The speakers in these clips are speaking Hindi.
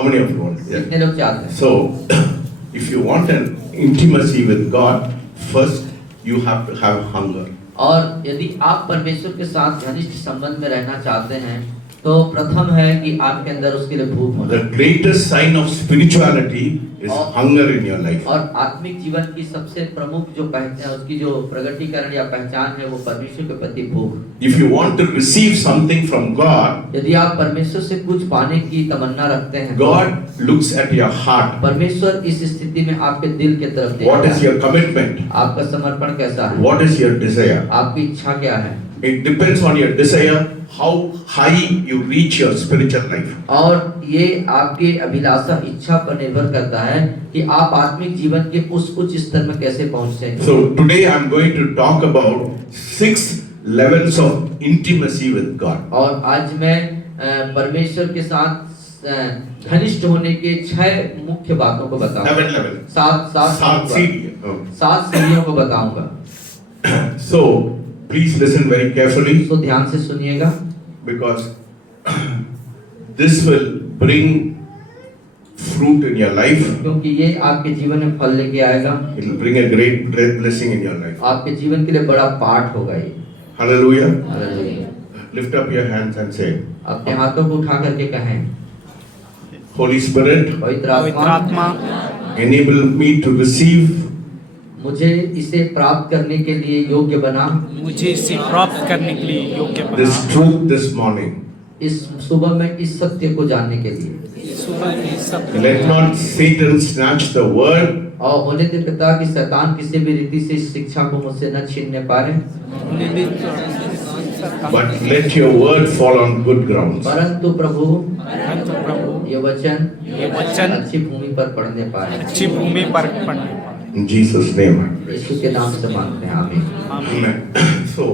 How many of you want? कितने लोग चाहते हैं? So, if you want an intimacy with God, first you have to have hunger. और यदि आप परमेश्वर के साथ घनिष्ठ संबंध में रहना चाहते हैं तो प्रथम है कि आपके अंदर उसके लिए भूख होना। The greatest sign of spirituality is hunger in your life. और आत्मिक जीवन की सबसे प्रमुख जो पहचान, उसकी जो प्रगटीकरण या पहचान है वो परमेश्वर के प्रति भूख। If you want to receive something from God, यदि आप परमेश्वर से कुछ पाने की तमन्ना रखते हैं, God looks at your heart. परमेश्वर इस स्थिति में आपके दिल की तरफ देखता What is है। your commitment? आपका समर्पण कैसा है? What is your desire? आपकी इच्छा क्या है? It depends on your desire, how high you reach your spiritual life. और ये आपके अभिलाषा इच्छा पर निर्भर करता है कि आप आत्मिक जीवन के उस उच्च स्तर में कैसे पहुंचते हैं। So today I am going to talk about 6 levels of intimacy with God. और आज मैं परमेश्वर के साथ घनिष्ठ होने के 6 मुख्य बातों को बताऊंगा। 7 level. सात सीढ़ियों को बताऊंगा। So please listen very carefully, तो ध्यान से सुनिएगा, because this will bring fruit in your life. क्योंकि ये आपके जीवन में फल लेके आएगा। It will bring a great blessing in your life. आपके जीवन के लिए बड़ा पाठ होगा ये। Hallelujah. Hallelujah. Lift up your hands and say, अपने हाथों को उठा करके कहें, Holy Spirit, पवित्र आत्मा, enable me to receive मुझे इसे प्राप्त करने के लिए योग्य बना। मुझे इसे प्राप्त करने के लिए योग्य बना। this truth this morning. इस सुबह में इस सत्य को जानने के लिए। सुबह में सब Let not Satan snatch the word, और होने दे पिता कि शैतान किसी भी रीति से इस शिक्षा को मुझसे न छीनने पाए, but let your word fall on good grounds. परंतु प्रभु प्रभु ये ये वचन वचन अच्छी भूमि पर पड़ने पाए। अच्छी भूमि पर पड़ने पाए। In Jesus' name. यीशु के नाम से मांगते हैं, आमीन। Amen. So,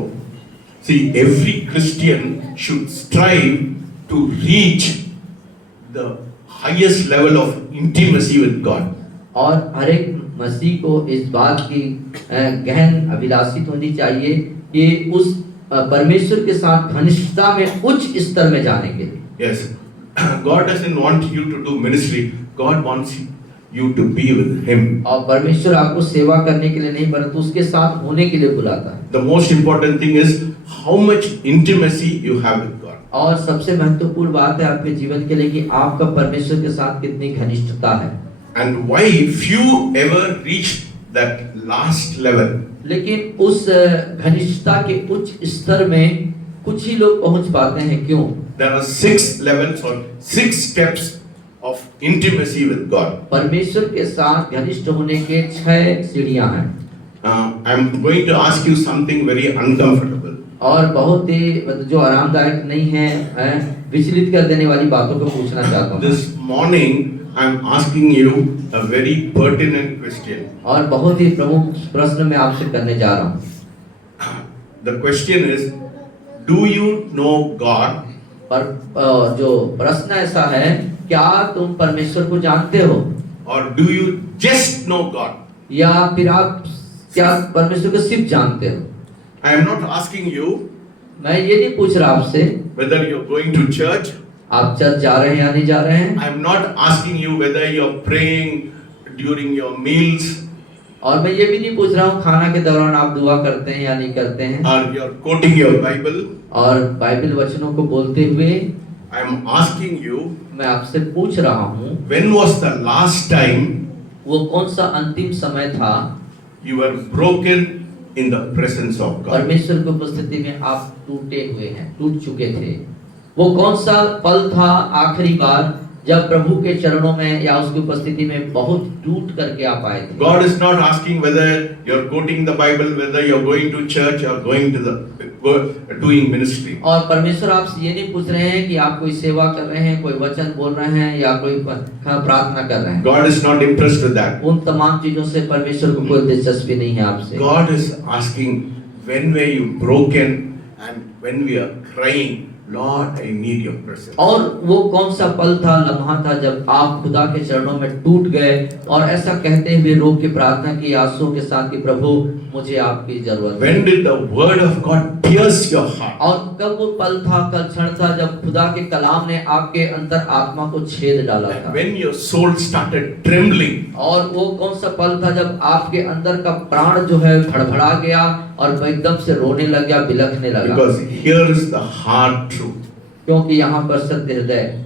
see, every Christian should strive to reach the highest level of intimacy with God. और हर एक मसीह को इस बात की गहन अभिलाषित होनी चाहिए कि उस परमेश्वर के साथ घनिष्ठता में उच्च स्तर में जाने के लिए। Yes, God doesn't want you to do ministry. God wants you to be with Him. और परमेश्वर आपको सेवा करने के लिए नहीं परंतु उसके साथ होने के लिए बुलाता है। The most important thing is how much intimacy you have with God. और सबसे महत्वपूर्ण बात है आपके जीवन के लिए कि आपका परमेश्वर के साथ कितनी घनिष्ठता है। And why few ever reach that last level. लेकिन उस घनिष्ठता के उच्च स्तर में कुछ ही लोग पहुंच पाते हैं, क्यों? There are 6 levels or 6 steps of intimacy with God. परमेश्वर के साथ घनिष्ठ होने के 6 सीढ़ियां हैं। I'm going to ask you something very uncomfortable. और बहुत ही जो आरामदायक नहीं है, विचलित कर देने वाली बातों को पूछना चाहता हूँ। This morning I'm asking you a very pertinent question. और बहुत ही प्रमुख प्रश्न मैं आपसे करने जा रहा हूँ। The question is, do you know God? पर जो प्रश्न ऐसा है, क्या तुम परमेश्वर को जानते हो? Or do you just know God? या फिर आप क्या परमेश्वर को सिर्फ जानते हो? I am not asking you मैं ये नहीं पूछ रहा आपसे whether you're going to church. आप चर्च जा रहे हैं या नहीं जा रहे हैं। I am not asking you whether you're praying during your meals. और मैं ये भी नहीं पूछ रहा हूँ खाना के दौरान आप दुआ करते हैं या नहीं करते हैं। Or you're quoting your Bible. और बाइबल वचनों को बोलते हुए I am asking you, मैं आपसे पूछ रहा हूँ, when was the last time वो कौन सा अंतिम समय था you were broken in the presence of God? परमेश्वर की उपस्थिति में आप टूटे हुए हैं, टूट चुके थे। वो कौन सा पल था आखिरी बार जब प्रभु के चरणों में या उसकी उपस्थिति में बहुत टूट करके आप आए थे? God is not asking whether you're quoting the Bible, whether you're going to church or going to doing ministry. और परमेश्वर आपसे ये नहीं पूछ रहे हैं कि आप कोई सेवा कर रहे हैं, कोई वचन बोल रहे हैं या कोई प्रार्थना कर रहे हैं। God is not impressed with that. उन तमाम चीजों से परमेश्वर को कोई दिलचस्पी नहीं है आपसे। God is asking, when were you broken and when we are crying, Lord, I need your presence. और वो कौन सा पल था, लम्हा था जब आप खुदा के चरणों में टूट गए और ऐसा कहते हुए रो के प्रार्थना की आंसुओं के साथ कि प्रभु मुझे आपकी जरूरत है। When did the word of God pierce your heart? और कब वो पल था, कल क्षण था जब खुदा के कलाम ने आपके अंदर आत्मा को छेद डाला था। When your soul started trembling. और वो कौन सा पल था जब आपके अंदर का प्राण जो है भड़बड़ा गया और एकदम से रोने लग गया, बिलखने लगा। Because here is the hard truth. क्योंकि यहाँ पर सत्य हृदय,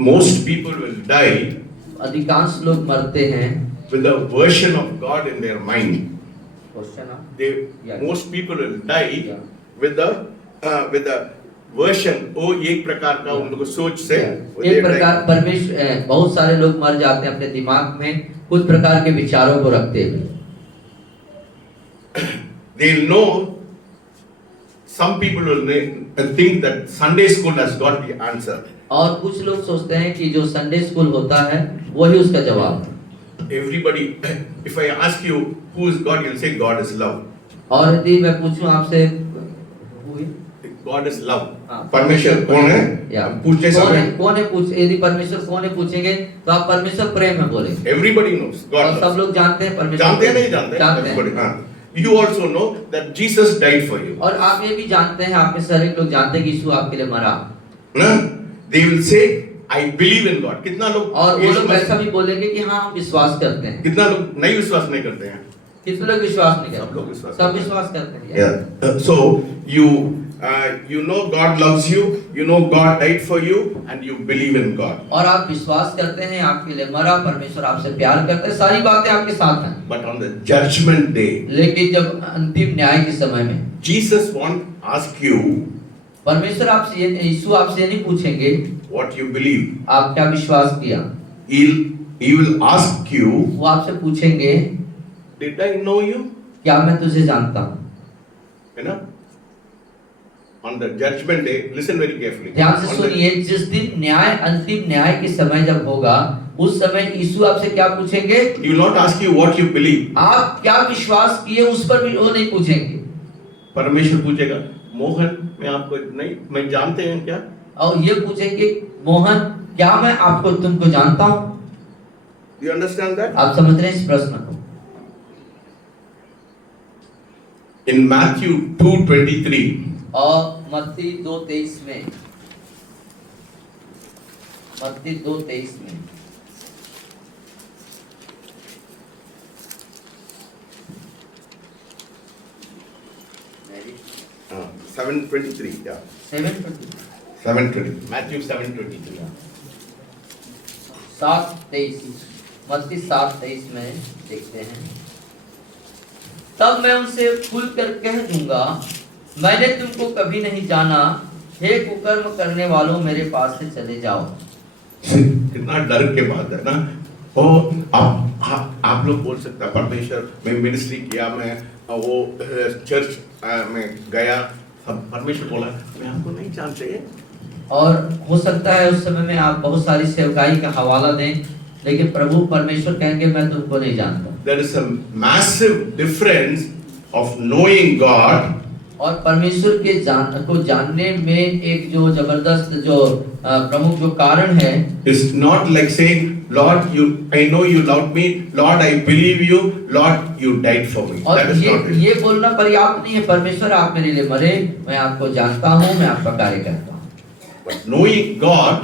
Most people will die अधिकांश लोग मरते हैं with a version of God in their mind. They, Yeah. most people will die Yeah. with the version. वो एक प्रकार का उन लोगों को सोच से एक प्रकार परमेश्वर, बहुत सारे लोग मर जाते हैं अपने दिमाग में कुछ प्रकार के विचारों को रखते हुए। They'll know. Some people will think that Sunday school has got the answer. और कुछ लोग सोचते हैं कि जो संडे स्कूल होता है वही उसका जवाब है। Everybody, if I ask you who is God, you'll say God is love. और यदि मैं पूछूं आपसे God is love. हाँ। परमेश्वर कौन है? या पूछने समय कौन है पूछ, यदि परमेश्वर कौन है पूछेंगे तो आप परमेश्वर प्रेम है बोलेंगे। everybody knows God और सब loves. लोग जानते हैं परमेश्वर। जानते हैं नहीं जानते? जानते हैं। Everybody, हाँ. You also know that Jesus died for you. और आप ये भी जानते हैं, आप में से हर एक लोग जानते हैं कि यीशु आपके लिए मरा। ना? They will say, I believe in God. कितना लोग और वो यीशु लोग मसीह- ऐसा भी बोलेंगे कि हाँ हम विश्वास करते हैं। कितना लोग नहीं विश्वास नहीं करते हैं? कितने लोग विश्वास नहीं सब लोग करते? विश्वास सब करते हैं। विश्वास करते हैं। Yeah. So you know God loves you, you know God died for you, and you believe in God. और आप विश्वास करते हैं आपके लिए मरा, परमेश्वर आपसे प्यार करता है, सारी बातें आपके साथ हैं। But on the judgment day, लेकिन जब अंतिम न्याय के समय में Jesus won't ask you परमेश्वर आपसे यीशु आपसे ये नहीं पूछेंगे what you believe. आप क्या विश्वास किया। He will ask you, वो आपसे पूछेंगे did I know you? क्या मैं तुझे जानता हूँ। You know? On the judgment day, listen very carefully. ध्यान से On the- सुनिए, जिस दिन न्याय, अंतिम न्याय के समय जब होगा उस समय यीशु आपसे क्या पूछेंगे। He will not ask you what you believe. आप क्या विश्वास किए उस पर भी वो नहीं पूछेंगे। परमेश्वर पूछेगा, मोहन मैं आपको नहीं मैं जानते हैं क्या? और ये पूछेंगे, मोहन क्या मैं आपको तुमको जानता हूँ। You understand that? आप समझ रहे हैं इस प्रश्न को। In Matthew 2:23, और मत्ती 2:23 में, मत्ती 2:23 में 7:23, yeah. 7:20. Matthew 7:23. 7:23 मत्ती 7:23 में देखते हैं, तब मैं उनसे खुलकर कह दूंगा, मैंने तुमको कभी नहीं जाना, हे कुकर्म करने वालों मेरे पास से चले जाओ। कितना डर के बात है ना। और आप लोग बोल सकते हैं परमेश्वर मैं मिनिस्ट्री किया, मैं वो चर्च में गया, परमेश्वर बोला मैं आपको नहीं जानते। और हो सकता है उस समय में आप बहुत सारी सेवकाई का हवाला दें, लेकिन प्रभु परमेश्वर कहेंगे मैं तुमको नहीं जानता। There is a massive difference of knowing God और परमेश्वर के जानने में एक जो जबरदस्त जो प्रमुख जो कारण है, is not like saying Lord I know you loved me, Lord I believe you, Lord you died for me. और That is not it. ये बोलना पर्याप्त नहीं है, परमेश्वर आप मेरे लिए मरे, मैं आपको जानता हूँ, मैं आपका कार्य करता हूँ। But knowing God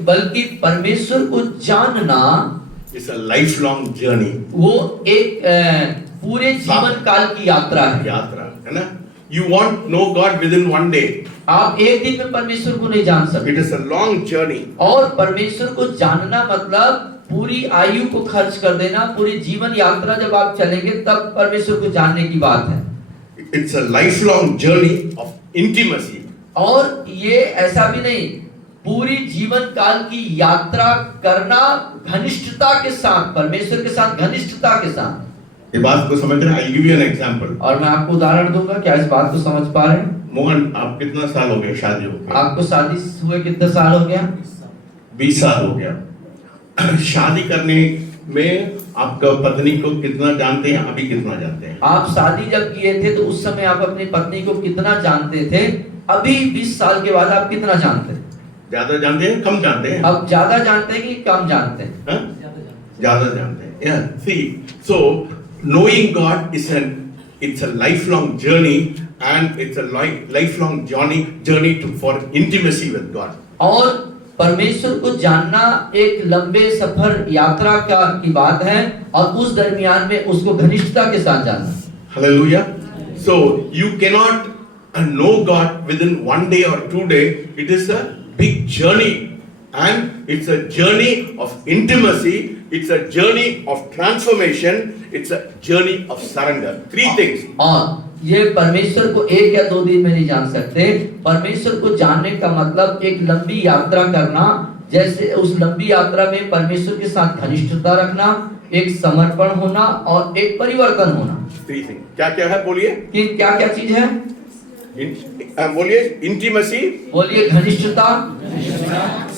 बल्कि परमेश्वर को जानना is a lifelong journey. वो एक पूरे जीवन काल की यात्रा है। यात्रा है ना। You won't know God within one day. आप एक दिन में परमेश्वर को नहीं जान सकते। It is a long journey. और परमेश्वर को जानना मतलब पूरी आयु को खर्च कर देना, पूरी जीवन यात्रा जब आप चलेंगे तब परमेश्वर को जानने की बात है। It's a lifelong journey of intimacy. और ये ऐसा भी नहीं, पूरी जीवन काल की यात्रा करना घनिष्ठता के साथ, परमेश्वर के साथ घनिष्ठता के साथ। ये बात को समझ रहे हैं? I'll give you an example. और मैं आपको उदाहरण दूंगा, क्या इस बात को समझ पा रहे हैं? मोहन आप कितना साल हो गया शादी हो गया? आपको शादी हुए कितने साल हो गया? 20 साल हो गया। शादी करने में आपका पत्नी को कितना जानते हैं, अभी कितना जानते हैं? आप शादी जब किए थे तो उस समय आप अपनी पत्नी को कितना जानते थे अभी 20 साल के बाद आप कितना जानते हैं? ज्यादा जानते हैं कम जानते हैं? अब ज्यादा जानते हैं कि कम जानते हैं? हाँ? ज्यादा जानते हैं. Yeah, see, so knowing God is it's a lifelong journey, and it's a lifelong journey for intimacy with God. और परमेश्वर को जानना एक लंबे सफर यात्रा की बात है, और उस दरमियान में उसको घनिष्ठता के साथ जानना. Hallelujah. So you cannot know God within 1 day or 2 days. It is a big journey, and it's a journey of intimacy. It's a journey of transformation. It's a journey of surrender. 3 things. और ये परमेश्वर को 1 या 2 दिन में नहीं जान सकते. परमेश्वर को जानने का मतलब एक लंबी यात्रा करना, जैसे उस लंबी यात्रा में परमेश्वर के साथ घनिष्ठता रखना, एक समर्पण होना और एक परिवर्तन होना. 3 things. क्या क्या है बोलिए? कि क्या क्या चीज है? बोलिए. इंटीमेसी, बोलिए घनिष्ठता,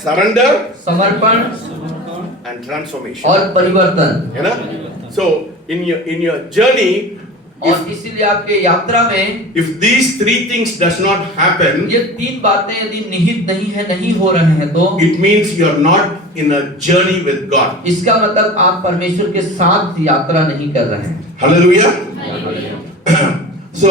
surrender, समर्पण and transformation. और परिवर्तन, है ना? So in your journey, और इसीलिए आपके यात्रा में if these 3 things does not happen, ये 3 बातें यदि निहित नहीं है, नहीं हो रहे हैं, तो it means you are not in a journey with God. इसका मतलब आप परमेश्वर के साथ यात्रा नहीं कर रहे हैं. Hallelujah. So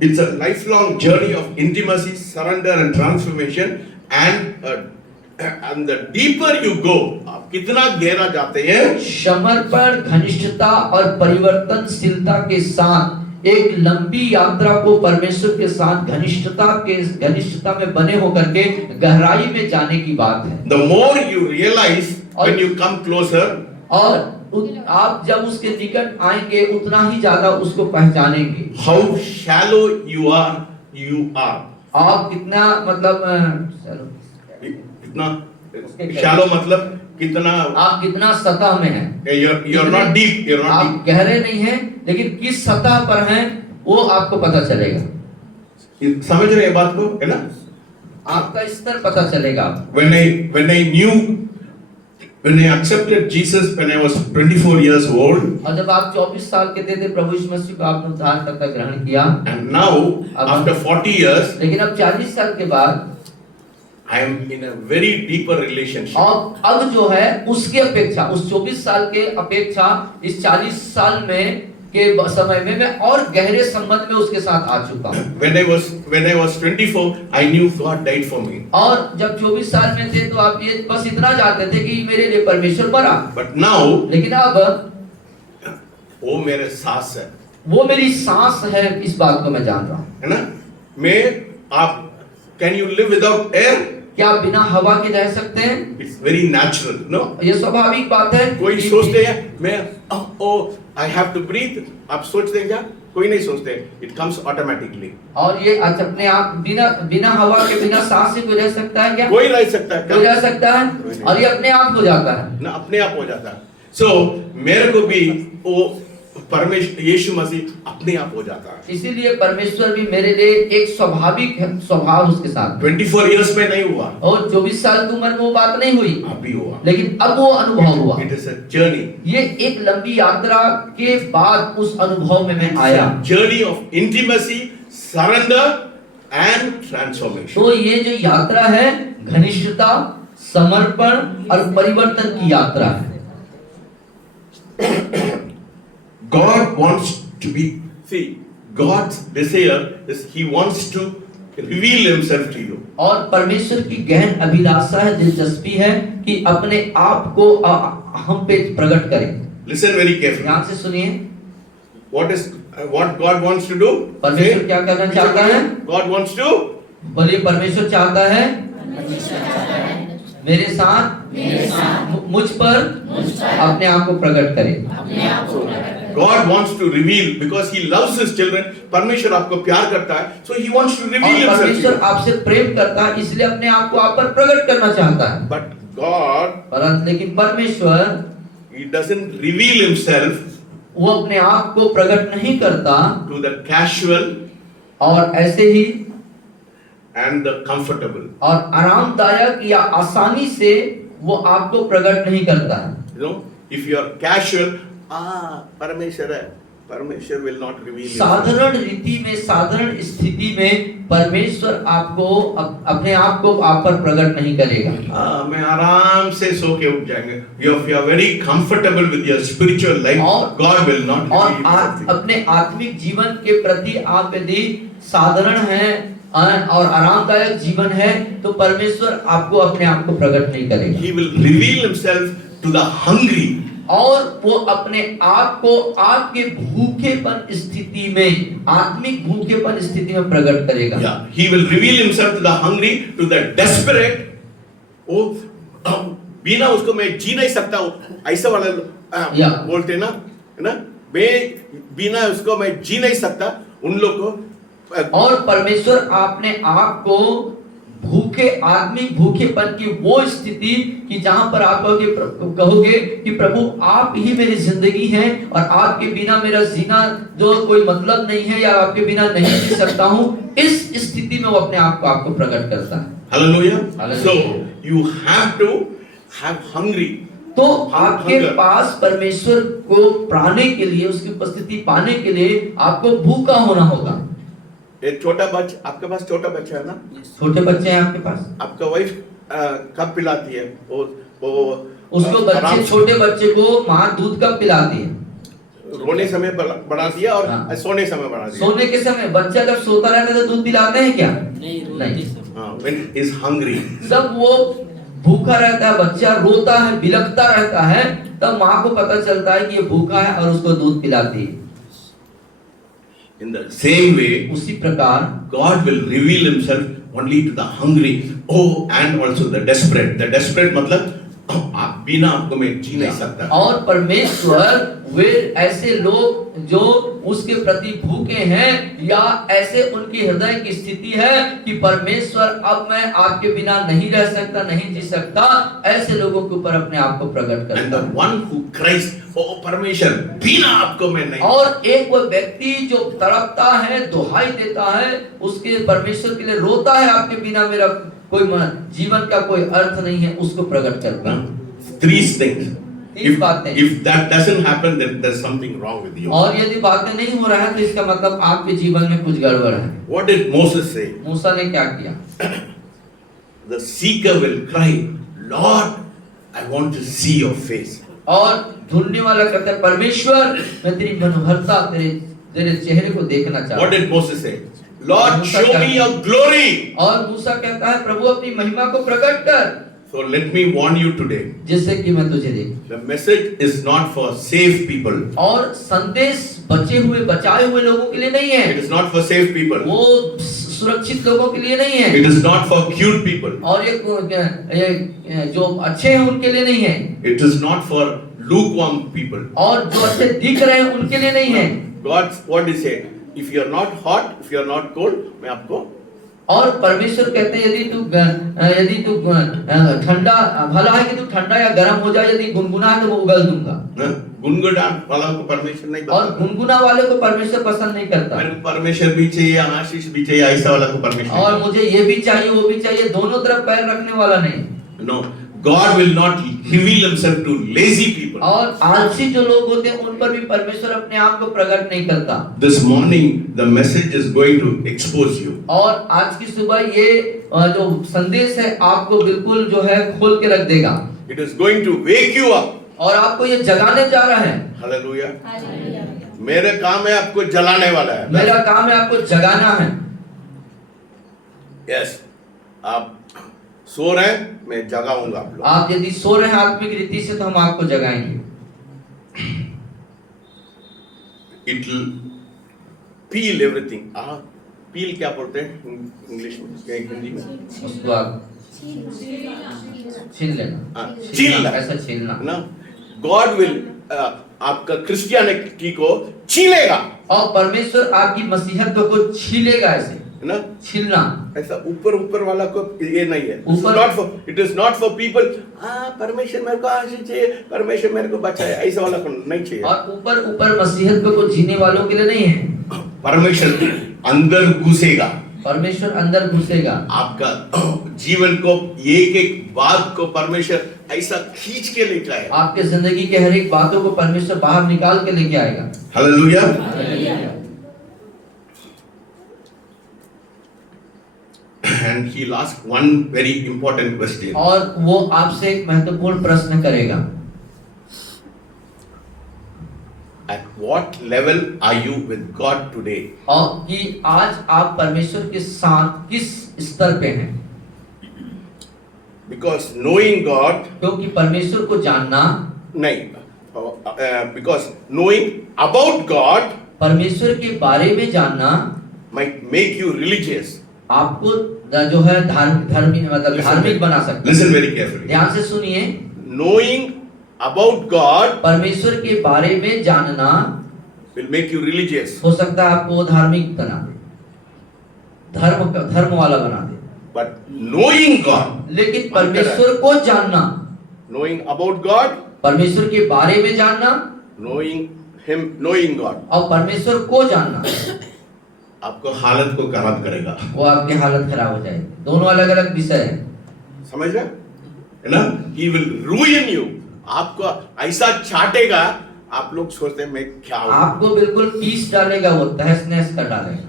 it's a lifelong journey of intimacy, surrender and transformation, and the deeper you go, आप कितना गहरा जाते हैं, समर्पण, घनिष्ठता और परिवर्तनशीलता के साथ एक लंबी यात्रा को परमेश्वर के साथ घनिष्ठता में बने होकर के गहराई में जाने की बात है. the more you realize when you come closer, और आप जब उसके निकट आएंगे उतना ही ज्यादा उसको पहचानेंगे. how shallow you are. आप कितना मतलब कितना shallow मतलब कितना, आप कितना सतह में हैं. you're not deep, you're not आप गहरे नहीं हैं, लेकिन किस सतह पर हैं वो आपको पता चलेगा. deep. समझ रहे हैं बात को, है ना? आपका स्तर पता चलेगा. When I accepted Jesus when I was 24 years old, और जब आप 24 साल के थे प्रभु यीशु मसीह को आपने उद्धारकर्ता ग्रहण किया, and now after 40 years, लेकिन अब 40 साल के बाद I am in a very deeper relationship. और अब जो है उसके अपेक्षा, उस 24 साल के अपेक्षा इस 40 साल में के समय में मैं और गहरे संबंध में उसके साथ आ चुका हूँ. When I was 24, I knew God died for me. और जब 24 साल में थे तो आप ये बस इतना जानते थे कि मेरे लिए परमेश्वर मरा. But now, लेकिन अब वो मेरे सांस है, वो मेरी सांस है, इस बात को मैं जान रहा हूँ. है ना? आप can you live without air? क्या बिना हवा के रह सकते हैं? It's very natural, no? ये स्वाभाविक बात है. कोई सोचते हैं मैं I have to breathe. आप सोचते हैं क्या? कोई नहीं सोचते. It comes automatically. और ये अपने आप बिना हवा के, बिना सांस से कोई रह सकता है क्या? कोई रह सकता है क्या? कोई रह सकता है, और ये अपने आप हो जाता है ना, अपने आप हो जाता है. So मेरे को भी वो परमेश्वर यीशु मसीह अपने आप हो जाता है. इसीलिए परमेश्वर भी मेरे लिए एक स्वाभाविक स्वभाव उसके साथ. 24 years में नहीं हुआ, और 24 साल की उम्र में वो बात नहीं हुई, अभी हुआ, लेकिन अब वो अनुभव हुआ. It is a journey. ये एक लंबी यात्रा के बाद उस अनुभव में मैं आया. Journey of intimacy, surrender and transformation. तो ये जो यात्रा है घनिष्ठता, समर्पण और परिवर्तन की यात्रा है. God wants to be, see, God's desire is He wants to reveal Himself to you. और परमेश्वर की गहन अभिलाषा है, दिलचस्पी है कि अपने आप को हम पे प्रकट करें. Listen very carefully. ध्यान से सुनिए. What God wants to do? परमेश्वर क्या करना चाहता है? God wants to, बोलिए, परमेश्वर चाहता है मेरे साथ मुझ पर अपने आप को प्रकट करे. God wants to reveal because He loves His children. परमेश्वर आपको प्यार करता है, so He wants to reveal और Himself to परमेश्वर you. आपसे प्रेम करता है, इसलिए अपने आप को आप पर प्रकट करना चाहता है. But God, परंतु लेकिन परमेश्वर He doesn't reveal Himself वो अपने आप को प्रकट नहीं करता to the casual और ऐसे ही and the comfortable. और आरामदायक या आसानी से वो आपको प्रकट नहीं करता है. You know, if you are casual, परमेश्वर है, परमेश्वर will not reveal himself. साधारण रीति में, साधारण स्थिति में परमेश्वर आपको अपने आप को आप पर प्रकट नहीं करेगा। मैं आराम से सो के उठ जाएंगे। If you are very comfortable with your spiritual life, God will not और reveal himself. अपने आत्मिक जीवन के प्रति आप यदि साधारण हैं और आरामदायक जीवन है तो परमेश्वर आपको अपने आप को प्रकट नहीं करेगा। He will reveal himself to the hungry. और वो अपने आप को आपके भूखेपन स्थिति में, आत्मिक भूखेपन स्थिति में प्रकट करेगा। Yeah, he will reveal himself to the hungry, to the desperate. ओ बिना उसको मैं जी नहीं सकता, ऐसा वाला बोलते ना, है ना? बिना उसको मैं जी नहीं सकता, उन लोग को। और परमेश्वर आपने आप को भूखे, आत्मिक भूखेपन की वो स्थिति कि जहां पर आप कहोगे कि प्रभु आप ही मेरी जिंदगी हैं और आपके बिना मेरा जीना जो कोई मतलब नहीं है या आपके बिना नहीं जी सकता हूं, इस स्थिति में वो अपने आप को आपको प्रकट करता है। Hallelujah. So you have to have hungry. तो आपके पास परमेश्वर को पाने के लिए, उसकी उपस्थिति पाने के लिए आपको भूखा होना होगा। एक छोटा बच्चा, आपके पास छोटा बच्चा है ना? छोटे बच्चे हैं आपके पास? आपका वाइफ कब पिलाती है? वो उसको बच्चे, छोटे बच्चे को माँ दूध कब पिलाती है? रोने समय बढ़ा दिया और सोने समय बढ़ा दिया। सोने के समय बच्चा जब सोता रहता है तो दूध पिलाते हैं क्या? नहीं। When is hungry. जब वो भूखा रहता है, बच्चा रोता है, बिलखता रहता है, तब माँ को पता चलता है कि ये भूखा है और उसको दूध पिलाती है। In the same way, उसी प्रकार God will reveal himself only to the hungry, and also the desperate. The desperate मतलब आप बिना आपको मैं जी नहीं सकता। और परमेश्वर वे ऐसे लोग जो उसके प्रति भूखे हैं या ऐसे उनकी हृदय की स्थिति है कि परमेश्वर अब मैं आपके बिना नहीं रह सकता, नहीं जी सकता, ऐसे लोगों के ऊपर अपने आप को प्रकट करता है। And the one who cries, परमेश्वर बिना आपको मैं नहीं। और एक वो व्यक्ति जो तड़पता है, दुहाई देता है, उसके परमेश्वर के लिए रोता है, आपके बिना मेरा कोई जीवन का कोई अर्थ नहीं है, उसको प्रकट करता है। Three things. If that doesn't happen, then there's something wrong with you. और यदि बातें नहीं हो रहा है तो इसका मतलब आपके जीवन में कुछ गड़बड़ है। What did Moses say? मूसा ने क्या किया? The seeker will cry, Lord, I want to see your face. और ढूंढने वाला कहता है, परमेश्वर मैं तेरी मनोहरता, तेरे चेहरे को देखना चाहता हूं। What did Moses say? Lord, show me your glory. और मूसा कहता है, प्रभु अपनी महिमा को प्रकट कर। So let me warn you today. जिससे कि मैं तुझे देखूं। The message is not for saved people. और संदेश बचे हुए, बचाए हुए लोगों के लिए नहीं है। It is not for saved people. वो सुरक्षित लोगों के लिए नहीं है। It is not for cute people. और ये जो अच्छे हैं उनके लिए नहीं है। It is not for lukewarm people. और जो अच्छे दिख रहे हैं उनके लिए नहीं है। God's what is say? If you are not hot, if you are not cold, मैं आपको। और परमेश्वर कहते हैं यदि तू ठंडा, भला है कि तू ठंडा या गर्म हो जाए, यदि गुनगुना है तो वो उगल दूंगा। गुनगुना वाला को परमेश्वर नहीं, और गुनगुना वाले को परमेश्वर पसंद नहीं करता। मेरे को परमेश्वर भी चाहिए, आशीष भी चाहिए, ऐसा वाला को परमेश्वर। और मुझे ये भी चाहिए, वो भी चाहिए, दोनों तरफ पैर रखने वाला नहीं। No, God will not reveal himself to lazy people. और आलसी जो लोग होते हैं उन पर भी परमेश्वर अपने आप को प्रकट नहीं करता। This morning the message is going to expose you. और आज की सुबह ये जो संदेश है आपको बिल्कुल जो है खोल के रख देगा। It is going to wake you up. और आपको ये जगाने जा रहा है। Hallelujah. मेरा काम है आपको जलाने वाला है। मेरा काम है आपको जगाना है। Yes. आप सो रहे हैं, मैं जगाऊंगा आप लोग। आप यदि सो रहे हैं आत्मिक रीति से तो हम आपको जगाएंगे। It will peel everything. पील क्या बोलते हैं इंग्लिश में, हिंदी में? उसको आप छीन लेना। छीलना, ऐसा छीलना ना। God will आपका क्रिश्चियनिटी को छीलेगा। और परमेश्वर आपकी मसीहत को छीलेगा, ऐसे ना, छीलना। ऐसा ऊपर वाला को ये नहीं है। It is not for people. परमेश्वर मेरे को आशीष चाहिए, परमेश्वर मेरे को बचाए, ऐसा वाला को नहीं चाहिए। और ऊपर मसीहत को जीने वालों के लिए नहीं है। परमेश्वर अंदर घुसेगा। परमेश्वर अंदर घुसेगा। आपका जीवन को एक बात को परमेश्वर ऐसा खींच के लेके आएगा। आपके जिंदगी के हर एक बातों को परमेश्वर बाहर निकाल के लेके आएगा। Hallelujah. And he'll ask one very important question. और वो आपसे एक महत्वपूर्ण प्रश्न करेगा। At what level are you with God today? और कि आज आप परमेश्वर के साथ किस स्तर पे हैं? Because knowing God, क्योंकि परमेश्वर को जानना, नहीं, because knowing about God परमेश्वर के बारे में जानना might make you religious. आपको जो है धार्मिक बना सकता है। Listen very carefully. ध्यान से सुनिए। Knowing about God परमेश्वर के बारे में जानना will make you religious. हो सकता है आपको धार्मिक बना दे, धर्म वाला बना दे। But knowing God, लेकिन परमेश्वर को जानना, knowing about God, परमेश्वर के बारे में जानना knowing Him, knowing God, और परमेश्वर को जानना, आपको हालत को खराब करेगा। वो आपकी हालत खराब हो जाएगी। दोनों अलग अलग विषय है। समझ रहे है ना? He will ruin you. आपको ऐसा चाटेगा, आप लोग सोचते हैं मैं क्या हूं? आपको बिल्कुल पीस डालेगा, वो तहस नहस कर डालेगा,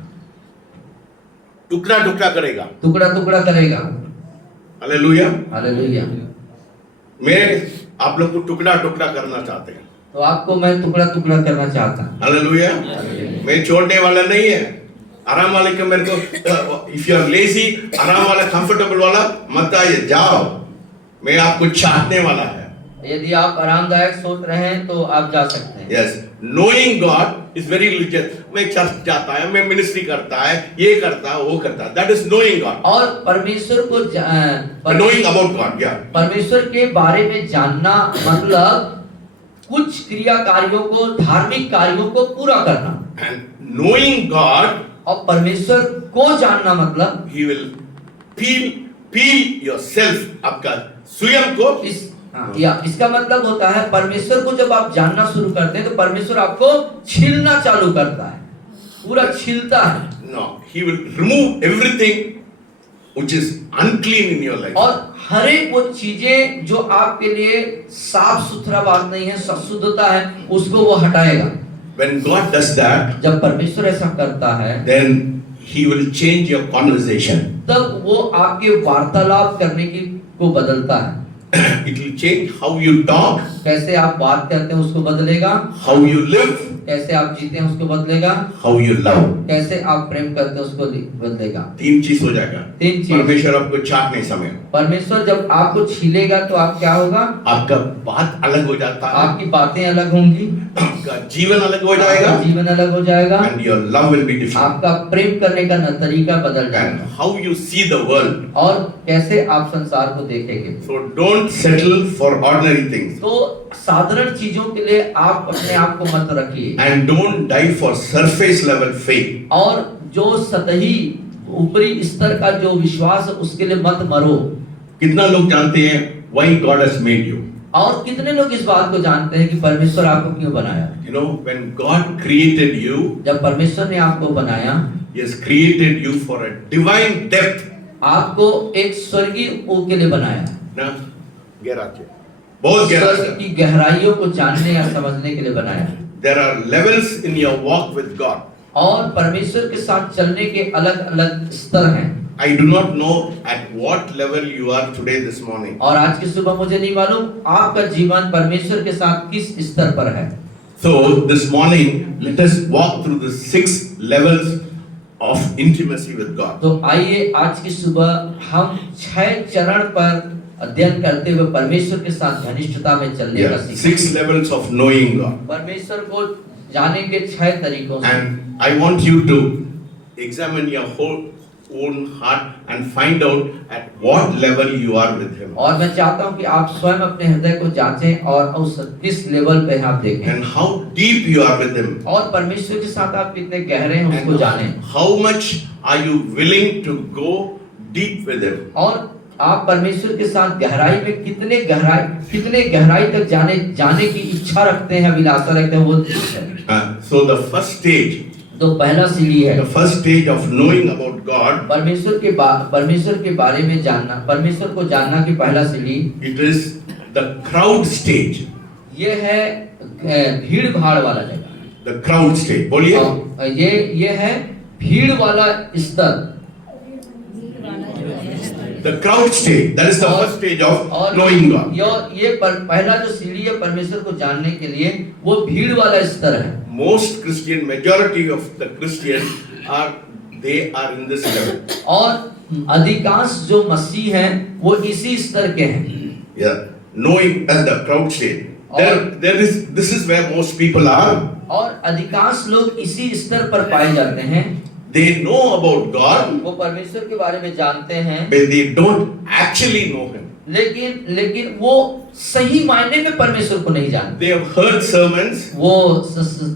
टुकड़ा टुकड़ा करेगा। टुकड़ा टुकड़ा करेगा। हालेलुया। हालेलुया। मैं आप लोग को टुकड़ा टुकड़ा करना चाहते हैं। तो आपको मैं टुकड़ा टुकड़ा करना चाहता हूँ। हालेलुया। मैं छोड़ने वाला नहीं है। आराम वाले का मेरे को, इफ यू आर लेजी, आराम वाला कंफर्टेबल वाला मत आइए, जाओ। मैं आपको चाटने वाला है। यदि आप आरामदायक सोच रहे हैं तो आप जा सकते हैं। Yes, knowing God is very religious. मैं चर्च जाता है, मैं मिनिस्ट्री करता है, ये करता है, वो करता है। That is knowing God. और परमेश्वर को Knowing about God, yeah. परमेश्वर के बारे में जानना मतलब कुछ क्रिया कार्यों को, धार्मिक कार्यों को पूरा करना। And knowing God, और परमेश्वर को जानना मतलब He will peel yourself, आपका स्वयं को। इसका मतलब होता है परमेश्वर को जब आप जानना शुरू करते हैं तो परमेश्वर आपको छीलना चालू करता है, पूरा छीलता है। No, He will remove everything which is unclean in your life. और हर एक वो चीजें जो आपके लिए साफ सुथरा बात नहीं है, शुद्धता है, उसको वो हटाएगा। When God does that, जब परमेश्वर ऐसा करता है, then He will change your conversation. तब वो आपके वार्तालाप करने की को बदलता है। It will change how you talk, कैसे आप बात करते हैं उसको बदलेगा, how you live, कैसे आप जीते हैं उसको बदलेगा, how you love. कैसे आप प्रेम करते हैं उसको बदलेगा। तीन चीज हो जाएगा। तीन चीज। परमेश्वर आपको चाटने समय, परमेश्वर जब आपको छीलेगा तो आप क्या होगा, आपका बात अलग हो जाता है, आपकी बातें अलग होंगी, आपका जीवन अलग हो जाएगा, आपका जीवन अलग हो जाएगा, and your love will be different. आपका प्रेम करने का तरीका बदल And जाएगा, how you see the world. और कैसे आप संसार को देखेंगे। So don't settle for ordinary things. तो साधारण चीजों के लिए आप अपने आप को मत रखिए, And don't die for surface level faith. और जो सतही ऊपरी स्तर का जो विश्वास है उसके लिए मत मरो। कितना लोग जानते हैं why God has made you? और कितने लोग इस बात को जानते हैं कि परमेश्वर आपको क्यों बनाया। You know, when God created you, जब परमेश्वर ने आपको बनाया, He has created you for a divine depth. आपको एक स्वर्गीय ओ के लिए बनाया, ना गहरा के, बहुत गहरा। स्वर्ग की गहराइयों को जानने या समझने के लिए बनाया। There are levels in your walk with God. और परमेश्वर के साथ चलने के अलग अलग स्तर हैं। I do not know at what level you are today this morning. और आज की सुबह मुझे नहीं मालूम आपका जीवन परमेश्वर के साथ किस स्तर पर है। So this morning, let us walk through the 6 levels of intimacy with God. तो आइए आज की सुबह हम 6 चरण पर अध्ययन करते हुए परमेश्वर के साथ घनिष्ठता में चलने का सीखें। 6 levels of knowing God. परमेश्वर को जाने के 6 तरीकों से। And I want you to examine your whole own heart and find out at what level you are with Him. और मैं चाहता हूं कि आप स्वयं अपने हृदय को जांचें और उस किस लेवल पे आप देखें, And how deep you are with Him. और परमेश्वर के साथ आप कितने गहरे हैं उसको जानें, And how much are you willing to go deep with Him. और आप परमेश्वर के साथ गहराई में कितने गहराई तक जाने की इच्छा रखते हैं, अभिलाषा रखते हैं, वो So the first stage, तो पहला सीढ़ी है the first stage of knowing about God, परमेश्वर के बारे में जानना, परमेश्वर को जानना की पहला सीढ़ी, it is the crowd stage. ये है भीड़ भाड़ वाला जगह। The crowd stage. बोलिए। और ये है भीड़ वाला स्तर। The crowd stage. That is the और- first stage of और knowing God. पहला जो सीढ़ी है परमेश्वर को जानने के लिए वो भीड़ वाला स्तर है। Most Christian, majority of the Christians they are in this level. और अधिकांश जो मसीह हैं वो इसी स्तर के हैं। Yeah, knowing the crowd stage. This is where most people are. और अधिकांश लोग इसी स्तर पर पाए जाते हैं। They know about God, वो परमेश्वर के बारे में जानते हैं, but they don't actually know Him. लेकिन वो सही मायने में परमेश्वर को नहीं जानते। They have heard sermons. वो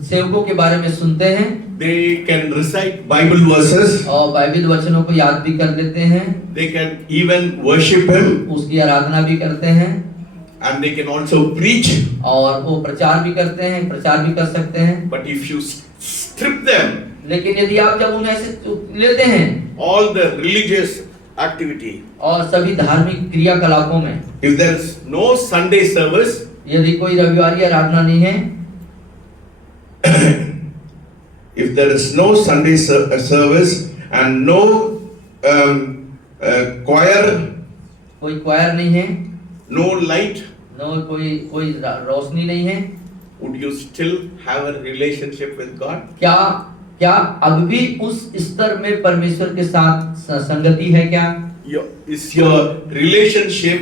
सेवकों के बारे में सुनते हैं, They can recite Bible verses. और बाइबल वचनों को याद भी कर लेते हैं, They can even worship Him, उसकी आराधना भी करते हैं, and they can also preach. और वो प्रचार भी करते हैं, प्रचार भी कर सकते हैं। But if you strip them, लेकिन यदि आप जब उन्हें ऐसे लेते हैं all the religious activity, और सभी धार्मिक क्रियाकलापों में, if there is no Sunday service, यदि कोई रविवारी आराधना नहीं है, if there is no Sunday service and no choir, कोई क्वायर नहीं है, no light, न कोई रोशनी नहीं है, would you still have a relationship with God? क्या अब भी उस स्तर में परमेश्वर के साथ संगति है क्या? Is your relationship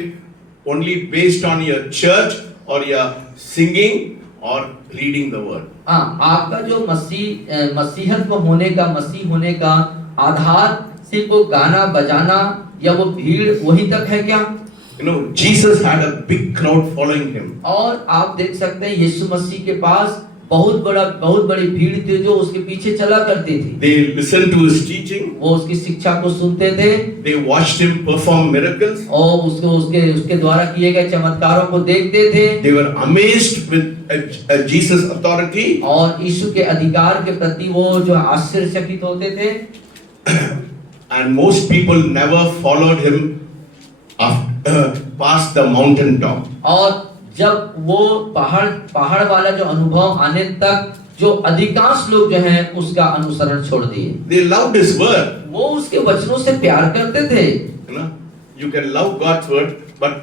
only based on your church or your singing or reading the word? हाँ, आपका जो मसीहत्व होने का, मसीह होने का आधार सिर्फ वो गाना बजाना या वो भीड़ वहीं तक है क्या? You know, Jesus had a big crowd following him. और आप देख सकते हैं यीशु मसीह के पास बहुत बड़ी भीड़ थी जो उसके पीछे चला करती थी। They listened to his teaching. वो उसकी शिक्षा को सुनते थे, They watched him perform miracles. और उसके द्वारा किए गए चमत्कारों को देखते थे। They were amazed with Jesus' authority. और यीशु के अधिकार के प्रति वो जो आश्चर्यचकित होते थे। And most people never followed him past the mountain top. और जब वो पहाड़ वाला जो अनुभव आने तक जो अधिकांश लोग जो हैं उसका अनुसरण छोड़ दिए। They loved his word. वो उसके वचनों से प्यार करते थे। You know, you can love God's word, but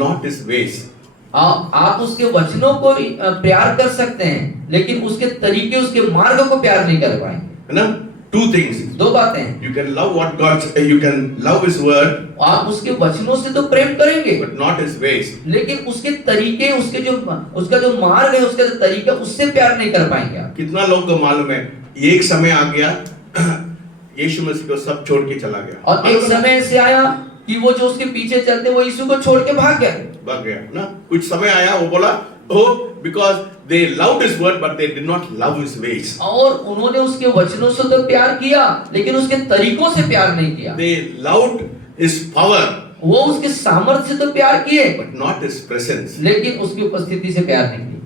not his ways. आप उसके वचनों को प्यार कर सकते हैं, लेकिन उसके तरीके, उसके मार्ग को प्यार नहीं कर पाएंगे। You know, two things. दो बातें। You can love you can love his word, आप उसके वचनों से तो प्रेम करेंगे, but not his ways. लेकिन उसके तरीके, उसका जो मार्ग है, उसका जो तरीका, उससे प्यार नहीं कर पाएंगे आप। कितना लोग को मालूम है, एक समय आ गया यीशु मसीह को सब छोड़ के चला गया, और एक समय से आया कि वो जो उसके पीछे चलते वो यीशु को छोड़ के भाग गया ना। कुछ समय आया वो बोला, oh, because they loved his word but they did not love his ways. और उन्होंने उसके वचनों से तो प्यार किया, लेकिन उसके तरीकों से प्यार नहीं किया। They loved his power, वो उसके सामर्थ्य से तो प्यार किए, but not his presence. लेकिन उसकी उपस्थिति से प्यार नहीं किया।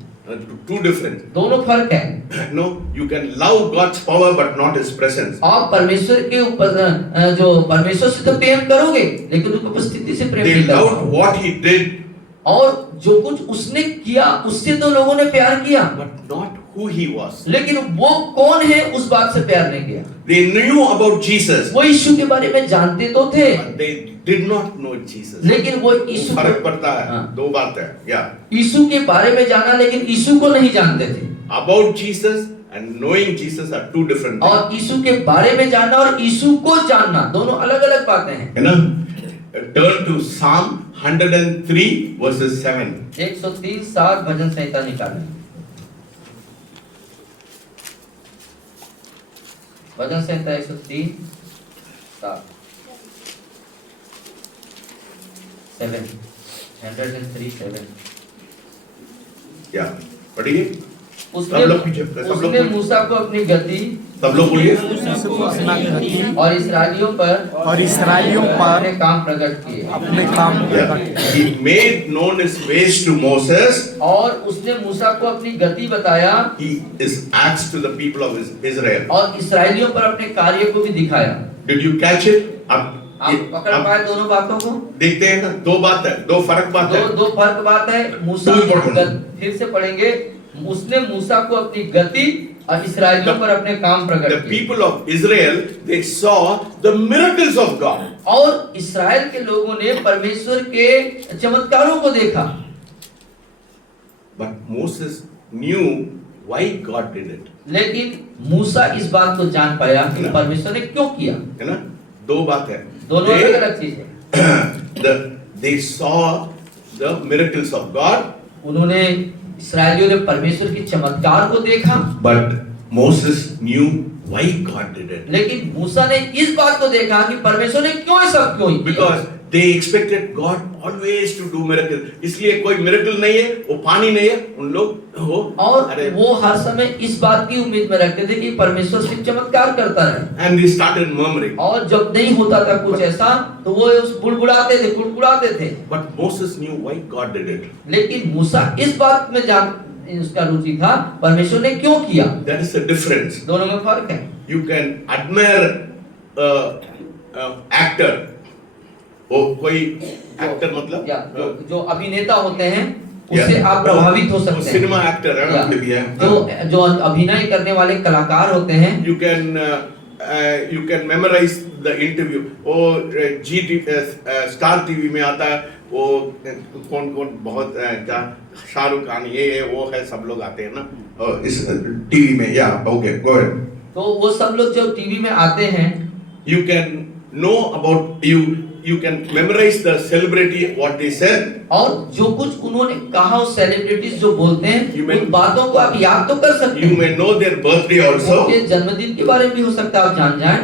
Two different. दोनों फर्क है। No, you can love God's power but not his presence. आप परमेश्वर के ऊपर जो परमेश्वर से तो प्रेम करोगे, लेकिन उसकी उपस्थिति से प्रेम They नहीं loved करोगे। what he did, और जो कुछ उसने किया उससे तो लोगों ने प्यार किया, but not who he was. लेकिन वो कौन है उस बात से प्यार नहीं किया। They knew about Jesus, वो यीशु के बारे में जानते तो थे, but they did not know Jesus. लेकिन वो यीशु फर्क पड़ता है। हाँ। दो बात है, yeah. यीशु के बारे में जाना, लेकिन यीशु को नहीं जानते थे। About Jesus and knowing Jesus are two different things. और यीशु के बारे में जानना और यीशु को जानना दोनों अलग-अलग बातें हैं। है ना? Turn to Psalm 103 verses 7. 103 7 भजन संहिता निकालें। भजन संहिता 103 7 103 7। Yeah. पढ़िए। उसने सब लोग पीछे, सब लोग उसने पीछे। मूसा को अपनी गति सब लोग बोलिए। और इसराइलियों पर अपने काम प्रकट किए। अपने काम Yeah. He made known his ways to Moses. और उसने मूसा को अपनी गति बताया, His acts to the people of Israel. और इसराइलियों पर अपने कार्य को भी दिखाया। Did you catch it? अब आप पकड़ पाए दोनों बातों को? देखते हैं ना, दो बात है, दो फर्क बात है। दो फर्क बात है। मूसा Two important. फिर से पढ़ेंगे, उसने मूसा को अपनी गति और इसराइलियों पर अपने काम The प्रकट किए। people of Israel, they saw the miracles of God. और इस्राएल के लोगों ने परमेश्वर के चमत्कारों को देखा। But Moses knew why God did it. लेकिन मूसा इस बात को जान पाया कि है ना? परमेश्वर ने क्यों किया। है ना? दो बात है। दोनों अलग अलग चीज है। They saw the miracles of God. उन्होंने इस्राएलियों ने परमेश्वर की चमत्कार को देखा, But Moses knew why God did it. लेकिन मूसा ने इस बात को देखा कि परमेश्वर ने क्यों ये सब क्यों किया। Because they expected God always to do miracles. इसलिए कोई miracle नहीं है, वो पानी नहीं है, उन लोग वो और वो हर समय इस बात की उम्मीद में रखते थे कि परमेश्वर सिर्फ चमत्कार करता रहे। and they started murmuring. और जब नहीं होता था कुछ ऐसा तो वो उस बुड़बुड़ाते थे। But Moses knew why God did it. लेकिन मूसा इस बात में जान उसका रुचि था परमेश्वर ने क्यों किया। That is the difference. दोनों में फर्क है। You can admire actor. वो कोई एक्टर मतलब या जो अभिनेता होते हैं उससे आप प्रभावित हो सकते हैं। सिनेमा एक्टर है ना, मतलब ये जो अभिनय करने वाले कलाकार होते हैं। you can memorize the interview. वो स्टार टीवी में आता है, वो कौन बहुत क्या शाहरुख खान ये वो है, सब लोग आते हैं ना इस टीवी में। या ओके गो अहेड। तो वो सब लोग जो टीवी में आते हैं, you can know about you can memorize the celebrity what they said. और जो कुछ उन्होंने कहा उस सेलिब्रिटीज जो बोलते हैं उन बातों को आप याद तो कर सकते हैं। You may know their birthday also. उनके जन्मदिन के बारे में भी हो सकता है आप जान जाएं,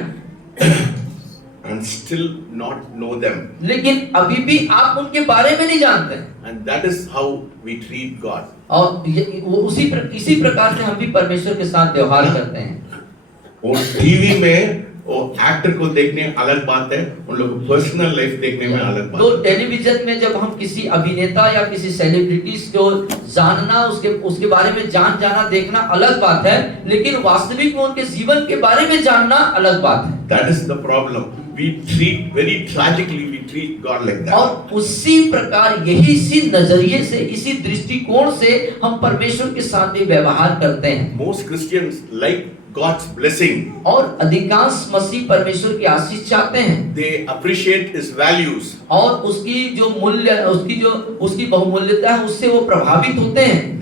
and still not know them. लेकिन अभी भी आप उनके बारे में नहीं जानते। And that is how we treat God. और वो इसी प्रकार से हम भी परमेश्वर के साथ व्यवहार करते हैं। वो टीवी में वो एक्टर को देखने अलग बात है, उन लोग पर्सनल लाइफ देखने में अलग बात तो है। टेलीविजन में जब हम किसी अभिनेता या किसी सेलिब्रिटीज को जानना, उसके बारे में जाना देखना अलग बात है, लेकिन वास्तविक में उनके जीवन के बारे में जानना अलग बात है। That is the problem. We treat very tragically, we treat God like that. और उसी प्रकार इसी नजरिए से, इसी दृष्टिकोण से हम परमेश्वर के साथ भी व्यवहार करते हैं। Most Christians like God's blessing. और अधिकांश मसीह परमेश्वर की आशीष चाहते हैं। They appreciate His values. और उसकी जो मूल्य, उसकी बहुमूल्यता है, उससे वो प्रभावित होते हैं।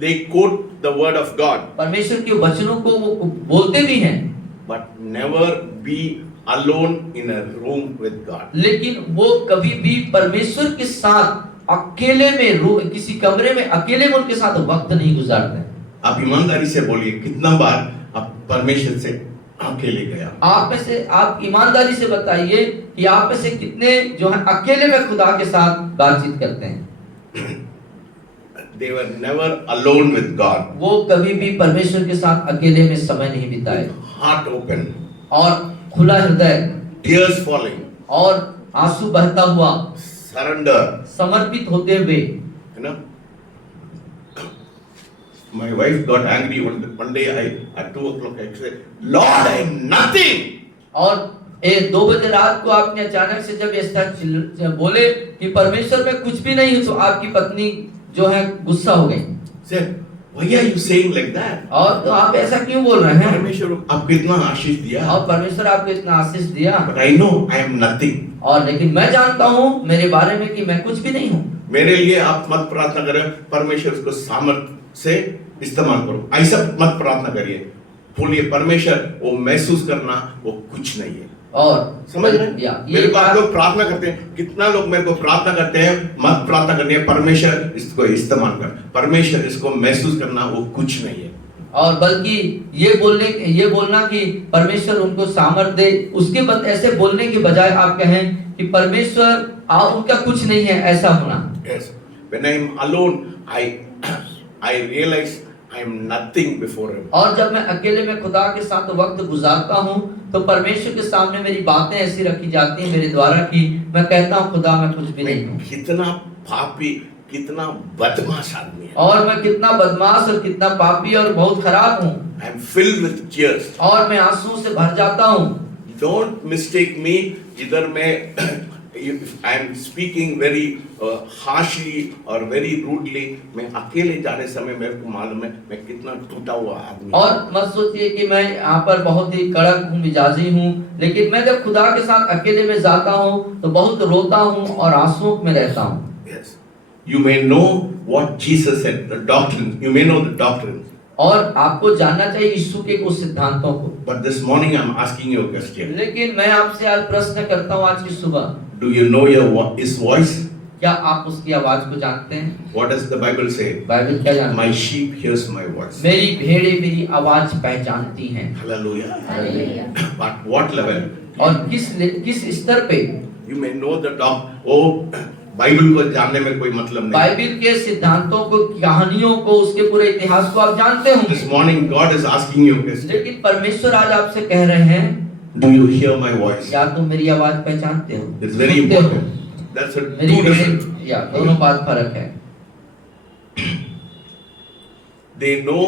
They quote the word of God. परमेश्वर के वचनों को वो बोलते भी हैं। But never be alone in a room with God. लेकिन वो कभी भी परमेश्वर के साथ अकेले में किसी कमरे में अकेले में उनके साथ वक्त नहीं गुजारते। आप ईमानदारी से बोलिए, कितना बार आप परमेश्वर से अकेले गया? आप ईमानदारी से बताइए कि आप में से कितने जो है अकेले में खुदा के साथ बातचीत करते हैं। They were never alone with God. वो कभी भी परमेश्वर के साथ अकेले में समय नहीं बिताए। Heart open. और खुला हृदय, Tears falling. और आंसू बहता हुआ, Surrender. समर्पित होते हुए। You know, my wife got angry one day. At 2 o'clock I said, Lord, I am nothing. और 2 बजे रात को आपने अचानक से जब इस तरह बोले कि परमेश्वर में कुछ भी नहीं, तो आपकी पत्नी जो है गुस्सा हो गई। Said, why are you saying like that? और तो आप ऐसा क्यों बोल रहे हैं? परमेश्वर आपको इतना आशीष दिया। और परमेश्वर आपको इतना आशीष दिया। But I know I am nothing. और लेकिन मैं जानता हूँ मेरे बारे में कि मैं कुछ भी नहीं हूँ। मेरे लिए आप मत प्रार्थना करें, परमेश्वर को सामर्थ्य से इस्तेमाल करो, ऐसा मत प्रार्थना करिए। बोलिए परमेश्वर, वो महसूस करना वो कुछ नहीं है। और समझ रहे हैं? मेरे पास लोग प्रार्थना करते हैं, कितना लोग मेरे को प्रार्थना करते हैं, मत प्रार्थना करनी है, परमेश्वर इसको इस्तेमाल कर, परमेश्वर इसको महसूस करना वो कुछ नहीं है। और बल्कि ये बोलना कि परमेश्वर उनको सामर्थ्य दे, उसके बाद ऐसे बोलने के बजाय आप कहें कि परमेश्वर आप उनका कुछ नहीं है, ऐसा होना। Yes. When I am alone, I realize I am nothing before Him. और जब मैं अकेले में खुदा के साथ वक्त गुजारता हूँ तो परमेश्वर के सामने मेरी बातें ऐसी रखी जाती हैं मेरे द्वारा कि मैं कहता हूँ खुदा मैं कुछ भी नहीं हूँ। कितना पापी, कितना बदमाश आदमी है। और मैं कितना बदमाश और कितना पापी और बहुत खराब हूँ। I am filled with tears. और मैं आंसुओं से भर जाता हूँ। डोंट मिस्टेक मी, इधर मैं I am speaking very harshly और वेरी रूडली, मैं अकेले जाने समय मेरे को मालूम है मैं कितना टूटा हुआ आदमी। और मत सोचिए कि मैं यहाँ पर बहुत ही कड़क हूँ, मिजाजी हूँ, लेकिन मैं जब खुदा के साथ अकेले में जाता हूँ तो बहुत रोता हूँ और आंसुओं में रहता हूँ। Yes, you may know what Jesus said, the doctrine. You may know the doctrine. और आपको जानना चाहिए यीशु के कुछ सिद्धांतों को। But this morning I'm asking you a question. लेकिन मैं आपसे आज प्रश्न करता हूँ आज की सुबह, Do you know his voice? क्या आप उसकी आवाज को जानते हैं? What does the Bible say? Bible क्या जानती My है? sheep hears my voice. मेरी भेड़ें मेरी आवाज पहचानती हैं। Hallelujah. Hallelujah. But what level? और किस स्तर पे? You may know the Bible को जानने में कोई मतलब नहीं। बाइबल के सिद्धांतों को, कहानियों को, उसके पूरे इतिहास को आप जानते होंगे। This morning God is asking you a question. लेकिन परमेश्वर आज आपसे कह रहे हैं, Do you hear my voice? क्या तुम मेरी आवाज पहचानते हो? It's very सुनते हो? important. That's a मेरी two different. या दोनों बात फर्क है। They know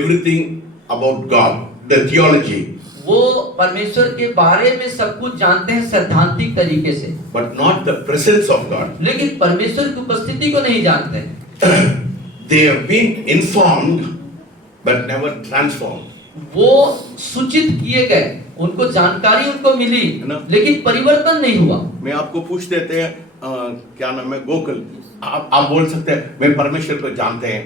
everything about God, the theology, वो परमेश्वर के बारे में सब कुछ जानते हैं सैद्धांतिक तरीके से, but not the presence of God. लेकिन परमेश्वर की उपस्थिति को नहीं जानते हैं। They have been informed, but never transformed. वो सूचित किए गए, उनको जानकारी उनको मिली, है ना? लेकिन परिवर्तन नहीं हुआ। मैं आपको पूछ देते हैं क्या नाम है, गोकुल, आप बोल सकते हैं मैं परमेश्वर को जानते हैं,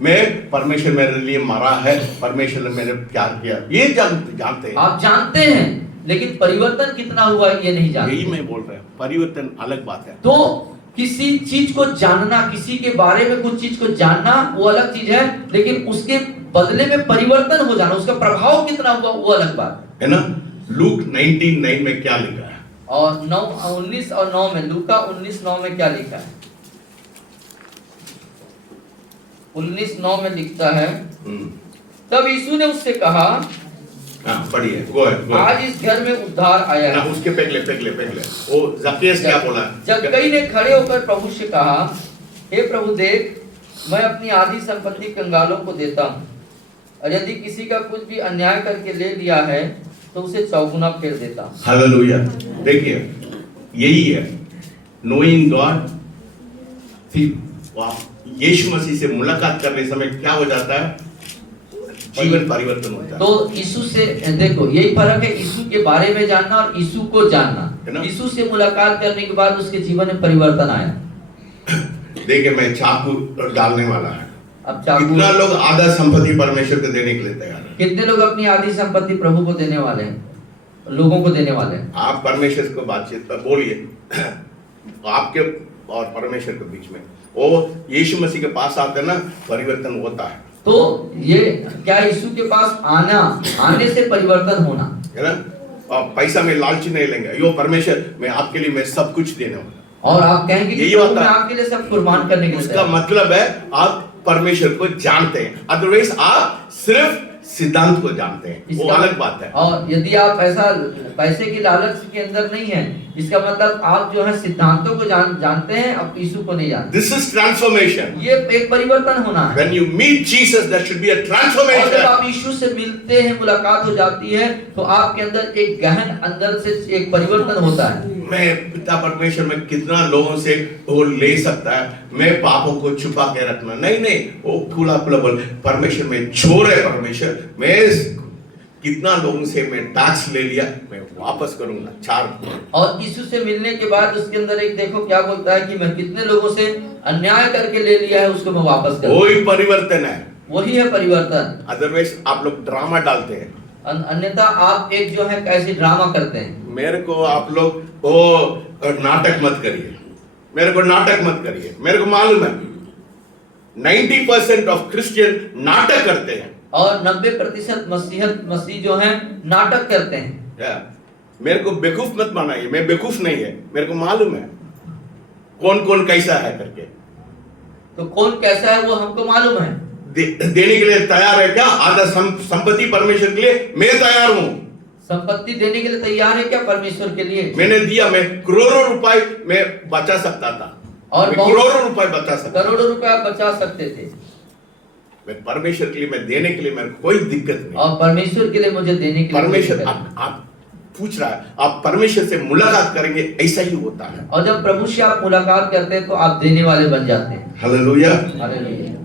मैं परमेश्वर मेरे लिए मरा है, परमेश्वर ने मेरे प्यार किया, ये जानते हैं। आप जानते हैं, लेकिन परिवर्तन कितना हुआ ये नहीं जानते। यही मैं बोल रहा हूँ, परिवर्तन अलग बात है। तो किसी चीज को जानना, किसी के बारे में कुछ चीज को जानना वो अलग चीज है, लेकिन उसके बदले में परिवर्तन हो जाना, उसका प्रभाव कितना हुआ वो अलग बात है ना। लूक 19:9 में क्या लिखा है? और 19 और 9 में, लूका 19:9 में क्या लिखा है? 19:9 में लिखता है, तब यीशु ने उससे कहा, पढ़िए, गो अहेड। आज इस घर में उद्धार आया है। उसके पहले वो जक्कैस क्या बोला? जक्कई ने खड़े होकर प्रभु से कहा, हे प्रभु देख, मैं अपनी आधी संपत्ति कंगालों को देता हूँ, और यदि किसी का कुछ भी अन्याय करके ले लिया है तो उसे 4 गुना फेर देता हूँ। हालेलुया। देखिए यही है नोइंग गॉड। यीशु मसीह से मुलाकात करने समय क्या हो जाता है? जीवन परिवर्तन होता है। तो यीशु से देखो, यही फर्क है यीशु के बारे में जानना और यीशु को जानना। है ना? यीशु से मुलाकात करने के बाद उसके जीवन में परिवर्तन आया। देखिए मैं चाकू डालने वाला है, अब चाकू, कितना लोग आधा संपत्ति परमेश्वर को देने के लिए तैयार है? कितने लोग अपनी आधी संपत्ति प्रभु को देने वाले हैं, लोगों को देने वाले हैं? आप परमेश्वर को बातचीत बोलिए आपके और परमेश्वर के बीच में, वो यीशु मसीह के पास आते ना परिवर्तन होता है। तो ये क्या यीशु के पास आने से परिवर्तन होना है ना। और पैसा में लालची नहीं लेंगे, यो परमेश्वर मैं आपके लिए मैं सब कुछ देने वाला, और आप कहेंगे कि यही प्रभु होता मैं है। आपके लिए सब कुर्बान करने के लिए उसका मतलब है आप परमेश्वर को जानते हैं, अदरवाइज आप सिर्फ सिद्धांत को जानते हैं, वो अलग बात है। और यदि आप ऐसा पैसे की लालच के अंदर नहीं है, इसका मतलब आप जो है सिद्धांतों को जानते हैं, अब यीशु को नहीं जानते। This is transformation. ये एक परिवर्तन होना है। When you meet Jesus, there should be a और जब transformation. आप यीशु से मिलते हैं, मुलाकात हो जाती है, तो आपके अंदर एक गहन अंदर से एक परिवर्तन होता है। मैं पिता परमेश्वर में कितना लोगों से वो ले सकता है, मैं पापों को छुपा के रखना नहीं, वो खुला खुला बोल परमेश्वर में चोर है परमेश्वर, मैं कितना लोगों से मैं टैक्स ले लिया, मैं वापस करूंगा 4। और यीशु से मिलने के बाद उसके अंदर एक देखो क्या बोलता है कि मैं कितने लोगों से अन्याय करके ले लिया है, उसको मैं वापस करूंगा। वही परिवर्तन है, वही है परिवर्तन। अदरवाइज आप लोग ड्रामा डालते हैं। अन्यथा आप एक जो है कैसे ड्रामा करते हैं। मेरे को आप लोग वो नाटक मत करिए, मेरे को नाटक मत करिए। मेरे को मालूम है 90% ऑफ क्रिश्चियन नाटक करते हैं, और 90% मसीह जो है नाटक करते हैं। मेरे को बेवकूफ मत बनाइए, मैं बेवकूफ नहीं है, मेरे को मालूम है कौन कौन कैसा है करके। तो कौन कैसा है वो हमको मालूम है। देने के लिए तैयार है क्या? आधा संपत्ति परमेश्वर के लिए मैं तैयार हूं। संपत्ति देने के लिए तैयार है क्या परमेश्वर के लिए? मैंने दिया, मैं करोड़ों रुपए में बचा सकता था, और करोड़ों रुपए बचा सकता, करोड़ों रुपए आप बचा सकते थे। मैं परमेश्वर के लिए मैं देने के लिए मेरे को कोई दिक्कत नहीं। और परमेश्वर के लिए मुझे देने के लिए परमेश्वर आप पूछ रहा है, आप परमेश्वर से मुलाकात करेंगे, ऐसा ही होता है। और जब प्रभु से आप मुलाकात करते हैं तो आप देने वाले बन जाते हैं। Hallelujah. Hallelujah.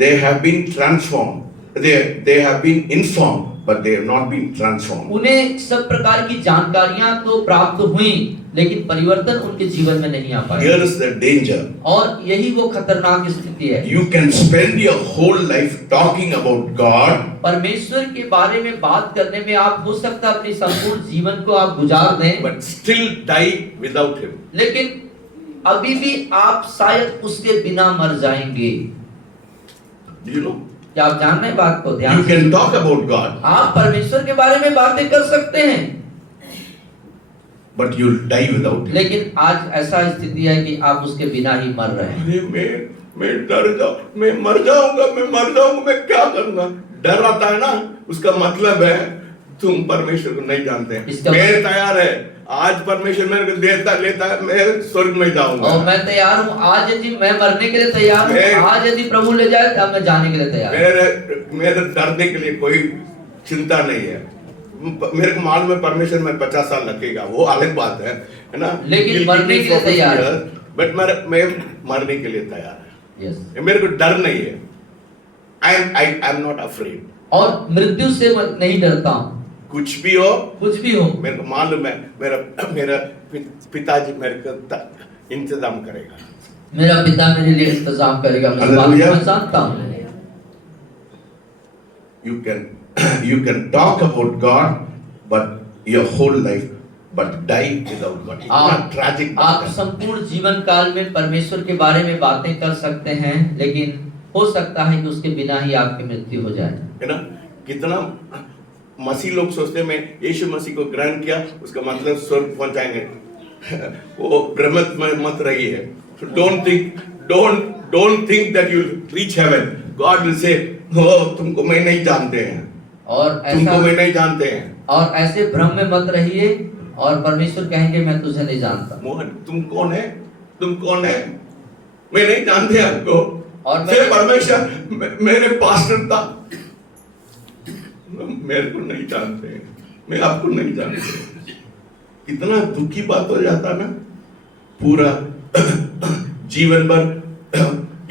They have been transformed. They have been informed, but they have not been transformed. उन्हें सब प्रकार की जानकारियां तो प्राप्त हुई, लेकिन परिवर्तन उनके जीवन में नहीं आ पाया। Here is the danger. और यही वो खतरनाक स्थिति है। You can spend your whole life talking about God, परमेश्वर के बारे में बात करने में आप हो सकता है अपनी संपूर्ण जीवन को आप गुजार दें, but still die without Him. लेकिन अभी भी आप शायद उसके बिना मर जाएंगे। Do you know? क्या आप जान रहे हैं बात को? ध्यान You से। can talk about God, आप परमेश्वर के बारे में बातें कर सकते हैं, but you'll die without Him. लेकिन आज ऐसा स्थिति है कि आप उसके बिना ही मर रहे हैं। अरे मैं डर जाऊं, मैं मर जाऊंगा, मैं क्या करूंगा? डर आता है ना, उसका मतलब है तुम परमेश्वर को नहीं जानते हैं। मैं तैयार है, आज परमेश्वर मेरे को देता लेता है, मैं स्वर्ग में जाऊंगा। और मैं तैयार हूँ, आज यदि मैं मरने के लिए तैयार हूँ, आज यदि प्रभु ले जाए तब मैं जाने के लिए तैयार हूँ। मेरे डरने के लिए कोई चिंता नहीं है। मेरे को मालूम है परमेश्वर में 50 साल लगेगा, वो अलग बात है ना, लेकिन मरने के लिए तैयार है। बट मैं मरने के लिए तैयार है। यस। मेरे को डर नहीं है। I am not afraid. और मृत्यु से मैं नहीं डरता हूँ। कुछ भी हो, मेरे को मालूम है मेरा पिताजी मेरे को इंतजाम करेगा। मेरा पिता मेरे लिए इंतजाम करेगा, मैं बात को जानता हूँ। You can talk about God, but your whole life, but die without God. इतना tragic बात आप है। संपूर्ण जीवन काल में परमेश्वर के बारे में बातें कर सकते हैं, लेकिन हो सकता है कि उसके बिना ही आपकी मृत्यु हो जाए। है ना? कितना मसीह लोग सोचते हैं मैं यीशु मसीह को ग्रहण किया, उसका मतलब स्वर्ग पहुंच जाएंगे। वो भ्रमित में मत रहिए। Don't think that you'll reach heaven. God will say, "Oh, तुमको मैं नहीं जानते हैं, और तुमको ऐसा मैं नहीं जानते हैं। और ऐसे भ्रम में मत रहिए, और परमेश्वर कहेंगे मैं तुझे नहीं जानता। मोहन तुम कौन है? मैं नहीं जानते आपको। और फिर परमेश्वर मेरे पास्टर था, मेरे को नहीं जानते हैं, मैं आपको नहीं जानते। कितना दुखी बात हो जाता ना। पूरा जीवन भर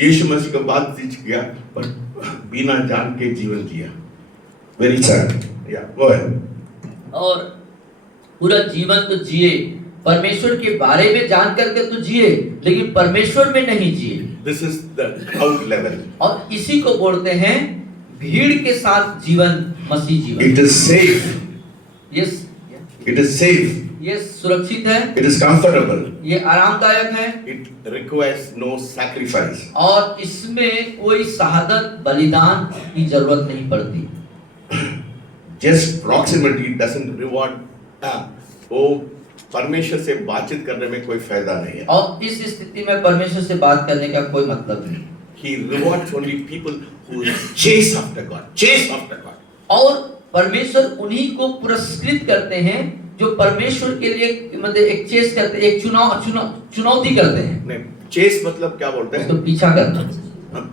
यीशु मसीह को बातचीत किया, पर बिना जान के जीवन जिया। Very sad. या गो अहेड। और पूरा जीवन तो जिए, परमेश्वर के बारे में जान करके तो जिए, लेकिन परमेश्वर में नहीं जिए। This is the crowd level. और इसी को बोलते हैं भीड़ के साथ जीवन, मसीह जीवन। It is safe. Yes, it is safe. ये सुरक्षित है, इट इज कंफर्टेबल। ये आरामदायक है, इट रिक्वायर्स नो सैक्रिफाइस। और इसमें कोई शहादत बलिदान की जरूरत नहीं पड़ती। Just proximity doesn't reward. वो परमेश्वर से बातचीत करने में कोई फायदा नहीं है। और इस स्थिति में परमेश्वर से बात करने का कोई मतलब नहीं। He rewards only people who chase after God, chase after God. और परमेश्वर उन्हीं को पुरस्कृत करते हैं जो परमेश्वर के लिए मतलब एक चेस करते, एक चुनौती करते हैं। नहीं, चेस मतलब क्या बोलते हैं? उसको पीछा करना,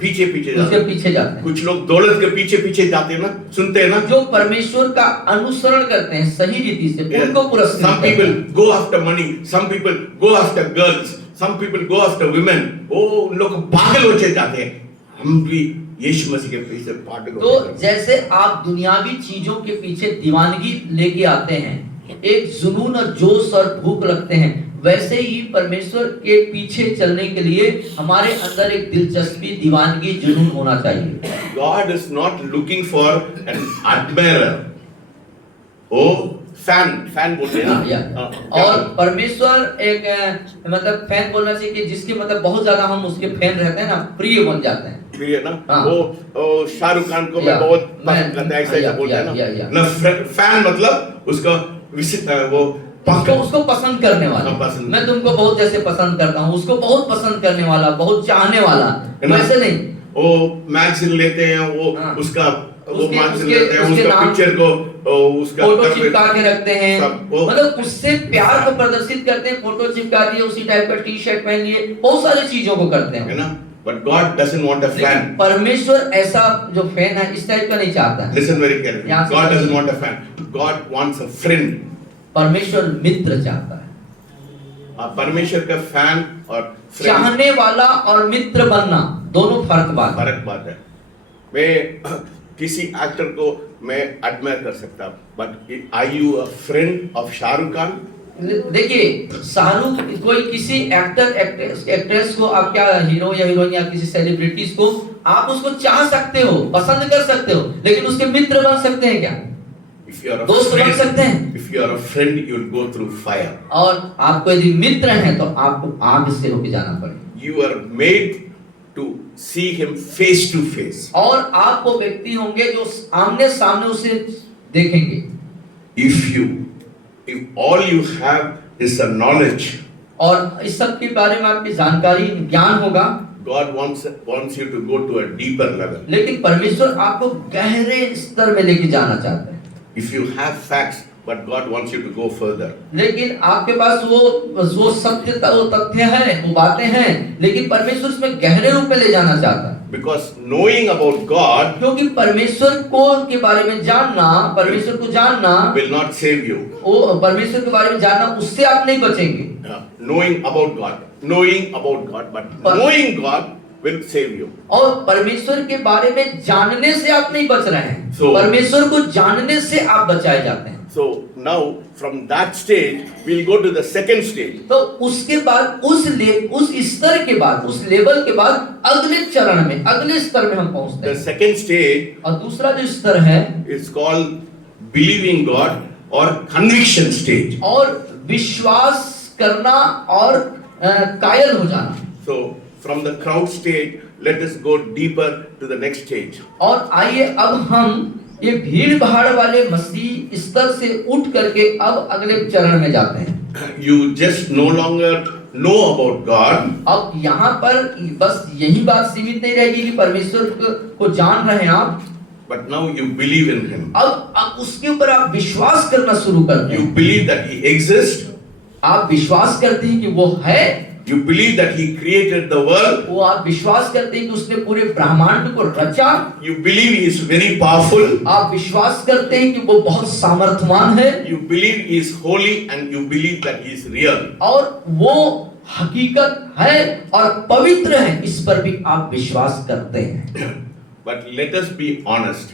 पीछे उसके जाते हैं। पीछे जाते हैं। कुछ लोग दौलत के पीछे जाते हैं ना, सुनते हैं ना। जो परमेश्वर का अनुसरण करते हैं सही रीति से, उनको पुरस्कृत Some करते people हैं। go after money, some people go after girls, some people go after women. वो उन लोग पागल होते जाते हैं। हम भी यीशु मसीह के पीछे पागल होते तो जाते हैं। जैसे आप दुनियावी चीजों के पीछे दीवानगी लेके आते हैं, एक जुनून और जोश और भूख लगते हैं, वैसे ही परमेश्वर के पीछे चलने के लिए हमारे अंदर एक दिलचस्पी, दीवानगी, जुनून होना चाहिए। God is not looking for an admirer. ओ फैन बोलते हैं ना। और परमेश्वर एक मतलब फैन बोलना चाहिए कि जिसके मतलब बहुत ज्यादा हम उसके फैन रहते हैं ना, प्रिय बन जाते हैं। प्रिय ना। हाँ। वो शाहरुख खान को मैं बहुत पसंद करता है, ऐसा बोलते हैं ना। फैन मतलब उसका वो उसको पसंद करने वाला। पसंद। मैं तुमको बहुत जैसे पसंद करता हूँ, उसको बहुत पसंद करने वाला, बहुत चाहने वाला, वैसे नहीं। वो मैगजीन लेते हैं, वो हाँ। उसका वो उसके- मैगजीन उसके- लेते हैं, उसके उसका नाम- पिक्चर को उसका फोटो चिपका के रखते हैं, सब वो- मतलब उससे प्यार को प्रदर्शित करते हैं। फोटो चिपका दिए, उसी टाइप का टी शर्ट पहन लिए, बहुत सारी चीजों को करते है हैं। ना। But God doesn't want a लेकिन fan. परमेश्वर ऐसा जो फैन है इस टाइप का नहीं चाहता है। Listen very carefully. यहाँ से God doesn't समझिए। want a fan. God wants a friend. परमेश्वर मित्र चाहता है। परमेश्वर का फैन और friend चाहने वाला और मित्र बनना दोनों फर्क बात है। फर्क बात है। मैं किसी एक्टर को मैं एडमायर कर सकता, but are you a friend of Shahrukh Khan? देखिए शाहरुख कोई किसी एक्ट्रेस को आप क्या हीरो या हीरोइन या किसी सेलिब्रिटीज को आप उसको चाह सकते हो, पसंद कर सकते हो, लेकिन उसके मित्र बन सकते हैं क्या? दोस्त बन सकते हैं? If you are a friend, you'll go through fire. और आपको यदि मित्र हैं तो आपको आग से होके जाना पड़ेगा। You are made to see him face to face. और आप वो व्यक्ति होंगे जो आमने सामने उसे देखेंगे। If all you have is a knowledge, और इस सब के बारे में आपकी जानकारी ज्ञान होगा, God wants you to go to a deeper level. लेकिन परमेश्वर आपको गहरे स्तर में लेके जाना चाहता है। If you have facts, but God wants you to go further. लेकिन आपके पास वो सत्यता, वो तथ्य है, वो बातें हैं, लेकिन परमेश्वर उसमें गहरे रूप में ले जाना चाहता है। Because knowing about God क्योंकि परमेश्वर को के बारे में जानना, परमेश्वर को जानना will not save you. वो परमेश्वर के बारे में जानना, उससे आप नहीं बचेंगे। Knowing about God, but knowing God will save you. और परमेश्वर के बारे में जानने से आप नहीं बच रहे हैं। So- परमेश्वर को जानने से आप बचाए जाते हैं। So now from that stage we'll go to the second stage. तो उसके बाद उस स्तर के बाद, उस लेवल के बाद अगले चरण में, अगले स्तर में हम पहुंचते The हैं। second stage और दूसरा जो स्तर है is called believing God or conviction stage. और विश्वास करना और कायल हो जाना। So from the crowd stage, let us go deeper to the next stage. और आइए अब हम ये भीड़ भाड़ वाले मसीह स्तर से उठ करके अब अगले चरण में जाते हैं। You just no longer know about God. अब यहाँ पर बस यही बात सीमित नहीं रहेगी कि परमेश्वर को जान रहे हैं आप, But now you believe in Him. अब उसके ऊपर आप विश्वास करना शुरू करते You हैं। believe that He exists. आप विश्वास करते हैं कि वो है, You believe that He created the world. वो आप विश्वास करते हैं कि उसने पूरे ब्रह्मांड को रचा। You believe He is very powerful. आप विश्वास करते हैं कि वो बहुत सामर्थ्यवान है। You believe He is holy and you believe that He is real. और वो हकीकत है और पवित्र है, इस पर भी आप विश्वास करते हैं। But let us be honest.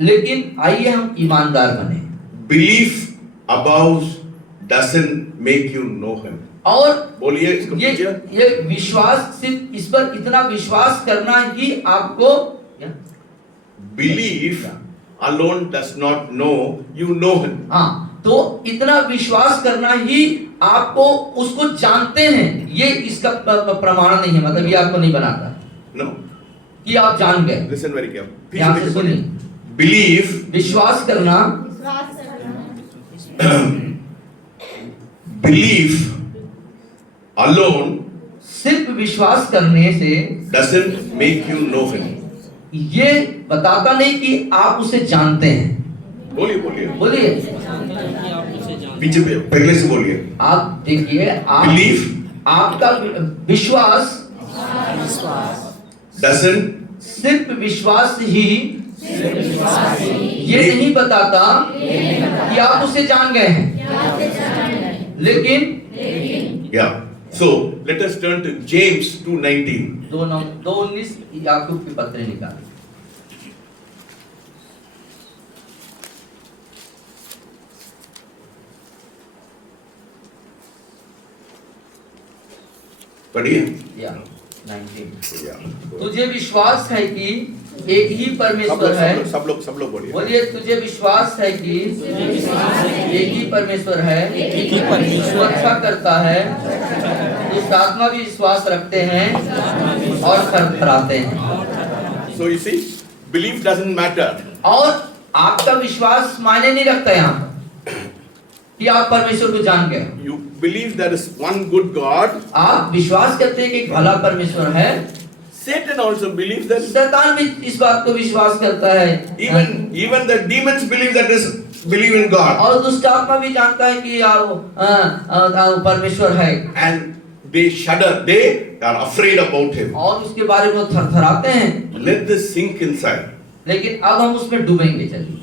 लेकिन आइए हम ईमानदार बने। Belief above doesn't make you know Him. और बोलिए इसको कीजिए। ये विश्वास, सिर्फ इस पर इतना विश्वास करना ही आपको Belief alone does not know you know Him. हाँ, तो इतना विश्वास करना ही आपको उसको जानते हैं, ये इसका प्रमाण नहीं है, मतलब ये आपको नहीं बनाता No. कि आप जान गए। Listen very carefully. ध्यान से सुनिए। Belief विश्वास करना, belief alone सिर्फ विश्वास करने से doesn't make you know Him. ये बताता नहीं कि आप उसे जानते हैं। बोलिए बोलिए बोलिए, पीछे पहले से बोलिए। आप देखिए, आप Belief आपका विश्वास doesn't सिर्फ विश्वास ही ये नहीं बताता कि आप उसे जान गए हैं, लेकिन yeah. So let us turn to James 2:19. 2:19 याकूब के पत्र निकाल। पढ़िए। या 19। Yeah. तुझे विश्वास है कि एक ही परमेश्वर है। सब लोग बोलिए। बोलिए, तुझे विश्वास है कि एक ही परमेश्वर है, एक ही परमेश्वर है। अच्छा करता है, दुष्ट आत्मा भी विश्वास रखते हैं और थरथराते हैं। So you see, belief doesn't matter. और आपका विश्वास मायने नहीं रखता यहाँ पर कि आप परमेश्वर को जान गए। You believe there is one good God. आप विश्वास करते हैं कि एक भला परमेश्वर है। Satan also believes that. शैतान भी इस बात को विश्वास करता है। Even the demons believe in God. और दुष्ट आत्मा भी जानता है कि परमेश्वर है। And they shudder. They are afraid about him. और उसके बारे में वो थरथराते हैं। Let this sink inside. लेकिन अब हम उसमें डूबेंगे। चलिए,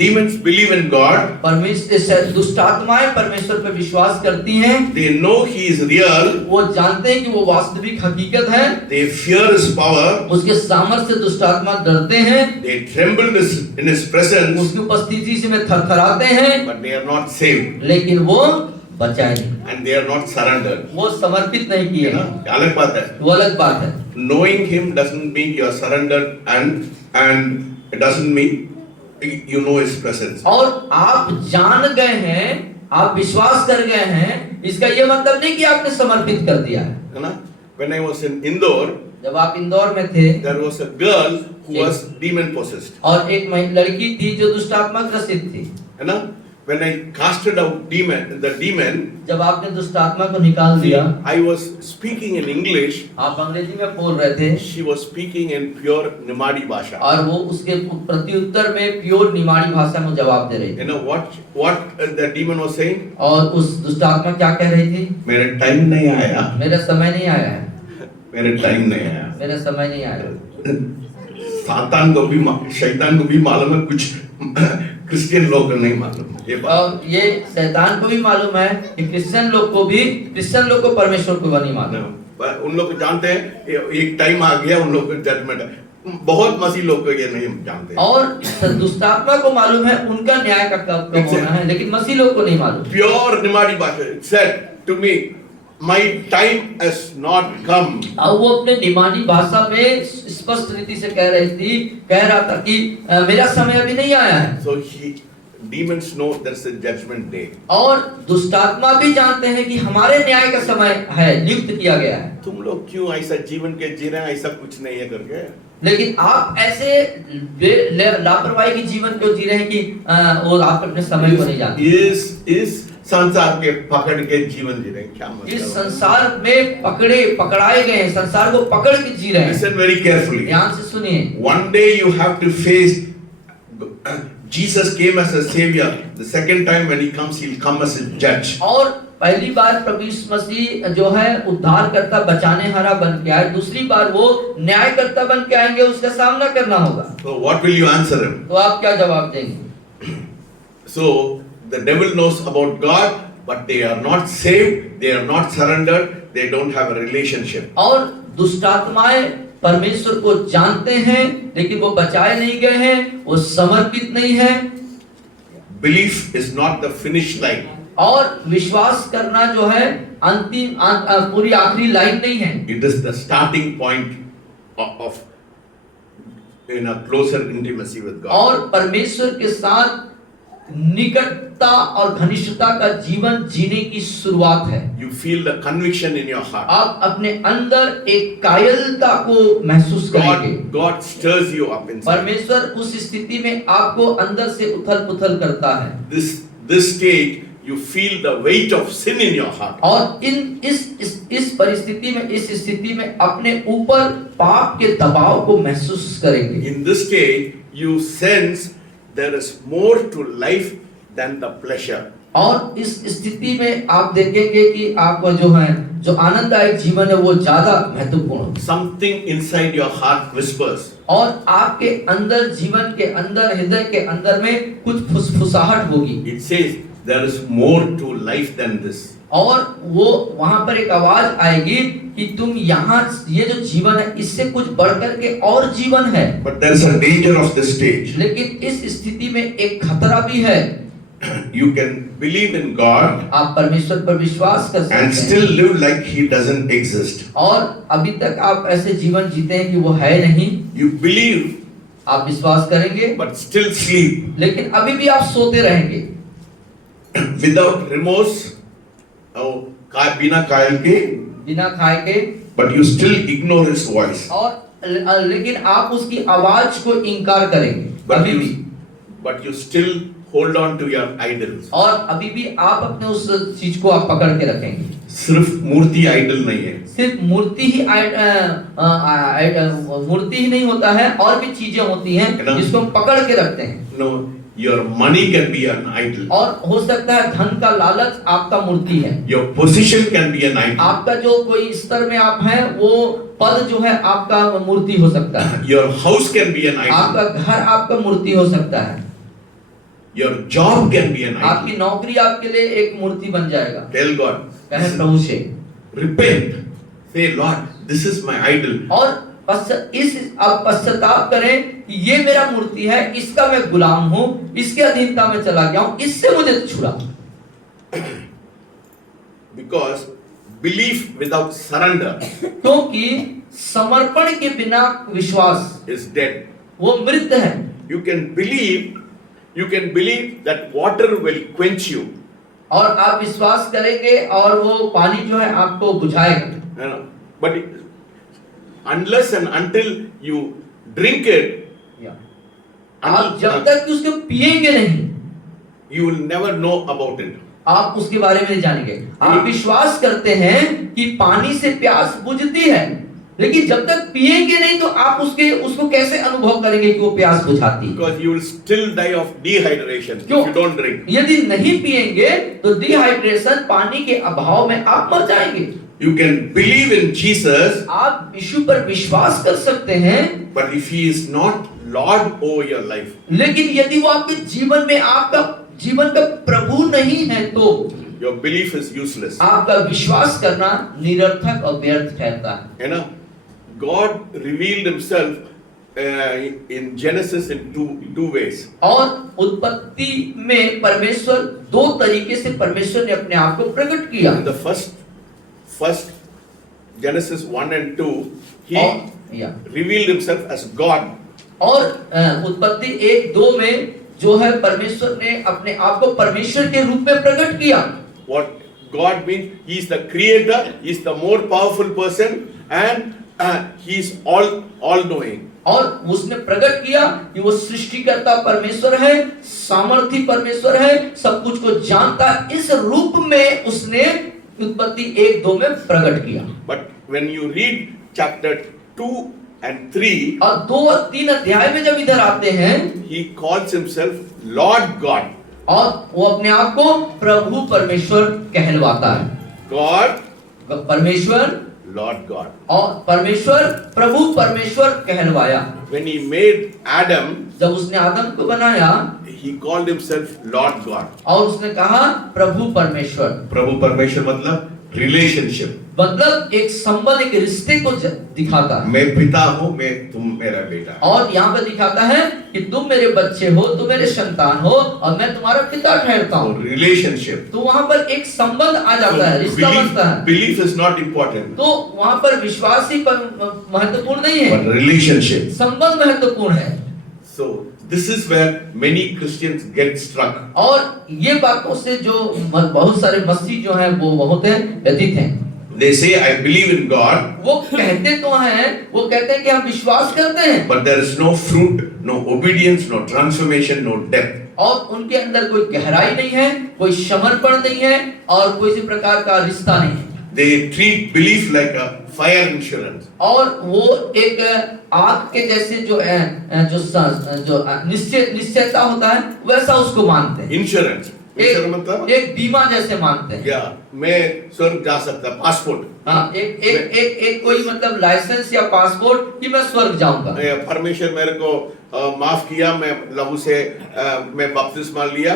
Demons believe in God. परमेश्वर, दुष्ट आत्माएं परमेश्वर पर विश्वास करती हैं। They know He is real. वो जानते हैं कि वो वास्तविक हकीकत है। They fear His power. उसके सामर्थ्य से दुष्ट आत्मा डरते हैं। They tremble in His presence. उसकी उपस्थिति से में थरथराते हैं। But they are not saved. लेकिन वो बचाए नहीं, And they are not surrendered. वो समर्पित नहीं है किए। ना? अलग बात है. वो अलग बात है। Knowing Him doesn't mean you are surrendered, and it doesn't mean you know His presence. और आप जान गए हैं, आप विश्वास कर गए हैं, इसका ये मतलब नहीं कि आपने समर्पित कर दिया है। है ना? When I was in Indore, जब आप इंदौर में थे, there was a girl who was demon possessed. और एक लड़की थी जो दुष्ट आत्मा ग्रसित थी। है ना? When I casted out the demon, जब आपने दुष्ट आत्मा को निकाल दिया, I was speaking in English. आप अंग्रेजी में बोल रहे थे, She was speaking in pure Nimadi भाषा. और वो उसके प्रत्युत्तर में प्योर निमाड़ी भाषा में जवाब दे रही थी। You know what the demon was saying? और उस दुष्ट आत्मा क्या कह रही थी? मेरा टाइम नहीं आया. मेरा समय नहीं आया है, मेरा टाइम नहीं आया. मेरा समय नहीं आया। शैतान को भी मालूम है, कुछ क्रिश्चियन लोग को नहीं मालूम ये बात। और ये शैतान को भी मालूम है कि क्रिश्चियन लोग को परमेश्वर को नहीं मालूम। उन लोग को जानते हैं एक टाइम आ गया, उन लोग को जजमेंट है। बहुत मसीह लोग को ये नहीं जानते। और दुष्ट आत्मा को मालूम है उनका न्याय का कब होना है, लेकिन मसीह लोग को नहीं मालूम। प्योर निमाड़ी भाषा said to me, my time has not come. अब वो अपने निमाड़ी भाषा में स्पष्ट रीति से कह रहा था कि मेरा समय अभी नहीं आया है। So demons know there's a judgment day. और दुष्ट आत्मा भी जानते हैं कि हमारे न्याय का समय है, नियुक्त किया गया है। तुम लोग क्यों ऐसा जीवन के जी रहे हैं, ऐसा कुछ नहीं है करके। लेकिन आप ऐसे लापरवाही की जीवन क्यों जी रहे हैं कि वो आप अपने समय को नहीं जानते। इस संसार के पकड़ के जीवन जी रहे हैं, क्या मतलब? इस संसार में पकड़ाए गए हैं, संसार को पकड़ के जी रहे हैं। Listen very carefully. ध्यान से सुनिए। One day you have to face. Jesus came as a savior. The second time when he comes, he'll come as a judge. और पहली बार प्रभु यीशु मसीह जो है उद्धारकर्ता बचाने हारा बन के आए, दूसरी बार वो न्यायकर्ता बन के आएंगे, उसका सामना करना होगा। So what will you answer him? तो आप क्या जवाब देंगे? So the devil knows about God, but they are not saved, they are not surrendered, they don't have a relationship. और दुष्ट आत्माएं परमेश्वर को जानते हैं, लेकिन वो बचाए नहीं गए हैं, वो समर्पित नहीं है। Belief is not the finish line. और विश्वास करना जो है अंतिम पूरी आखिरी लाइन नहीं है। It is the starting point of in a closer intimacy with God. और परमेश्वर के साथ निकटता और घनिष्ठता का जीवन जीने की शुरुआत है। You feel the conviction in your heart. आप अपने अंदर एक कायरता को महसूस करेंगे। God stirs you up inside. परमेश्वर उस स्थिति में आपको अंदर से उथल-पुथल करता है। This stage you feel the weight of sin in your heart. और इस परिस्थिति में, इस स्थिति में अपने ऊपर पाप के दबाव को महसूस करेंगे। In this stage you sense there is more to life than the pleasure. और इस स्थिति में आप देखेंगे कि आपका जो है, जो आनंददायक जीवन है वो ज्यादा महत्वपूर्ण है। Something inside your heart whispers. और आपके अंदर, जीवन के अंदर, हृदय के अंदर में कुछ फुसफुसाहट होगी। It says there is more to life than this. और वो वहां पर एक आवाज आएगी कि तुम यहाँ, ये जो जीवन है इससे कुछ बढ़कर के और जीवन है। But there is a danger of this stage. लेकिन इस स्थिति में एक खतरा भी है। You can believe in God आप परमेश्वर पर विश्वास कर सकते हैं and still live like He doesn't exist. और अभी तक आप ऐसे जीवन जीते हैं कि वो है नहीं। You believe आप विश्वास करेंगे but still sleep लेकिन अभी भी आप सोते रहेंगे without remorse. बिना कायल के, बिना खाए के, but you still ignore His voice. और लेकिन आप उसकी आवाज को इनकार करेंगे अभी भी। But you still hold on to your idols. और अभी भी आप अपने उस चीज को आप पकड़ के रखेंगे। सिर्फ मूर्ति आइडल नहीं है। सिर्फ मूर्ति ही मूर्ति ही नहीं होता है, और भी चीजें होती हैं जिसको हम पकड़ के रखते हैं। No, Your money can be an idol. और हो सकता है धन का लालच आपका मूर्ति है। Your position can be an idol. आपका जो कोई स्तर में आप हैं वो पद जो है आपका मूर्ति हो सकता है। Your house can be an idol. आपका घर आपका मूर्ति हो सकता है। Your job can be an idol. आपकी नौकरी आपके लिए एक मूर्ति बन जाएगा। Tell God. कहे प्रभु से Repent. Say, Lord, this is my idol. और आप पश्चाताप करें कि ये मेरा मूर्ति है, इसका मैं गुलाम हूँ, इसके अधीनता में चला गया हूँ, इससे मुझे छुड़ा। Because belief without surrender क्योंकि समर्पण के बिना विश्वास is dead. वो मृत है। You can believe that water will quench you. और आप विश्वास करेंगे और वो पानी जो है आपको बुझाएगा। You know, but unless and until you drink it, आप जब तक कि उसको पिएंगे नहीं, you will never know about it. आप उसके बारे में नहीं जानेंगे। आप विश्वास करते हैं कि पानी से प्यास बुझती है, लेकिन जब तक पिएंगे नहीं तो आप उसको कैसे अनुभव करेंगे कि वो प्यास बुझाती है? Because you will still die of dehydration if क्यों? you don't drink. यदि नहीं पिएंगे तो डिहाइड्रेशन, पानी के अभाव में आप मर जाएंगे। You can believe in Jesus, आप यीशु पर विश्वास कर सकते हैं, but if he is not Lord over your life, लेकिन यदि वो आपके जीवन में आपका जीवन का प्रभु नहीं है तो your belief is useless. आपका विश्वास करना निरर्थक और व्यर्थ ठहरता है। You know, God revealed himself in Genesis in two ways. और उत्पत्ति में परमेश्वर दो तरीके से परमेश्वर ने अपने आप को प्रकट किया। In the first Genesis 1 and 2, he revealed himself as God. और उत्पत्ति 1-2 में जो है परमेश्वर ने अपने आप को परमेश्वर के रूप में प्रकट किया। What God means, he is the creator, he is the more powerful person, and he is all knowing. और उसने प्रकट किया कि वो सृष्टिकर्ता परमेश्वर है, सामर्थी परमेश्वर है, सब कुछ को जानता, इस रूप में उसने उत्पत्ति 1-2 में प्रकट किया। But when you read chapter 2 and 3, और 2 और 3 अध्याय में जब इधर आते हैं, he calls himself Lord God. और वो अपने आप को प्रभु परमेश्वर कहलवाता है। God, परमेश्वर, Lord God. और परमेश्वर प्रभु परमेश्वर कहलवाया। When he made Adam, जब उसने आदम को बनाया, he called himself Lord God. और उसने कहा प्रभु परमेश्वर। प्रभु परमेश्वर मतलब रिलेशनशिप, मतलब एक संबंध, एक रिश्ते को दिखाता है। मैं पिता हूँ, तुम मेरा बेटा। और यहाँ पे दिखाता है कि तुम मेरे बच्चे हो, तुम मेरे संतान हो, और मैं तुम्हारा पिता ठहरता हूँ। रिलेशनशिप, तो वहाँ पर एक संबंध आ जाता है, रिश्ता बनता है। बिलीफ इज नॉट इम्पोर्टेंट, तो वहाँ पर विश्वास ही महत्वपूर्ण नहीं है, बट रिलेशनशिप, संबंध महत्वपूर्ण है। So this is where many Christians get struck. और ये बातों से जो बहुत सारे मसीह जो हैं वो बहुत व्यतीत हैं। They say I believe in God. वो कहते तो हैं, वो कहते हैं कि हम विश्वास करते हैं, but there is no fruit, no obedience, no transformation, no depth. और उनके अंदर कोई गहराई नहीं है, कोई समर्पण नहीं है, और कोई इसी प्रकार का रिश्ता नहीं है। They treat belief like a fire insurance. और वो एक आग के जैसे जो निश्चयता होता है वैसा उसको मानते हैं। इंश्योरेंस मतलब एक बीमा जैसे मानते हैं। या मैं स्वर्ग जा सकता, पासपोर्ट। हाँ, एक कोई मतलब लाइसेंस या पासपोर्ट कि मैं स्वर्ग जाऊंगा। परमेश्वर मेरे को माफ किया, मैं लहू से मैं बपतिस्मा लिया,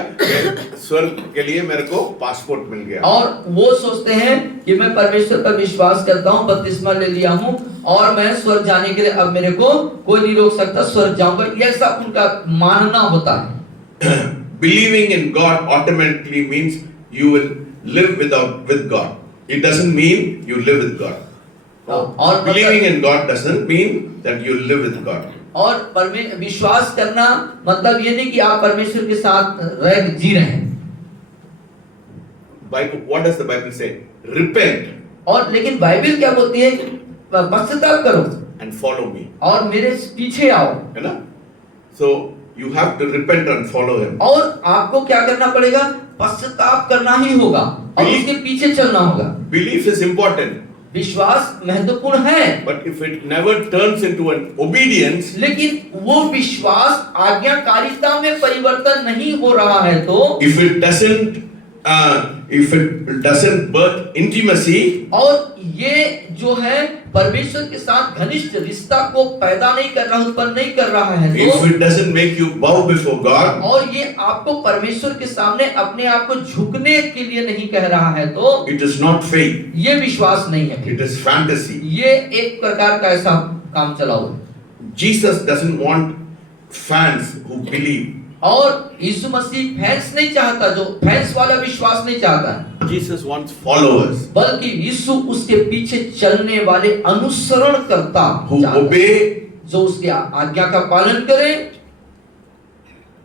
स्वर्ग के लिए मेरे को पासपोर्ट मिल गया। और वो सोचते हैं कि मैं परमेश्वर पर विश्वास करता हूँ, बपतिस्मा ले लिया हूँ, और मैं स्वर्ग जाने के लिए अब मेरे को कोई नहीं रोक सकता, स्वर्ग जाऊंगा, ऐसा उनका मानना होता है। Believing in God automatically means you will live with God. It doesn't mean you live with God. और believing in God doesn't mean that you live with God. और विश्वास करना मतलब ये नहीं कि आप परमेश्वर के साथ रह जी रहे हैं। Bible, what does the Bible say? Repent. और लेकिन बाइबल क्या बोलती है? पश्चाताप करो and follow me. और मेरे पीछे आओ, है ना? So you have to repent and follow him. और आपको क्या करना पड़ेगा? पश्चाताप करना ही होगा और उसके पीछे चलना होगा। Belief is important. विश्वास महत्वपूर्ण है, but if it never turns into an obedience, लेकिन वो विश्वास आज्ञाकारिता में परिवर्तन नहीं हो रहा है तो, if it doesn't birth intimacy, और ये जो है परमेश्वर के साथ घनिष्ठ रिश्ता को पैदा नहीं कर रहा, उत्पन्न नहीं कर रहा है if तो, it doesn't make you bow before God, और ये आपको परमेश्वर के सामने अपने आप को झुकने के लिए नहीं कह रहा है तो, it is not faith, ये विश्वास नहीं है, it is fantasy. ये एक प्रकार का ऐसा काम चलाओ है। Jesus doesn't want fans who believe. और यीशु मसीह फैंस नहीं चाहता, जो फैंस वाला विश्वास नहीं चाहता है, Jesus wants followers बल्कि यीशु उसके पीछे चलने वाले अनुसरण करता who obey. जो उसके आज्ञा का पालन करें।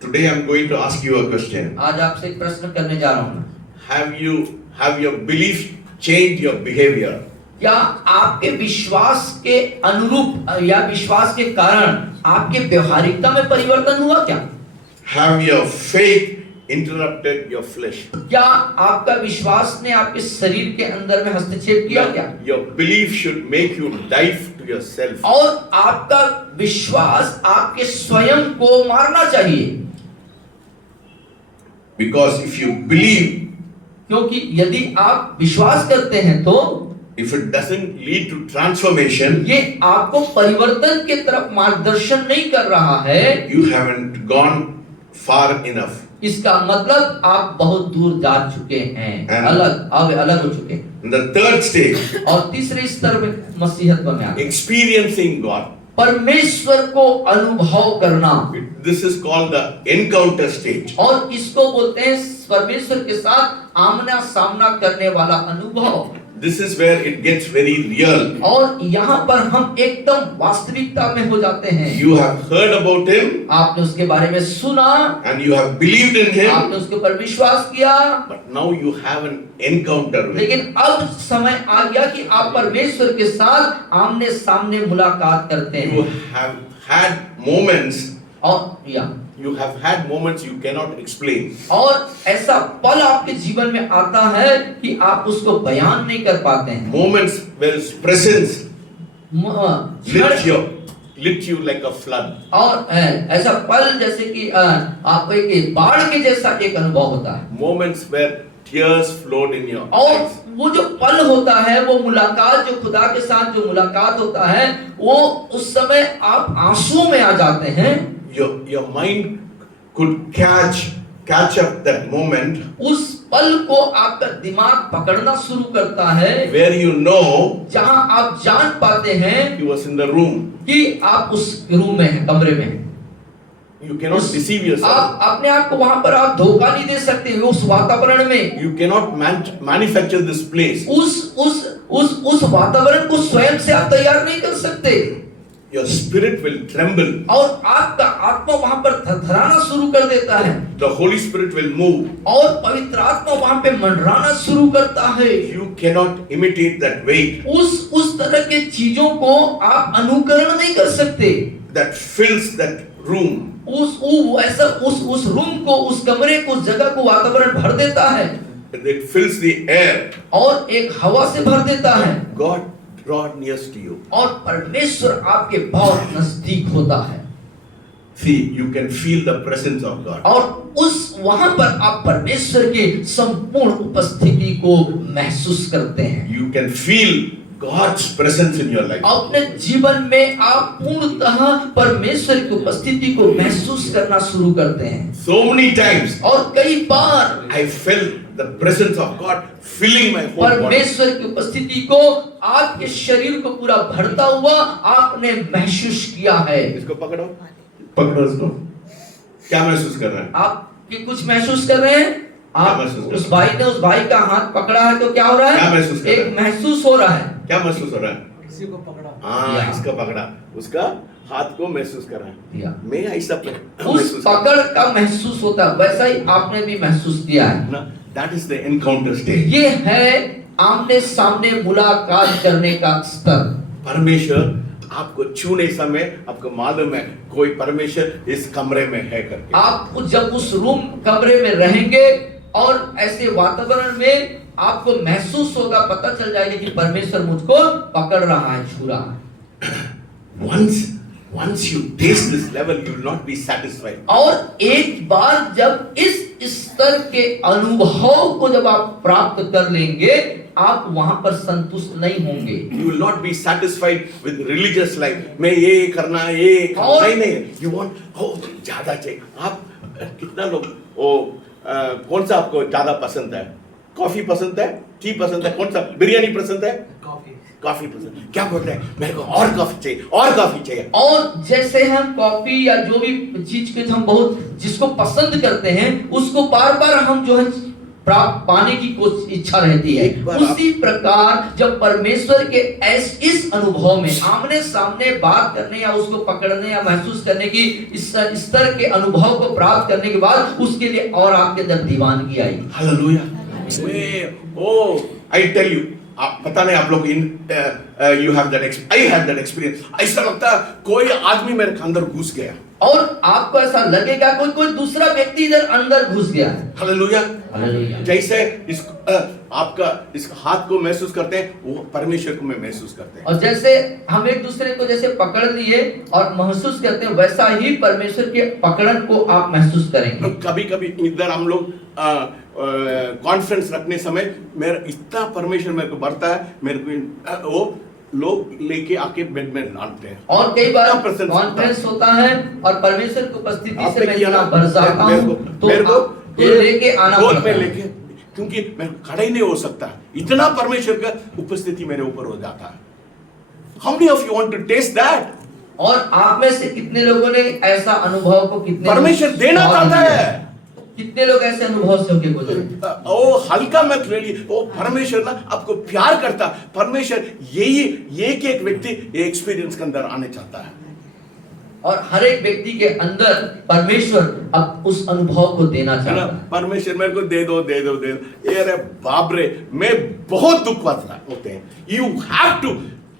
Today I'm going to ask you a question. आज आपसे एक प्रश्न करने जा रहा हूँ, Have your beliefs changed your behavior? क्या आपके विश्वास के अनुरूप या विश्वास के कारण आपके व्यवहारिकता में परिवर्तन हुआ क्या? Have your faith interrupted your flesh? क्या आपका विश्वास ने आपके शरीर के अंदर में हस्तक्षेप किया क्या? Your belief should make you die to yourself. और आपका विश्वास आपके स्वयं को मारना चाहिए, Because if you believe, क्योंकि यदि आप विश्वास करते हैं तो if it doesn't lead to transformation, ये आपको परिवर्तन के तरफ मार्गदर्शन नहीं कर रहा है, you haven't gone far enough. इसका मतलब आप बहुत दूर जा चुके हैं, अलग हो चुके हैं। In the third stage, और तीसरे स्तर में मसीहत्व में आगे experiencing God. परमेश्वर को अनुभव करना, This is called the encounter stage. और इसको बोलते हैं परमेश्वर के साथ आमना सामना करने वाला अनुभव। This is where it gets very real. और यहाँ पर हम एकदम वास्तविकता में हो जाते हैं। You have heard about him, आपने उसके बारे में सुना, and you have believed in him, आपने उसके ऊपर विश्वास किया, but now you have an encounter with him. लेकिन अब समय आ गया कि आप परमेश्वर के साथ आमने सामने मुलाकात करते You हैं। have had moments, और you have had moments you cannot explain. और ऐसा पल आपके जीवन में आता है कि आप उसको बयान नहीं कर पाते हैं। Moments where his presence क्षण- lit you like a flood. और ऐसा पल जैसे कि आपको एक बाढ़ के जैसा एक अनुभव होता है। Moments where tears flowed in your और eyes. वो जो पल होता है, वो मुलाकात, जो खुदा के साथ जो मुलाकात होता है, वो उस समय आप आंसू में आ जाते हैं। Your mind could catch up that moment उस पल को आपका दिमाग पकड़ना शुरू करता है, where you know जहां आप जान पाते हैं he was in the room. कि आप उस रूम में हैं, कमरे में हैं। You cannot deceive yourself. आप अपने आप को वहां पर आप धोखा नहीं दे सकते उस वातावरण में। You cannot manufacture this place. उस वातावरण को स्वयं से आप तैयार नहीं कर सकते। Your spirit will tremble. और आपका आत्मा वहां पर थरथराना शुरू कर देता है, The Holy Spirit will move. और पवित्र आत्मा वहां पे मंडराना शुरू करता है। You cannot imitate that weight उस तरह के चीजों को आप अनुकरण नहीं कर सकते। that fills that room. उस रूम को, उस कमरे को, उस जगह को, वातावरण भर देता है, It fills the air. और एक हवा से भर देता है। God draw near to you. और परमेश्वर आपके बहुत नजदीक होता है। See, you can feel the presence of God. और वहां पर आप परमेश्वर की संपूर्ण उपस्थिति को महसूस करते हैं। You can feel God's presence in your life. अपने जीवन में आप पूर्णतः परमेश्वर की उपस्थिति को महसूस करना शुरू करते हैं। So many times और कई बार I felt the presence of God filling my whole body. परमेश्वर की उपस्थिति को आपके शरीर को पूरा भरता हुआ आपने महसूस किया है। इसको पकड़ो इसको। क्या महसूस कर रहे हैं? आप कुछ महसूस कर रहे हैं? आप उस भाई का हाथ पकड़ा है तो क्या हो रहा है? क्या महसूस कर रहे हैं? एक महसूस हो रहा है। क्या महसूस हो रहा है? किसी को पकड़ा। हाँ, इसका पकड़ा, उसका हाथ को महसूस कर रहा है। मैं ऐसा उस पकड़ का महसूस होता है, वैसा ही आपने भी महसूस किया है ना। That is the encounter stage. ये है आमने सामने मुलाकात करने का स्तर। परमेश्वर आपको छूने समय आपको मालूम है कोई परमेश्वर इस कमरे में है करके। आप जब उस रूम कमरे में रहेंगे और ऐसे वातावरण में आपको महसूस होगा, पता चल जाएगा कि परमेश्वर मुझको पकड़ रहा है, छू रहा है। Once you taste this level, you will not be satisfied. और एक बार जब इस स्तर के अनुभव को जब आप प्राप्त कर लेंगे, आप वहां पर संतुष्ट नहीं होंगे। You will not be satisfied with religious life. मैं ये करना, ये करना, नहीं। You want, ज्यादा चाहिए। आप कितना लोग कौन सा आपको ज्यादा पसंद है? कॉफी पसंद है, टी पसंद है, कौन सा? बिरयानी पसंद है, कॉफी पसंद। क्या बोल रहे हैं? मेरे को और कॉफी चाहिए, और कॉफी चाहिए। और जैसे हम कॉफी या जो भी चीज के हम बहुत जिसको पसंद करते हैं, उसको बार बार हम जो है प्राप्त पाने की कोशिश इच्छा रहती है। उसी प्रकार जब परमेश्वर के इस अनुभव में आमने सामने बात करने या उसको पकड़ने या महसूस करने की इस स्तर के अनुभव को प्राप्त करने के बाद उसके लिए और आपके अंदर दीवानगी आई। हालेलुया। I tell you, आप पता नहीं आप लोग you have that experience, I have that experience. ऐसा लगता है कोई आदमी मेरे अंदर घुस गया। और आपको ऐसा लगेगा कोई दूसरा व्यक्ति इधर अंदर घुस गया है। हालेलुया। हालेलुया। जैसे इस आपका इस हाथ को महसूस करते हैं, वो परमेश्वर को मैं महसूस करते हैं। और जैसे हम एक दूसरे को जैसे पकड़ लिए और महसूस करते हैं, वैसा ही परमेश्वर के पकड़न को आप महसूस करेंगे। कभी-कभी इधर हम लोग कॉन्फ्रेंस रखने समय मेरा इतना परमेश्वर मेरे को बढ़ता है, मेरे को वो लोग लेके आके बेड में लाते हैं। और कई बार कॉन्फ्रेंस होता है और परमेश्वर की उपस्थिति से मैं इतना भर जाता हूं, तो लेके आना पड़ता है, क्योंकि मैं खड़ा ही नहीं हो सकता, इतना परमेश्वर का उपस्थिति मेरे ऊपर हो जाता है। How many of you want to taste that? और आप में से कितने लोगों ने ऐसा अनुभव को कितने परमेश्वर देना चाहता है? कितने लोग ऐसे अनुभव से होके गुजरे? ओ हल्का मत ले ली, ओ परमेश्वर ना आपको प्यार करता। परमेश्वर यही एक व्यक्ति ये एक्सपीरियंस के अंदर आने चाहता है। और हर एक व्यक्ति के अंदर परमेश्वर अब उस अनुभव को देना चाहता है। परमेश्वर मेरे को दे दो। अरे बाप रे, मैं बहुत दुख होते हैं। You have to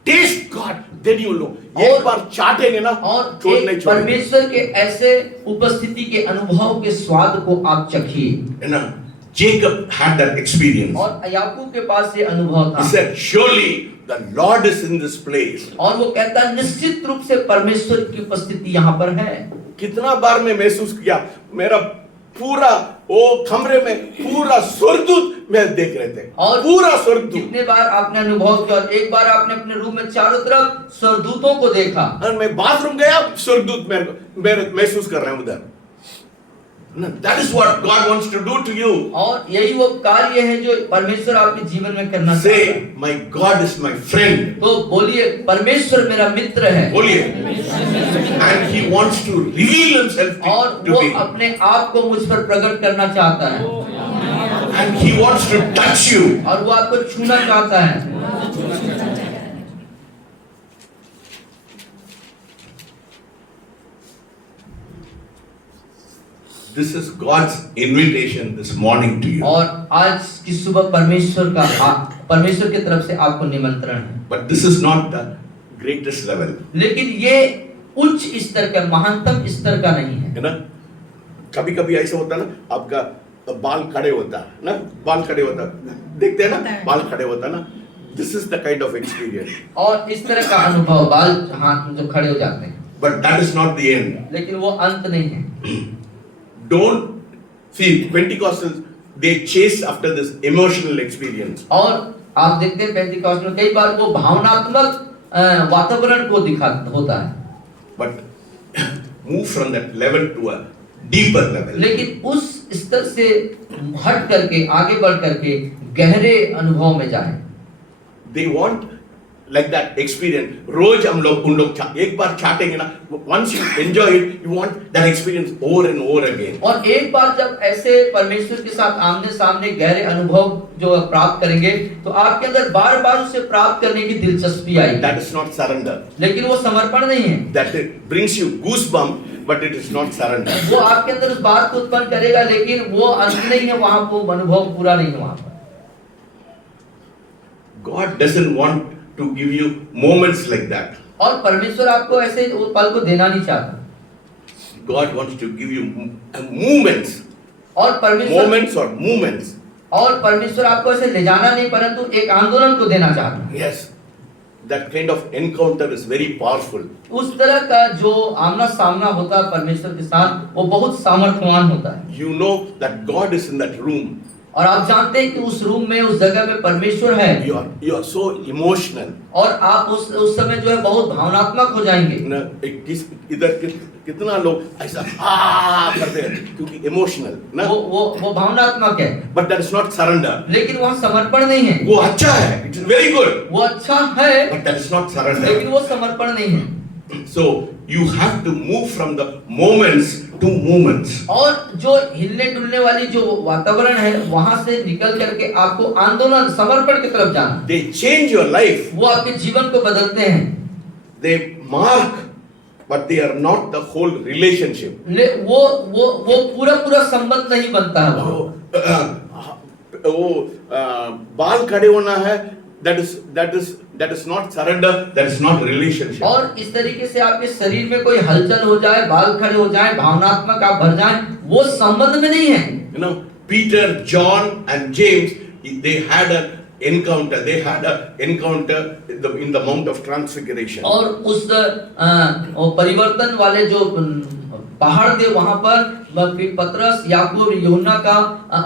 taste God, then you know. एक बार चाटेंगे ना और परमेश्वर के ऐसे उपस्थिति के अनुभव के स्वाद को आप चखिए। है ना? Jacob had that experience. और याकूब के पास ये अनुभव था। He said, surely the Lord is in this place. और वो कहता है निश्चित रूप से परमेश्वर की उपस्थिति यहाँ पर है। कितना बार मैं महसूस किया, मेरा पूरा वो कमरे में पूरा स्वर्गदूत मैं देख रहे थे, और पूरा स्वर्गदूत। कितने बार आपने अनुभव किया? और एक बार आपने अपने रूम में चारों तरफ स्वर्गदूतों को देखा। और मैं बाथरूम गया, स्वर्गदूत मेरे महसूस कर रहे हैं उधर। That is what God wants to do to you. और यही वो कार्य है जो परमेश्वर आपके जीवन में करना चाहता है। Say, my God is my friend. तो बोलिए परमेश्वर मेरा मित्र है। बोलिए। And He wants to reveal Himself और to वो me. अपने आप को मुझ पर प्रकट करना चाहता है। And He wants to touch you. और वो आपको छूना चाहता है। This is God's invitation this morning to you. और आज की सुबह परमेश्वर की तरफ से आपको निमंत्रण है। But this is not the greatest level. लेकिन ये उच्च स्तर का, महानतम स्तर का नहीं है। है ना? कभी-कभी ऐसा होता है ना, आपका बाल खड़े होता है ना, बाल खड़े होता है, देखते हैं ना, बाल खड़े होता है ना। This is the kind of experience. और इस तरह का अनुभव, बाल हाथ जो खड़े हो जाते हैं। But that is not the end. लेकिन वो अंत नहीं है। Don't see Pentecostals, they chase after this emotional experience. और आप देखते हैं पेंटिकॉस्ट में कई बार वो भावनात्मक वातावरण को होता है। But move from that level to a deeper level. लेकिन उस स्तर से हट करके आगे बढ़ करके गहरे अनुभव में जाए। They want like that experience. रोज हम लोग उन लोग एक बार चाटेंगे ना, once you enjoy it, you want that experience over and over again. और एक बार जब ऐसे परमेश्वर के साथ आमने सामने गहरे अनुभव जो प्राप्त करेंगे, तो आपके अंदर बार बार उसे प्राप्त करने की दिलचस्पी आएगी। That is not surrender. लेकिन वो समर्पण नहीं है। That brings you goosebump, but it is not surrender. वो आपके अंदर उस बात को उत्पन्न करेगा, लेकिन वो अंत नहीं है, वहां वो अनुभव पूरा नहीं है वहां पर। God doesn't want to give you moments like that. और परमेश्वर आपको ऐसे पल को देना नहीं चाहता। God wants to give you movements. और परमेश्वर Moments or movements. और परमेश्वर आपको ऐसे ले जाना नहीं परंतु एक आंदोलन को देना चाहता है। Yes, that kind of encounter is very powerful. उस तरह का जो आमना सामना होता है परमेश्वर के साथ वो बहुत सामर्थ्यवान होता है। You know that God is in that room. और आप जानते हैं कि उस रूम में उस जगह में परमेश्वर है You are so emotional. और आप उस समय जो है बहुत भावनात्मक हो जाएंगे। ना इधर कितना लोग ऐसा करते हैं क्योंकि इमोशनल ना वो भावनात्मक है but that is not surrender. लेकिन वहाँ समर्पण नहीं है। वो अच्छा है, इट इज वेरी गुड, वो अच्छा है but that is not surrender. लेकिन वो समर्पण नहीं है। So you have to move from the moments to movements. और जो हिलने डुलने वाली जो वातावरण है वहां से निकल करके आपको आंदोलन समर्पण की तरफ जाना। They change your life. वो आपके जीवन को बदलते हैं। They mark, but they are not the whole relationship. वो पूरा संबंध नहीं बनता है। वो बाल खड़े होना है, that is not surrender, that is not relationship. और इस तरीके से आपके शरीर में कोई हलचल हो जाए, बाल खड़े हो जाए, भावनात्मक आप भर जाएं, वो संबंध में नहीं है। You know, Peter, John and James, they had an encounter. They had an encounter in the Mount of Transfiguration. और उस परिवर्तन वाले जो पहाड़ थे वहां पर पतरस, याकूब, यूहन्ना का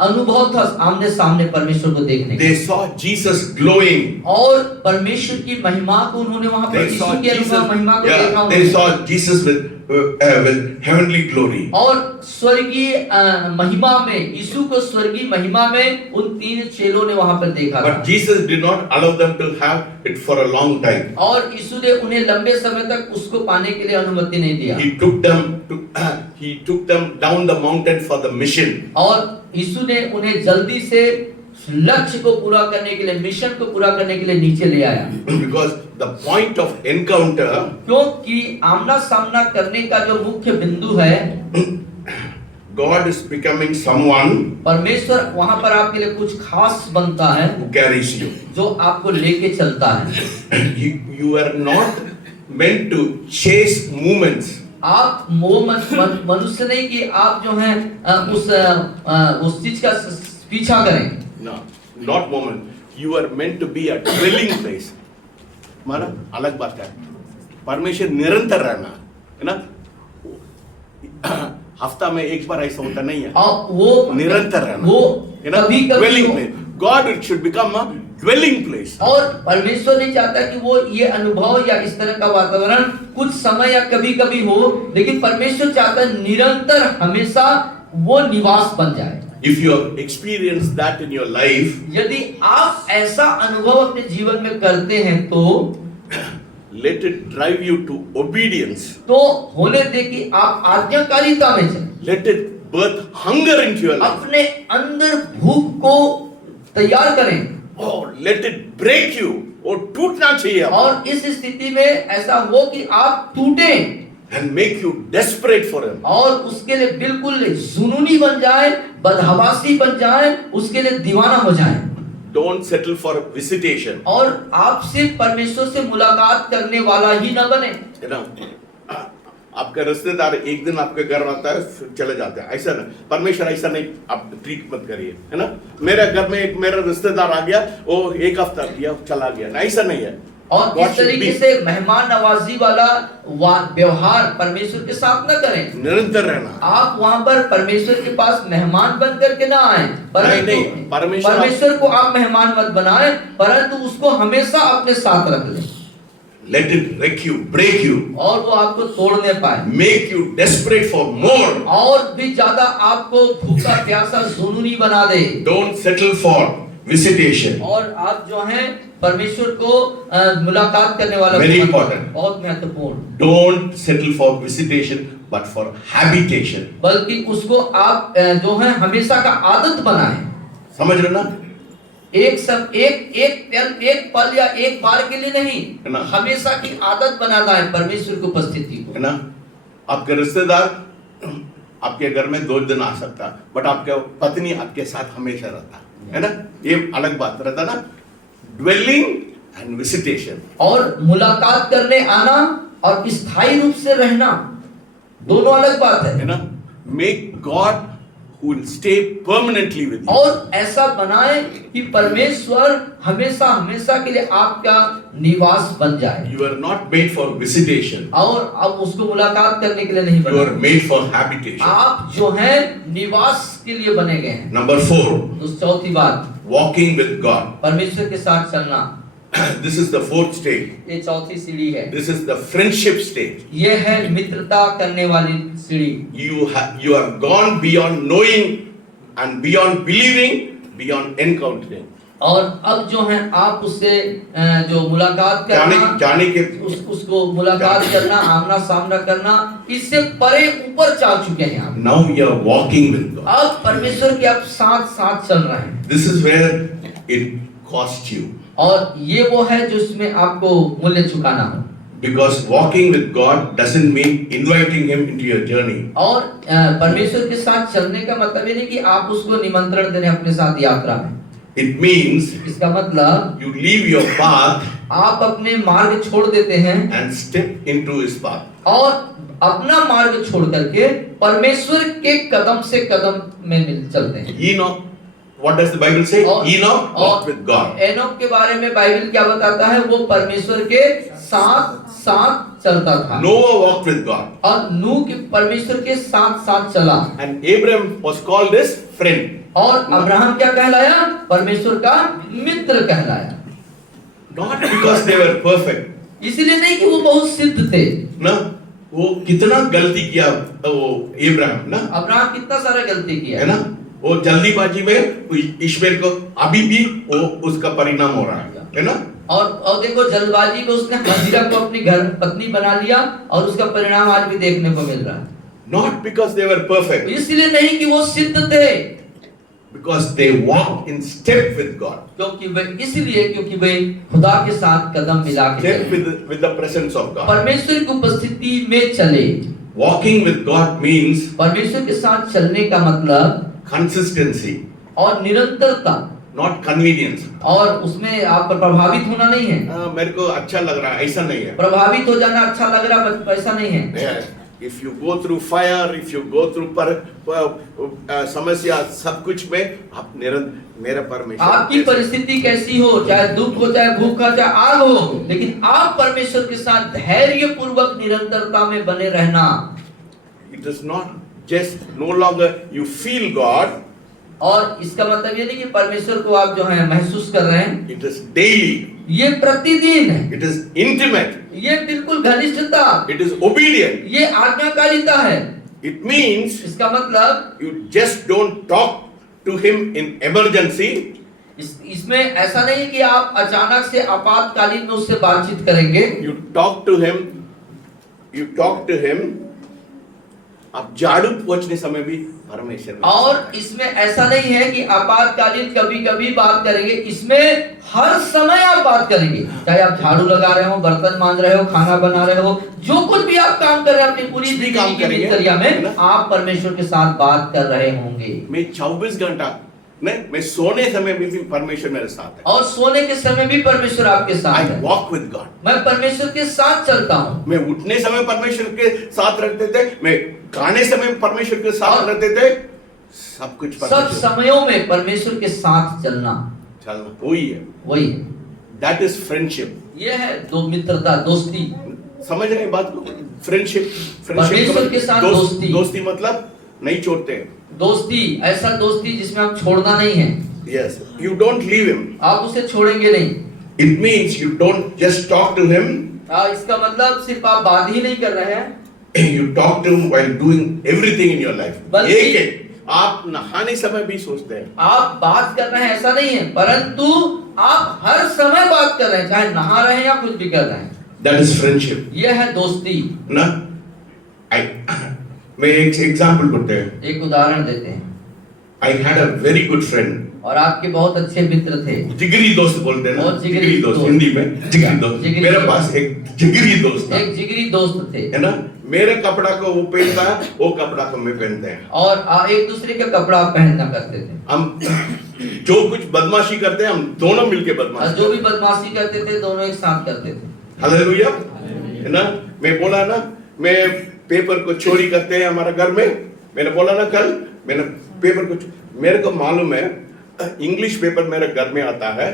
अनुभव था आमने सामने परमेश्वर को देखने का। They saw Jesus glowing. और परमेश्वर की महिमा को उन्होंने वहां पर यीशु की अनुभव महिमा को देखा। They saw Jesus with heavenly glory. और स्वर्गीय महिमा में, यीशु को स्वर्गीय महिमा में उन तीन चेलों ने वहां पर देखा था। But Jesus did not allow them to have it for a long time. और यीशु ने उन्हें लंबे समय तक उसको पाने के लिए अनुमति नहीं दिया। He took them down the mountain for the mission. और यीशु ने उन्हें जल्दी से लक्ष्य को पूरा करने के लिए, मिशन को पूरा करने के लिए नीचे ले आया। Because the point of encounter, क्योंकि आमना सामना करने का जो मुख्य बिंदु है, God is becoming someone, परमेश्वर वहां पर आपके लिए कुछ खास बनता है who carries you. जो आपको लेके चलता है। You are not meant to chase movements. आप मनुष्य नहीं कि आप जो है उस चीज का पीछा करें। No, not moment. You are meant to be a dwelling place. माना अलग बात है। परमेश्वर निरंतर रहना है ना। हफ्ता में एक बार ऐसा होता नहीं है। वो निरंतर रहना वो है ना। Dwelling place. God it should become a dwelling place. और परमेश्वर नहीं चाहता कि वो ये अनुभव या इस तरह का वातावरण कुछ समय या कभी-कभी हो, लेकिन परमेश्वर चाहता है निरंतर हमेशा वो निवास बन जाए। If you have experienced that in your life, यदि आप ऐसा अनुभव अपने जीवन में करते हैं तो let it drive you to obedience. तो होने दे कि आप आज्ञाकारिता में चलें। Let it birth hunger into your life. अपने अंदर भूख को तैयार करें। Oh, let it break you. और टूटना चाहिए। और इस स्थिति में ऐसा हो कि आप टूटें। And make you desperate for him. और उसके लिए बिल्कुल जुनूनी बन जाए, बदहवासी बन जाए, उसके लिए दीवाना हो जाए। Don't settle for visitation. और आप सिर्फ परमेश्वर से मुलाकात करने वाला ही न बने। है ना, आपका रिश्तेदार एक दिन आपके घर आता है फिर चले जाते हैं, ऐसा ना। परमेश्वर ऐसा नहीं आप ट्रीट मत करिए, है ना। मेरे घर में एक मेरा रिश्तेदार आ गया, वो एक हफ्ता किया चला गया ना, ऐसा नहीं है। और इस तरीके से मेहमान नवाजी वाला व्यवहार परमेश्वर के साथ न करें। निरंतर रहना। आप वहां पर परमेश्वर के पास मेहमान बन करके ना आए, नहीं, परमेश्वर को आप मेहमान मत बनाएं, परंतु उसको हमेशा अपने साथ रख लें। Let it wreck you, break you, और वो आपको तोड़ने पाए, make you desperate for more, और भी ज्यादा आपको भूखा प्यासा जुनूनी बना दे। Don't settle for visitation. और आप जो हैं परमेश्वर को मुलाकात करने वाला Very important. बहुत महत्वपूर्ण। Don't settle for visitation, but for habitation. बल्कि उसको आप जो है हमेशा का आदत बनाएं। समझ रहे ना? एक पल या एक बार के लिए नहीं, हमेशा की आदत बनाना है परमेश्वर की उपस्थिति को। है ना, आपके रिश्तेदार आपके घर में 2 दिन आ सकता, बट आपके पत्नी आपके साथ हमेशा रहता है ना, ये अलग बात रहता ना। Dwelling and visitation. और मुलाकात करने आना और स्थायी रूप से रहना दोनों अलग बात है ना। Make God who will stay permanently with you. और ऐसा बनाए कि परमेश्वर हमेशा हमेशा के लिए आपका निवास बन जाए। You are not made for visitation. और अब उसको मुलाकात करने के लिए नहीं You बना, are made for habitation. आप जो है निवास के लिए बने गए हैं। Number 4, तो चौथी बात, walking with God. परमेश्वर के साथ चलना, This is the 4th stage. ये चौथी सीढ़ी है। This is the friendship stage. ये है मित्रता करने वाली सीढ़ी। You have gone beyond knowing and beyond believing, beyond encountering. और अब जो है आप उससे जो मुलाकात करना, जाने के उसको मुलाकात करना, आमना सामना करना, इससे परे ऊपर जा चुके हैं आप। now you are walking with God. अब परमेश्वर के आप साथ साथ चल रहे हैं। This is where it costs you. और ये वो है जो इसमें आपको मूल्य चुकाना हो। Because walking with God doesn't mean inviting Him into your journey. और परमेश्वर के साथ चलने का मतलब ये नहीं कि आप उसको निमंत्रण दे रहे हैं अपने साथ यात्रा में। It means इसका मतलब you leave your path आप अपने मार्ग छोड़ देते हैं and step into His path. और अपना मार्ग छोड़ करके परमेश्वर के कदम से कदम में मिल चलते हैं। Enoch, what does the Bible say? और- Enoch walked with God. Enoch के बारे में बाइबल क्या बताता है? वो परमेश्वर के साथ साथ चलता था। Noah walked with God. और नूह के परमेश्वर के साथ साथ चला। And Abraham was called his friend. और अब्राहम क्या कहलाया? परमेश्वर का मित्र कहलाया। Not because they were perfect. इसलिए नहीं कि वो बहुत सिद्ध थे। ना वो कितना गलती किया वो इब्राहिम ना, अब्राहम कितना सारा गलती किया है ना, वो जल्दीबाजी में ईश्वर को अभी भी वो उसका परिणाम हो रहा है ना। और देखो जल्दबाजी में उसने हजीरा को अपनी घर पत्नी बना लिया और उसका परिणाम आज भी देखने को मिल रहा है। Not because they were perfect, इसलिए नहीं कि वो सिद्ध थे, because they walked in step with God. क्योंकि वे इसलिए क्योंकि वे खुदा के साथ कदम मिला के Step चले, with the presence of God. परमेश्वर की उपस्थिति में चले। Walking with God means परमेश्वर के साथ चलने का मतलब consistency, और निरंतरता, not convenience. और उसमें आप पर प्रभावित होना नहीं है। मेरे को अच्छा लग रहा है, ऐसा नहीं है। प्रभावित हो जाना अच्छा लग रहा है, ऐसा नहीं है। If you go through fire, if you go through समस्या, सब कुछ में आप मेरा परमेश्वर, आपकी परिस्थिति कैसी हो, चाहे दुख हो, चाहे भूख हो, चाहे आग हो, लेकिन आप परमेश्वर के साथ धैर्य पूर्वक निरंतरता में बने रहना। It is not just no longer you feel God. और इसका मतलब ये नहीं कि परमेश्वर को आप जो है महसूस कर रहे हैं, It is daily. ये प्रतिदिन है, It is intimate. ये बिल्कुल घनिष्ठता, It is obedient. ये आज्ञाकारिता है। It means इसका मतलब you just don't talk to Him in emergency. इसमें ऐसा नहीं कि आप अचानक से आपातकालीन में उससे बातचीत करेंगे। You talk to Him. You talk to Him. आप झाड़ू पोंछने समय भी परमेश्वर में। और इसमें ऐसा नहीं है कि आपातकालीन कभी-कभी बात करेंगे, इसमें हर समय आप बात करेंगे। चाहे आप झाड़ू लगा रहे हो, बर्तन मांज रहे हो, खाना बना रहे हो, जो कुछ भी आप काम कर रहे हैं अपनी पूरी जिंदगी की दिनचर्या में, आप परमेश्वर के साथ बात कर रहे होंगे। मैं 24 घंटा नहीं, मैं सोने समय भी परमेश्वर मेरे साथ है। और सोने के समय भी परमेश्वर आपके साथ I है। walk with God. मैं परमेश्वर के साथ चलता हूँ। मैं उठने समय परमेश्वर के साथ रहते थे, मैं खाने समय परमेश्वर के साथ रहते थे, सब कुछ सब परमेश्वर समयों में परमेश्वर के साथ चलना, चलना वही है। वही है। That is friendship. ये है दो मित्रता, दोस्ती। समझ रहे हैं बात को? फ्रेंडशिप, परमेश्वर के साथ दोस्ती। दोस्ती मतलब नहीं छोड़ते हैं। दोस्ती, ऐसा दोस्ती जिसमें आप छोड़ना नहीं है। Yes, you don't leave him. आप उसे छोड़ेंगे नहीं। It means you don't just talk to him. इसका मतलब सिर्फ आप बात ही नहीं कर रहे हैं, You talk to him while doing everything in your life. बल्कि- एक है, आप नहाने समय भी सोचते हैं। आप बात कर रहे हैं ऐसा नहीं है, परंतु आप हर समय बात कर रहे हैं, चाहे नहा रहे हैं या कुछ भी कर रहे हैं। That is friendship. यह है दोस्ती। ना? मैं एक एग्जाम्पल करते हैं। एक उदाहरण देते हैं। I had a very good friend. और आपके बहुत अच्छे मित्र थे। जिगरी दोस्त बोलते हैं ना? बहुत जिगरी दोस्त हिंदी में जिगरी दोस्त। जिगरी मेरे दोस्त। पास एक जिगरी दोस्त था, एक जिगरी दोस्त थे, है ना? मेरे कपड़ा को वो पहनता है, वो कपड़ा को मैं पहनते हैं। और एक दूसरे का कपड़ा पहनना करते थे। हम जो कुछ बदमाशी करते हैं, हम दोनों मिलके और बदमाशी जो भी बदमाशी करते थे, दोनों एक साथ करते थे। हालेलुया, है ना? मैं बोला ना, मैं पेपर को चोरी करते हैं हमारे घर में। मैंने बोला ना कल, मैंने पेपर कुछ मेरे को मालूम है, इंग्लिश पेपर मेरे घर में आता है,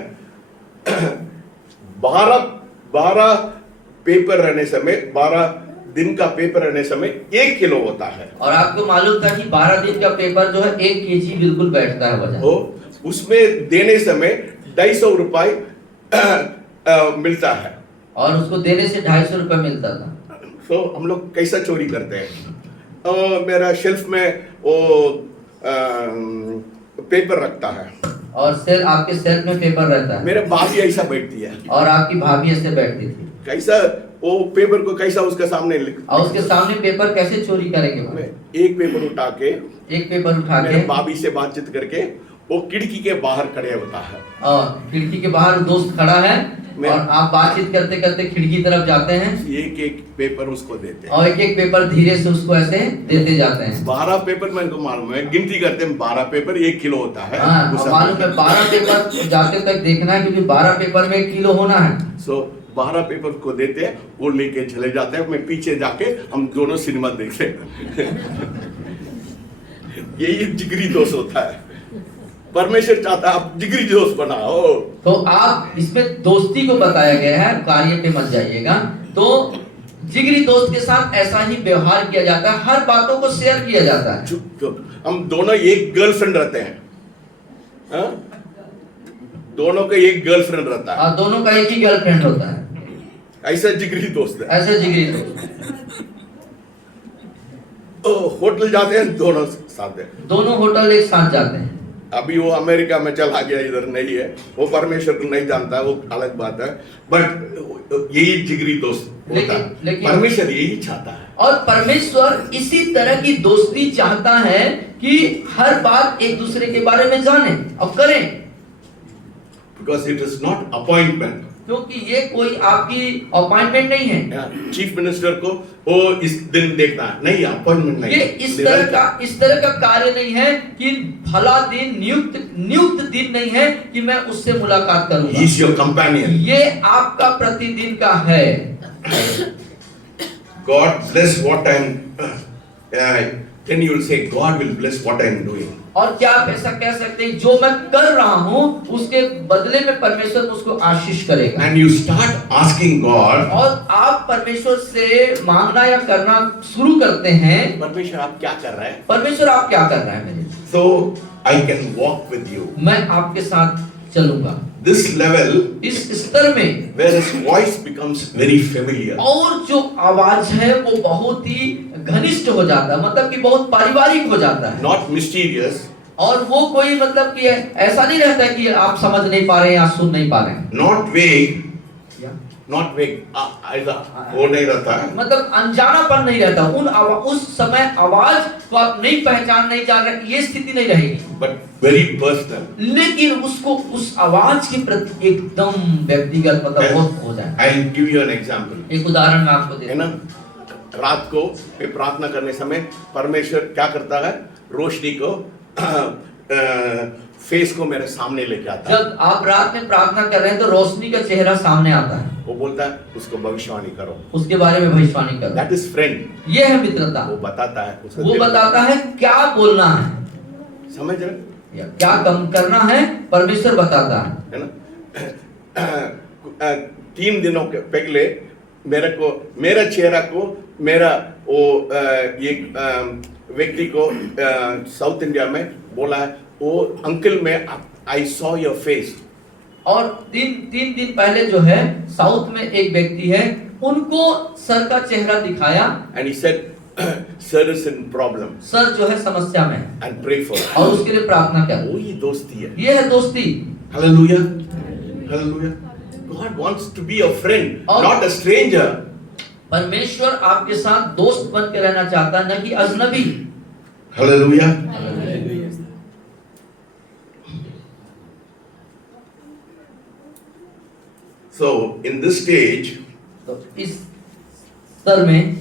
12 पेपर रहने समय, 12 दिन का पेपर रहने समय 1 किलो होता है। और आपको मालूम था कि 12 दिन का पेपर जो है 1 केजी बिल्कुल बैठता है वजन। वो उसमें देने समय 250 रुपए मिलता है, और उसको देने से 250 रुपए मिलता था। तो हम लोग कैसा चोरी करते हैं? मेरा शेल्फ में वो पेपर रखता है, और आपके सेल्फ में पेपर रहता है, मेरे भाभी ऐसा बैठती है, और आपकी भाभी ऐसे बैठती थी। कैसा वो पेपर को कैसा उसके सामने लिख, और उसके सामने पेपर कैसे चोरी करेंगे वो? एक पेपर उठा के, एक पेपर उठा मेरे के भाभी से बातचीत करके वो खिड़की के बाहर खड़े होता है, और खिड़की के बाहर दोस्त खड़ा है, और आप बातचीत करते करते खिड़की तरफ जाते हैं, एक एक पेपर उसको देते हैं, और एक एक पेपर धीरे से उसको ऐसे देते जाते हैं। 12 पेपर मेरे को मालूम है, गिनती करते हैं, 12 पेपर 1 किलो होता है। हाँ, और मालूम है 12 पेपर जाते तक देखना है, क्योंकि 12 पेपर में 1 किलो होना है। सो 12 पेपर को देते हैं, वो लेके चले जाते हैं, मैं पीछे जाके हम दोनों सिनेमा देखते हैं। यही जिगरी दोस्त होता है। परमेश्वर चाहता है आप जिगरी दोस्त बनाओ। तो आप इसमें दोस्ती को बताया गया है, कार्य पे मत जाइएगा। तो जिगरी दोस्त के साथ ऐसा ही व्यवहार किया जाता है, हर बातों को शेयर किया जाता है। हम दोनों एक गर्लफ्रेंड रहते हैं, हाँ? दोनों का एक गर्लफ्रेंड रहता है, दोनों का एक ही गर्लफ्रेंड होता है, ऐसा जिगरी दोस्त है। ऐसे जिगरी दोस्त। होटल जाते हैं दोनों साथ है, दोनों होटल एक साथ जाते हैं। अभी वो अमेरिका में चला गया, इधर नहीं है, वो परमेश्वर को नहीं जानता, वो अलग बात है, बट यही जिगरी दोस्त होता है। लेकिन परमेश्वर यही चाहता है, और परमेश्वर इसी तरह की दोस्ती चाहता है कि हर बात एक दूसरे के बारे में जाने और करें, because it is not appointment, क्योंकि ये कोई आपकी अपॉइंटमेंट नहीं है। चीफ मिनिस्टर को वो इस दिन देखना है, नहीं, अपॉइंटमेंट नहीं, ये इस तरह का कार्य नहीं है कि भला दिन, नियुक्त दिन नहीं है कि मैं उससे मुलाकात करूंगा। He is your companion. ये आपका प्रतिदिन का है। God bless what I'm then you will say God will bless what I'm doing. और क्या आप ऐसा कह सकते हैं, जो मैं कर रहा हूं उसके बदले में परमेश्वर उसको आशीष करेगा। And you start asking God, और आप परमेश्वर से मांगना या करना शुरू करते हैं, परमेश्वर आप क्या कर रहे हैं? परमेश्वर आप क्या कर रहे हैं मेरे? So I can walk with you. मैं आपके साथ चलूंगा। This level इस स्तर में where his voice becomes very familiar. और जो आवाज है वो बहुत ही घनिष्ठ हो जाता है, मतलब कि बहुत पारिवारिक हो जाता है, Not mysterious. और वो कोई मतलब कि ऐसा नहीं रहता है कि आप समझ नहीं पा रहे हैं या सुन नहीं पा रहे हैं, Not vague. Not vague. ऐसा वो नहीं रहता है। मतलब अनजानापन नहीं रहता। उस समय आवाज को आप नहीं पहचान नहीं जान रहे, ये स्थिति नहीं रहेगी, But very personal. लेकिन उसको उस आवाज के प्रति एकदम व्यक्तिगत मतलब बहुत हो जाए। I'll give you an example. एक उदाहरण मैं आपको है ना, रात को मैं प्रार्थना करने समय परमेश्वर क्या करता है, रोशनी को फेस को मेरे सामने लेके आता है। जब आप रात में प्रार्थना कर रहे हैं तो रोशनी का चेहरा सामने आता है, वो बोलता है उसको भविष्यवाणी करो, उसके बारे में भविष्यवाणी करो। That is friend. ये है मित्रता। वो बताता है, उसको वो बताता है क्या बोलना है, समझ रहे या क्या कम करना है, परमेश्वर बताता है ना। 3 दिनों के पहले मेरा चेहरा को मेरा वो एक व्यक्ति को साउथ इंडिया में बोला है, वो अंकल में आई सॉ योर फेस। और 3 दिन पहले जो है साउथ में एक व्यक्ति है, उनको सर का चेहरा दिखाया, and he said sir is in problem, sir जो है समस्या में, एंड प्रे फॉर, और उसके लिए प्रार्थना कर। वो ही दोस्ती है, ये है दोस्ती। Hallelujah, hallelujah. God wants to be a friend, not a stranger. परमेश्वर आपके साथ दोस्त बन के रहना चाहता है, न कि अजनबी। Hallelujah. So in this stage, तो इस स्तर में,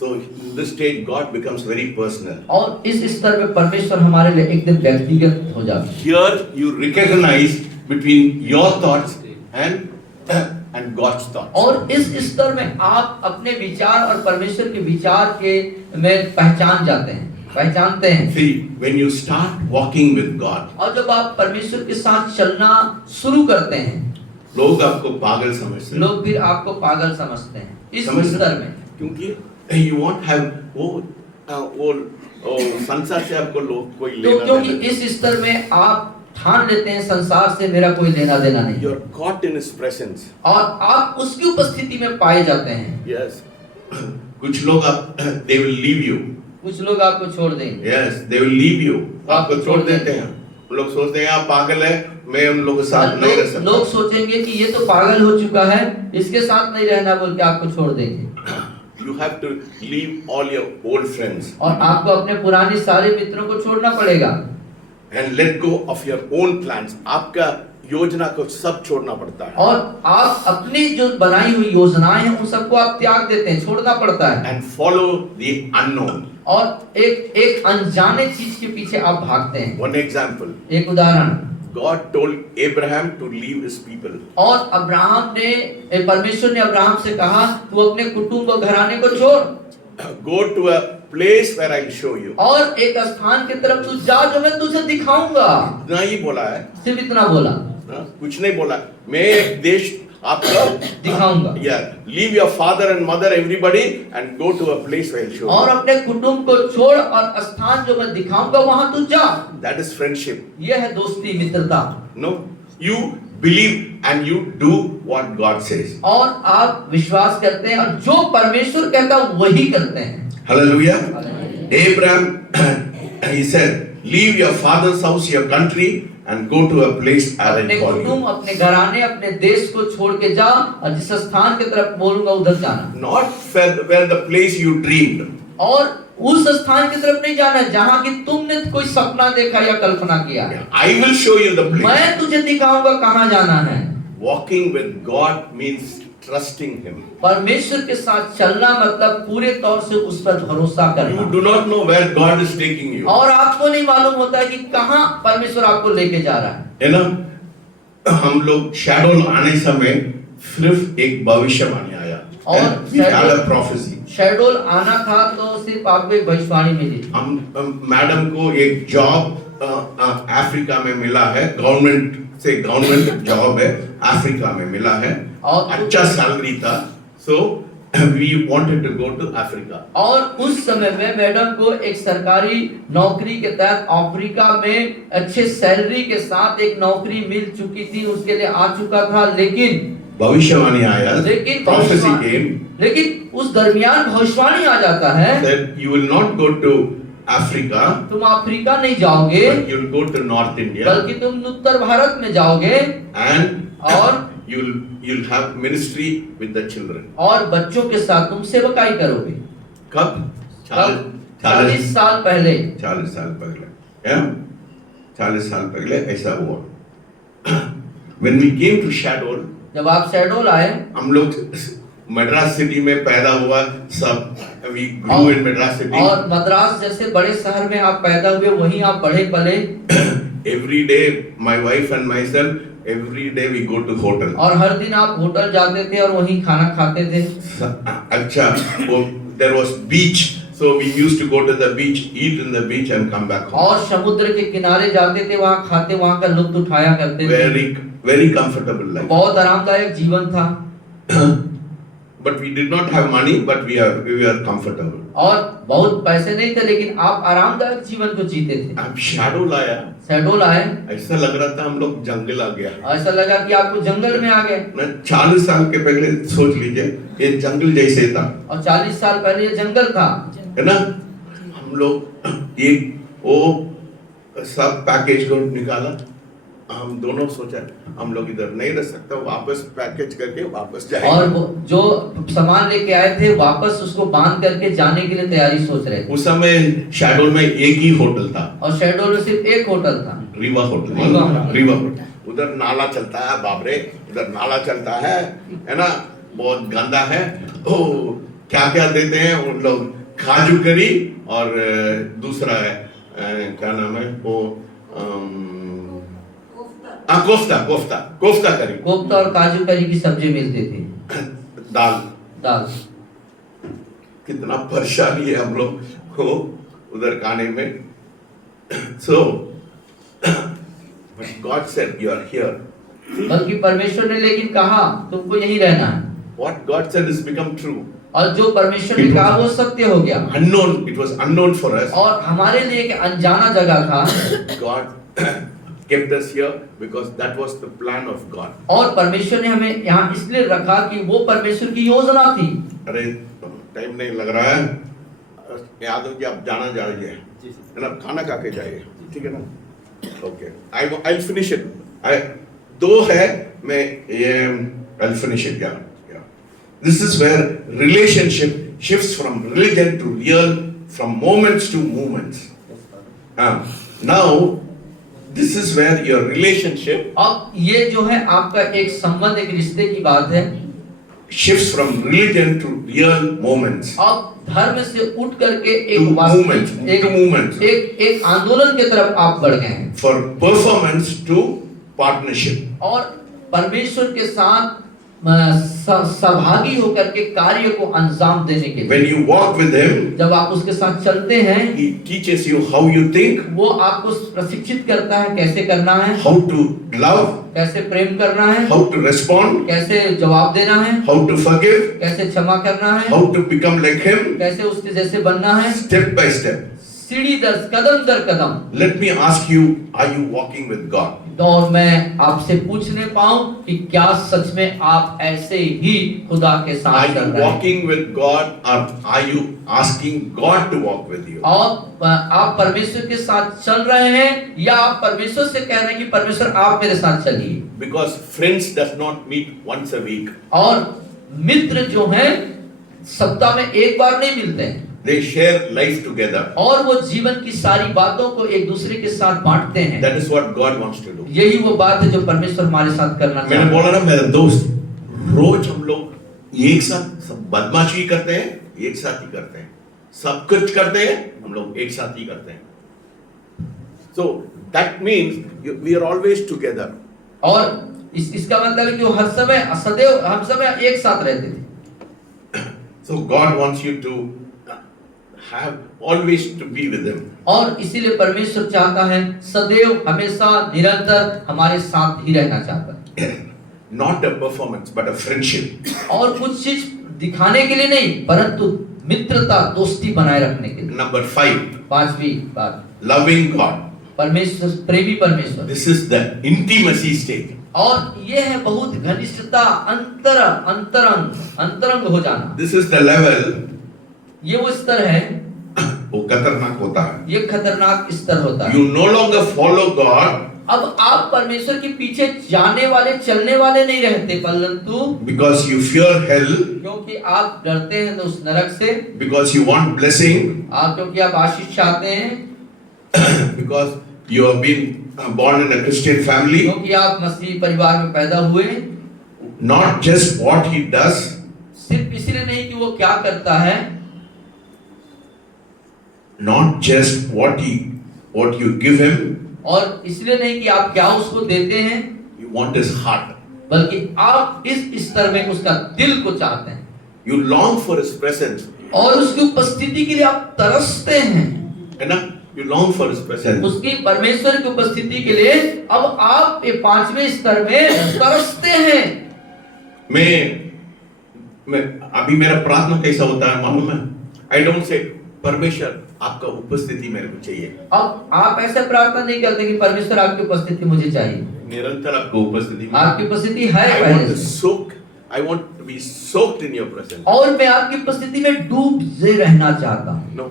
so in this stage God becomes very personal. और इस स्तर में परमेश्वर हमारे लिए एकदम व्यक्तिगत हो जाता है। Here you recognize between your thoughts and God's thoughts. और इस स्तर में आप अपने विचार और परमेश्वर के विचार के में पहचान जाते हैं। पहचानते हैं। See, when you start walking with God, और जब आप परमेश्वर के साथ चलना शुरू करते हैं, लोग आपको पागल समझते हैं। लोग फिर आपको पागल समझते हैं इस समझ स्तर में। क्योंकि you won't have वो संसार से आपको लोग कोई तो लेना क्योंकि देना। इस स्तर में आप ठान लेते हैं संसार से मेरा कोई लेना देना नहीं, You are caught in His presence. और आप उसकी उपस्थिति में पाए जाते हैं। Yes. कुछ लोग आप they will leave you. कुछ लोग आपको छोड़ देंगे। Yes, they will leave you. आपको छोड़ देते हैं। लोग सोचते हैं आप पागल है, मैं उन लोगों के साथ नहीं रह सकता। लोग सोचेंगे कि ये तो पागल हो चुका है, इसके साथ नहीं रहना बोल के आपको छोड़ देंगे। You have to leave all your old friends और आपको अपने पुराने सारे मित्रों को छोड़ना पड़ेगा and let go of your own plans. आपका योजना को सब छोड़ना पड़ता है। और आप अपनी जो बनाई हुई योजनाएं हैं उन सबको आप त्याग देते हैं, छोड़ना पड़ता है। And follow the unknown. और एक अनजाने चीज के पीछे आप भागते हैं। One example. एक उदाहरण, God told Abraham to leave his people. और परमेश्वर ने अब्राहम से कहा तू अपने कुटुंब और घराने को छोड़, Go to a place where I'll show you. और एक स्थान की तरफ तू जा जो मैं तुझे दिखाऊंगा। इतना ही बोला है, सिर्फ इतना बोला, कुछ नहीं बोला। मैं एक देश आपको दिखाऊंगा। Leave your father and mother, everybody, and go to a place where I'll show और you. अपने कुटुंब को छोड़ और स्थान जो मैं दिखाऊंगा वहां तू जा। That is friendship. यह है दोस्ती, मित्रता। No, you believe and you do what God says. और आप विश्वास करते हैं और जो परमेश्वर कहता है वही करते हैं। Hallelujah. Abraham, he said, leave your father's house, your country, and go to a place I अपने will call you. कुटुंब, अपने घराने, अपने देश को छोड़ के जा और जिस स्थान की तरफ बोलूंगा उधर जाना। Not where the place you dreamed. और उस स्थान की तरफ नहीं जाना जहां की तुमने कोई सपना देखा या कल्पना किया। I will show you the place. मैं तुझे दिखाऊंगा कहां जाना है। Walking with God means trusting Him. परमेश्वर के साथ चलना मतलब पूरे तौर से उस पर भरोसा You करना। do not know where God is taking you. और आपको नहीं मालूम होता है कि कहां परमेश्वर आपको लेके जा रहा है। है ना, हम लोग शैडोल आने समय सिर्फ एक भविष्यवाणी आया। और we had a prophecy. शैडोल आना था तो सिर्फ आपको एक भविष्यवाणी मिली। हम मैडम को एक जॉब अफ्रीका में मिला है, गवर्नमेंट जॉब है, अफ्रीका में मिला है, और अच्छा सैलरी था, so we wanted to go to Africa. और उस समय में मैडम को एक सरकारी नौकरी के तहत अफ्रीका में अच्छे सैलरी के साथ एक नौकरी मिल चुकी थी, उसके लिए आ चुका था, लेकिन भविष्यवाणी आया, लेकिन prophecy came, लेकिन उस दरमियान भविष्यवाणी आ जाता है that you will not go to Africa, तुम अफ्रीका नहीं जाओगे but you will go to North India, बल्कि तुम उत्तर भारत में जाओगे and और you'll have ministry with the children. और बच्चों के साथ तुम सेवकाई करोगे। कब? 40 साल पहले। 40 साल पहले, 40 साल पहले ऐसा हुआ। When we came to Shadol, जब आप शैडोल आए, हम लोग मद्रास सिटी में पैदा हुआ, सब we grew in Madras city. और मद्रास जैसे बड़े शहर में आप पैदा हुए, वहीं आप बढ़े पले। Every day my wife and myself, every day we go to hotel. और हर दिन आप होटल जाते थे और वहीं खाना खाते थे। अच्छा, there was beach, so we used to go to the beach, eat in the beach and come back home. और समुद्र के किनारे जाते थे, वहाँ खाते, वहाँ का लुत्फ उठाया करते थे। Very comfortable life. बहुत आरामदायक जीवन था। But we did not have money, but we were comfortable. और बहुत पैसे नहीं थे, लेकिन आप आरामदायक जीवन को जीते थे। अब शैडो लाया, शैडोल आए, ऐसा लग रहा था हम लोग जंगल आ गया। ऐसा लगा कि आपको जंगल में आ गए। 40 साल के पहले सोच लीजिए, ये जंगल जैसे था। और 40 साल पहले ये जंगल था, है ना। हम लोग वो सब पैकेज को निकाला, हम दोनों सोचा हम लोग इधर नहीं रह सकता, वापस पैकेज करके वापस जाएंगे। और जो सामान लेके आए थे वापस उसको बांध करके जाने के लिए तैयारी सोच रहे थे। उस समय शैडोल में एक ही होटल था, और शैडोल में सिर्फ एक होटल था, रीवा होटल। उधर नाला चलता है, बाबरे, उधर नाला चलता है ना, बहुत गंदा है। ओ क्या क्या देते हैं उन लोग, काजू करी और दूसरा है क्या नाम है वो, कोफ्ता करी, कोफ्ता और काजू करी की सब्जी मिलती थी। दाल। कितना परेशानी है हम लोग को। उधर खाने में. So, but God said, "You are here." बल्कि परमेश्वर ने लेकिन कहा तुमको यहीं रहना है, What God said has become true. और जो परमेश्वर ने कहा वो सत्य हो गया, Unknown, it was unknown for us. और हमारे लिए एक अनजाना जगह था, God kept us here because that was the plan of God. और परमेश्वर ने हमें यहाँ इसलिए रखा कि वो परमेश्वर की योजना थी. अरे टाइम नहीं लग रहा है, याद हो कि आप जाना जाइए, है ना, खाना खा के जाइए, ठीक है ना? Okay, I'll finish it. दो है, मैं ये I'll finish it. Yeah. This is where relationship shifts from religion to real, from moments to movements. Now, this is where your relationship अब ये जो है आपका एक संबंध, एक रिश्ते की बात है, shifts from religion to real moments. अब धर्म से उठ करके एक To वास्तविक movements. एक आंदोलन की तरफ आप बढ़ गए हैं, For performance to partnership. और परमेश्वर के साथ सहभागी होकर के कार्य को अंजाम देने के लिए. When you walk with Him, जब आप उसके साथ चलते हैं, He teaches you how you think, वो आपको प्रशिक्षित करता है कैसे करना है, how to love, कैसे प्रेम करना है, how to respond, कैसे जवाब देना है, how to forgive, कैसे क्षमा करना है, how to become like Him, कैसे उसके जैसे बनना है, step by step. सीढ़ी दर कदम दर कदम. Let me ask you, are you walking with God? और मैं आपसे पूछने पाऊं कि क्या सच में आप ऐसे ही खुदा के Are साथ चल you रहे हैं, walking with God, or are you asking God to walk with you? और आप परमेश्वर के साथ चल रहे हैं, या आप परमेश्वर से कह रहे हैं कि परमेश्वर आप मेरे साथ चलिए. Because friends does not meet once a week. और मित्र जो हैं सप्ताह में एक बार नहीं मिलते हैं, They share life together. और वो जीवन की सारी बातों को एक दूसरे के साथ बांटते हैं. That is what God wants to do. यही वो बात है जो परमेश्वर हमारे साथ करना चाहता मैंने है. बोला ना मेरे दोस्त, रोज हम लोग एक साथ सब बदमाशी करते हैं, एक साथ ही करते हैं, सब कुछ करते हैं, हम लोग एक साथ ही करते हैं. So that means we are always together. और इसका मतलब है कि वो हर समय सदैव हम समय एक साथ रहते थे. So God wants you to have always to be with Him. और इसीलिए परमेश्वर चाहता है सदैव हमेशा निरंतर हमारे साथ ही रहना चाहता है. Not a performance, but a friendship. और कुछ चीज दिखाने के लिए नहीं, परंतु मित्रता दोस्ती बनाए रखने के लिए. Number 5, पांचवी बात, loving God. परमेश्वर प्रेमी परमेश्वर. This is the intimacy stage. और ये है बहुत घनिष्ठता, अंतरंग हो जाना. This is the level, ये वो स्तर है, वो खतरनाक होता है. ये खतरनाक स्तर होता है. You no longer follow God अब आप परमेश्वर के पीछे जाने वाले, चलने वाले नहीं रहते, परंतु because you fear hell, क्योंकि आप डरते हैं उस नरक से, because you want blessing, क्योंकि आप आशीष चाहते हैं, because you have been born in a Christian family. क्योंकि आप मसीह परिवार में पैदा हुए. Not just what He does, सिर्फ इसलिए नहीं कि वो क्या करता है, not just what you give Him, और इसलिए नहीं कि आप क्या उसको देते हैं, you want His heart. बल्कि आप इस स्तर में उसका दिल को चाहते हैं, You long for His presence, और उसकी उपस्थिति के लिए आप तरसते हैं, है ना? You long for His presence. उसकी परमेश्वर की उपस्थिति के लिए अब आप ये पांचवें स्तर में तरसते हैं. मैं अभी मेरा प्रार्थना कैसा होता है मालूम है? I don't say परमेश्वर आपका उपस्थिति मेरे को चाहिए. अब आप ऐसे प्रार्थना नहीं करते कि परमेश्वर आपकी उपस्थिति मुझे चाहिए. निरंतर आपको उपस्थिति. आपकी उपस्थिति है I want पहले to से, soak. I want to be soaked in your presence. और मैं आपकी उपस्थिति में डूब से रहना चाहता हूँ. No.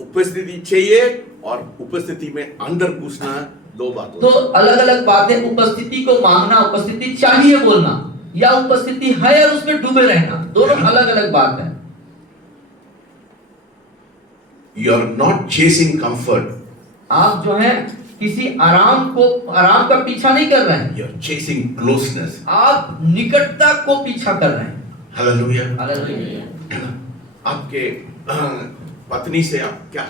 उपस्थिति चाहिए और उपस्थिति में अंदर घुसना दो बात तो होती है. अलग अलग बातें, उपस्थिति को मांगना, उपस्थिति चाहिए बोलना, या उपस्थिति है और उसमें डूबे रहना, दोनों अलग अलग बात है. You are not chasing comfort. आप जो है किसी आराम का पीछा नहीं कर रहे हैं, You are chasing closeness. आप निकटता को पीछा कर रहे हैं. Hallelujah. हालेलुया. आपके पत्नी से आप क्या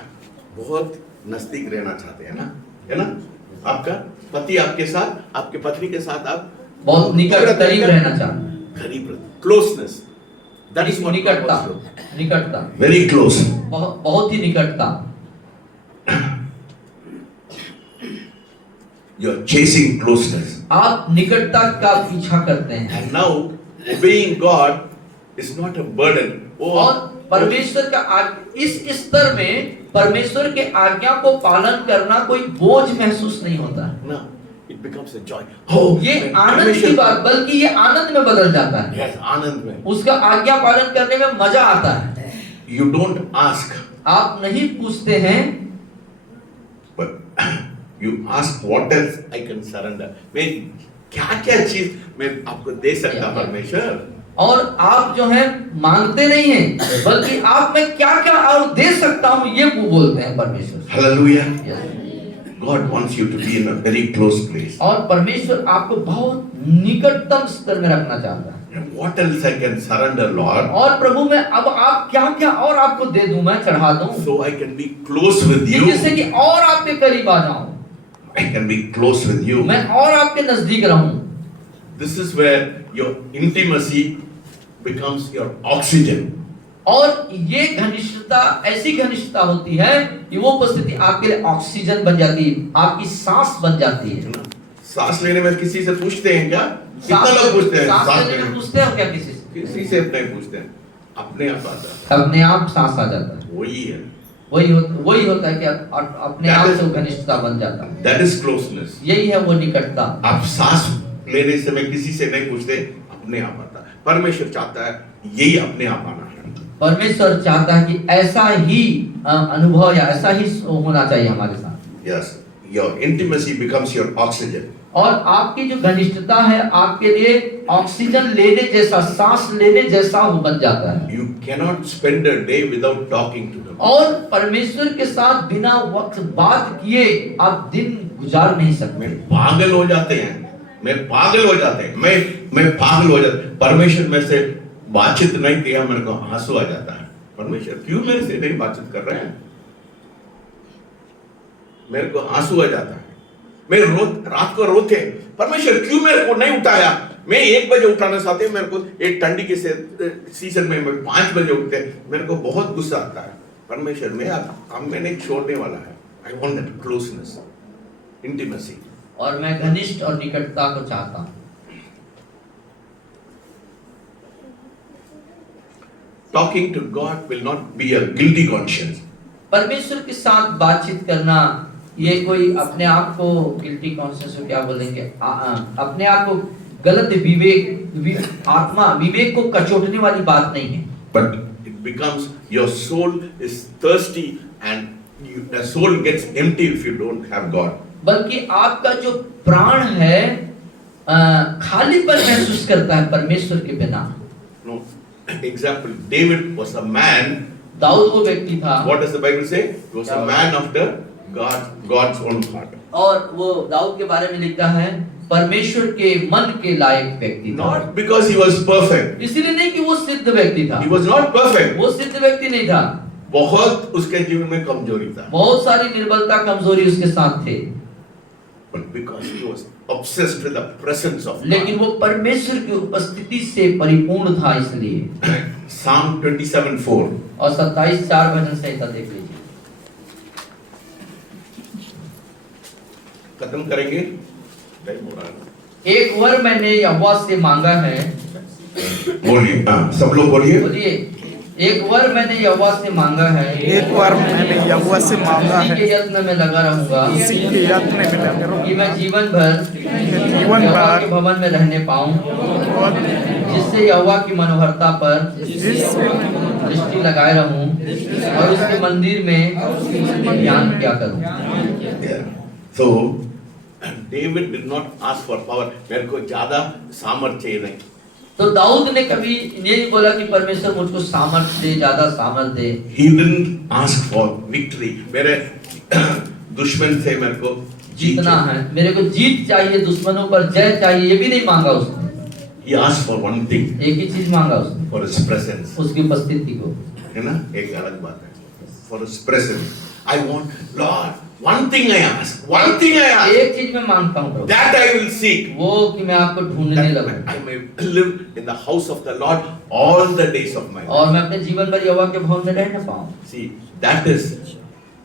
बहुत नजदीक रहना चाहते हैं ना, है ना? आपका पति आपके साथ, आपके पत्नी के साथ आप बहुत निकट करीब रहना चाहते हैं. करीब, closeness. That is what God निकटता. wants to do. निकटता, very close. बहुत ही निकटता। You're chasing closeness. आप निकटता का पीछा करते हैं And now, obeying God is not a burden. और परमेश्वर का इस स्तर में परमेश्वर के आज्ञा को पालन करना कोई बोझ महसूस नहीं होता है। No, it becomes a joy. Oh, ये when आनंद की permission- बात, बल्कि ये आनंद में बदल जाता है। Yes, आनंद में. उसका आज्ञा पालन करने में मजा आता है। You don't ask, आप नहीं पूछते हैं, but you ask what else I can surrender. मैं क्या-क्या चीज मैं आपको दे सकता परमेश्वर? और आप जो है मांगते नहीं हैं, बल्कि आप मैं क्या क्या और दे सकता हूँ ये वो बोलते हैं परमेश्वर। Hallelujah. Yes. God wants you to be in a very close place. और परमेश्वर आपको बहुत निकटतम स्तर में रखना चाहता है। And what else I can surrender, Lord? और प्रभु मैं अब आप क्या क्या और आपको दे दूं, मैं चढ़ा दूं, So I can be close with you. जिससे कि और आपके करीब आ जाऊं, I can be close with you. मैं और आपके नजदीक रहूं। This is where your intimacy becomes your oxygen. और ये घनिष्ठता ऐसी घनिष्ठता होती है कि वो उपस्थिति आपके लिए ऑक्सीजन बन जाती है, आपकी सांस बन जाती है। है ना? सांस लेने में किसी से पूछते हैं क्या? कितना लोग पूछते हैं? सांस सांस लेने लेने में में पूछते हो क्या किसी से? किसी से नहीं पूछते हैं, अपने आप आता है। अपने आप सांस आ जाता है। वही है। वही होता है कि अपने आप से वो घनिष्ठता बन जाता है। That is closeness. यही है वो निकटता। आप सांस लेने से मैं किसी से नहीं पूछते, अपने आप आता है। परमेश्वर चाहता है यही अपने आप आना है। परमेश्वर चाहता है कि ऐसा ही अनुभव या ऐसा ही होना चाहिए हमारे साथ। Yes, your intimacy becomes your oxygen. और आपकी जो घनिष्ठता है आपके लिए ऑक्सीजन लेने जैसा, सांस लेने जैसा वो बन जाता है। You cannot spend a day without talking to him. और परमेश्वर के साथ बिना वक्त बात किए आप दिन गुजार नहीं सकते। मैं पागल हो जाते हैं, मैं पागल हो जाते हैं, मैं पागल हो जाता। परमेश्वर में से बातचीत नहीं किया, मेरे को आंसू आ जाता है। परमेश्वर क्यों मेरे से नहीं बातचीत कर रहे हैं? मेरे को आंसू आ जाता है। मैं रात को रोते, परमेश्वर क्यों मेरे को नहीं उठाया? मैं 1 बजे उठाना चाहते, मेरे को एक ठंडी के सीजन में 5 बजे उठते, मेरे को बहुत गुस्सा आता है। परमेश्वर मैं अब मैं नहीं छोड़ने वाला है। I want that closeness, intimacy. और मैं घनिष्ठ और निकटता को चाहता हूँ। Talking to God will not be a guilty conscience. परमेश्वर के साथ बातचीत करना ये कोई अपने आप को गिल्टी कॉन्शियस को क्या बोलेंगे, अपने आप को गलत आत्मा विवेक को कचोटने वाली बात नहीं है। But it becomes your soul is thirsty and the soul gets empty if you don't have God. बल्कि आपका जो प्राण है खालीपन महसूस करता है परमेश्वर के बिना। No. Example, David was a man. Dawood वो व्यक्ति था। What does the Bible say? He was a man after God's own heart. और वो दाऊद के बारे में लिखता है परमेश्वर के मन के लायक व्यक्ति था। Not because he was perfect. इसलिए नहीं कि वो सिद्ध व्यक्ति था। He was not perfect. वो सिद्ध व्यक्ति नहीं था। बहुत उसके जीवन में कमजोरी था। बहुत सारी निर्बलता कमजोरी उसके साथ थे। But because he was obsessed with the presence of God. लेकिन वो परमेश्वर की उपस्थिति से परिपूर्ण था इसलिए। Psalm 27:4. और 27:4 भजन संहिता देख लीजिए। खत्म करेंगे? टाइम हो रहा है। एक वर मैंने यहोवा से मांगा है। बोलिए, सब लोग बोलिए। बोलिए, एक वर मैंने यहोवा से मांगा है। एक बार मैंने यहोवा से मांगा उसी है, के यत्न में लगा रहूंगा इसी के यत्न में लगा कि रहूंगा मैं जीवन भर जीवन यहोवा भर के भवन में रहने पाऊं, और जिससे यहोवा की मनोहरता पर जिस दृष्टि लगाए रहूं और उसके मंदिर में ध्यान किया करूं। So David did not ask for power. मेरे को ज्यादा सामर्थ्य चाहिए नहीं। तो दाऊद ने कभी ये नहीं बोला कि परमेश्वर मुझको सामर्थ्य दे, ज्यादा सामर्थ्य दे। He didn't ask for victory. मेरे दुश्मन से मेरे को जीतना है, मेरे को जीत चाहिए, दुश्मनों पर जय चाहिए, ये भी नहीं मांगा उसने। He asked for one thing. एक ही चीज मांगा उसने, For his presence. उसकी उपस्थिति को। है ना? एक अलग बात है। For his presence. I want, Lord, one thing I ask, one thing I ask, एक चीज मैं मांगता हूँ प्रभु, that I will seek, वो कि मैं आपको ढूंढने that लगूं I may live in the house of the Lord all the days of my life. और मैं अपने जीवन भर यहोवा के भवन में रह न पाऊं। See, that is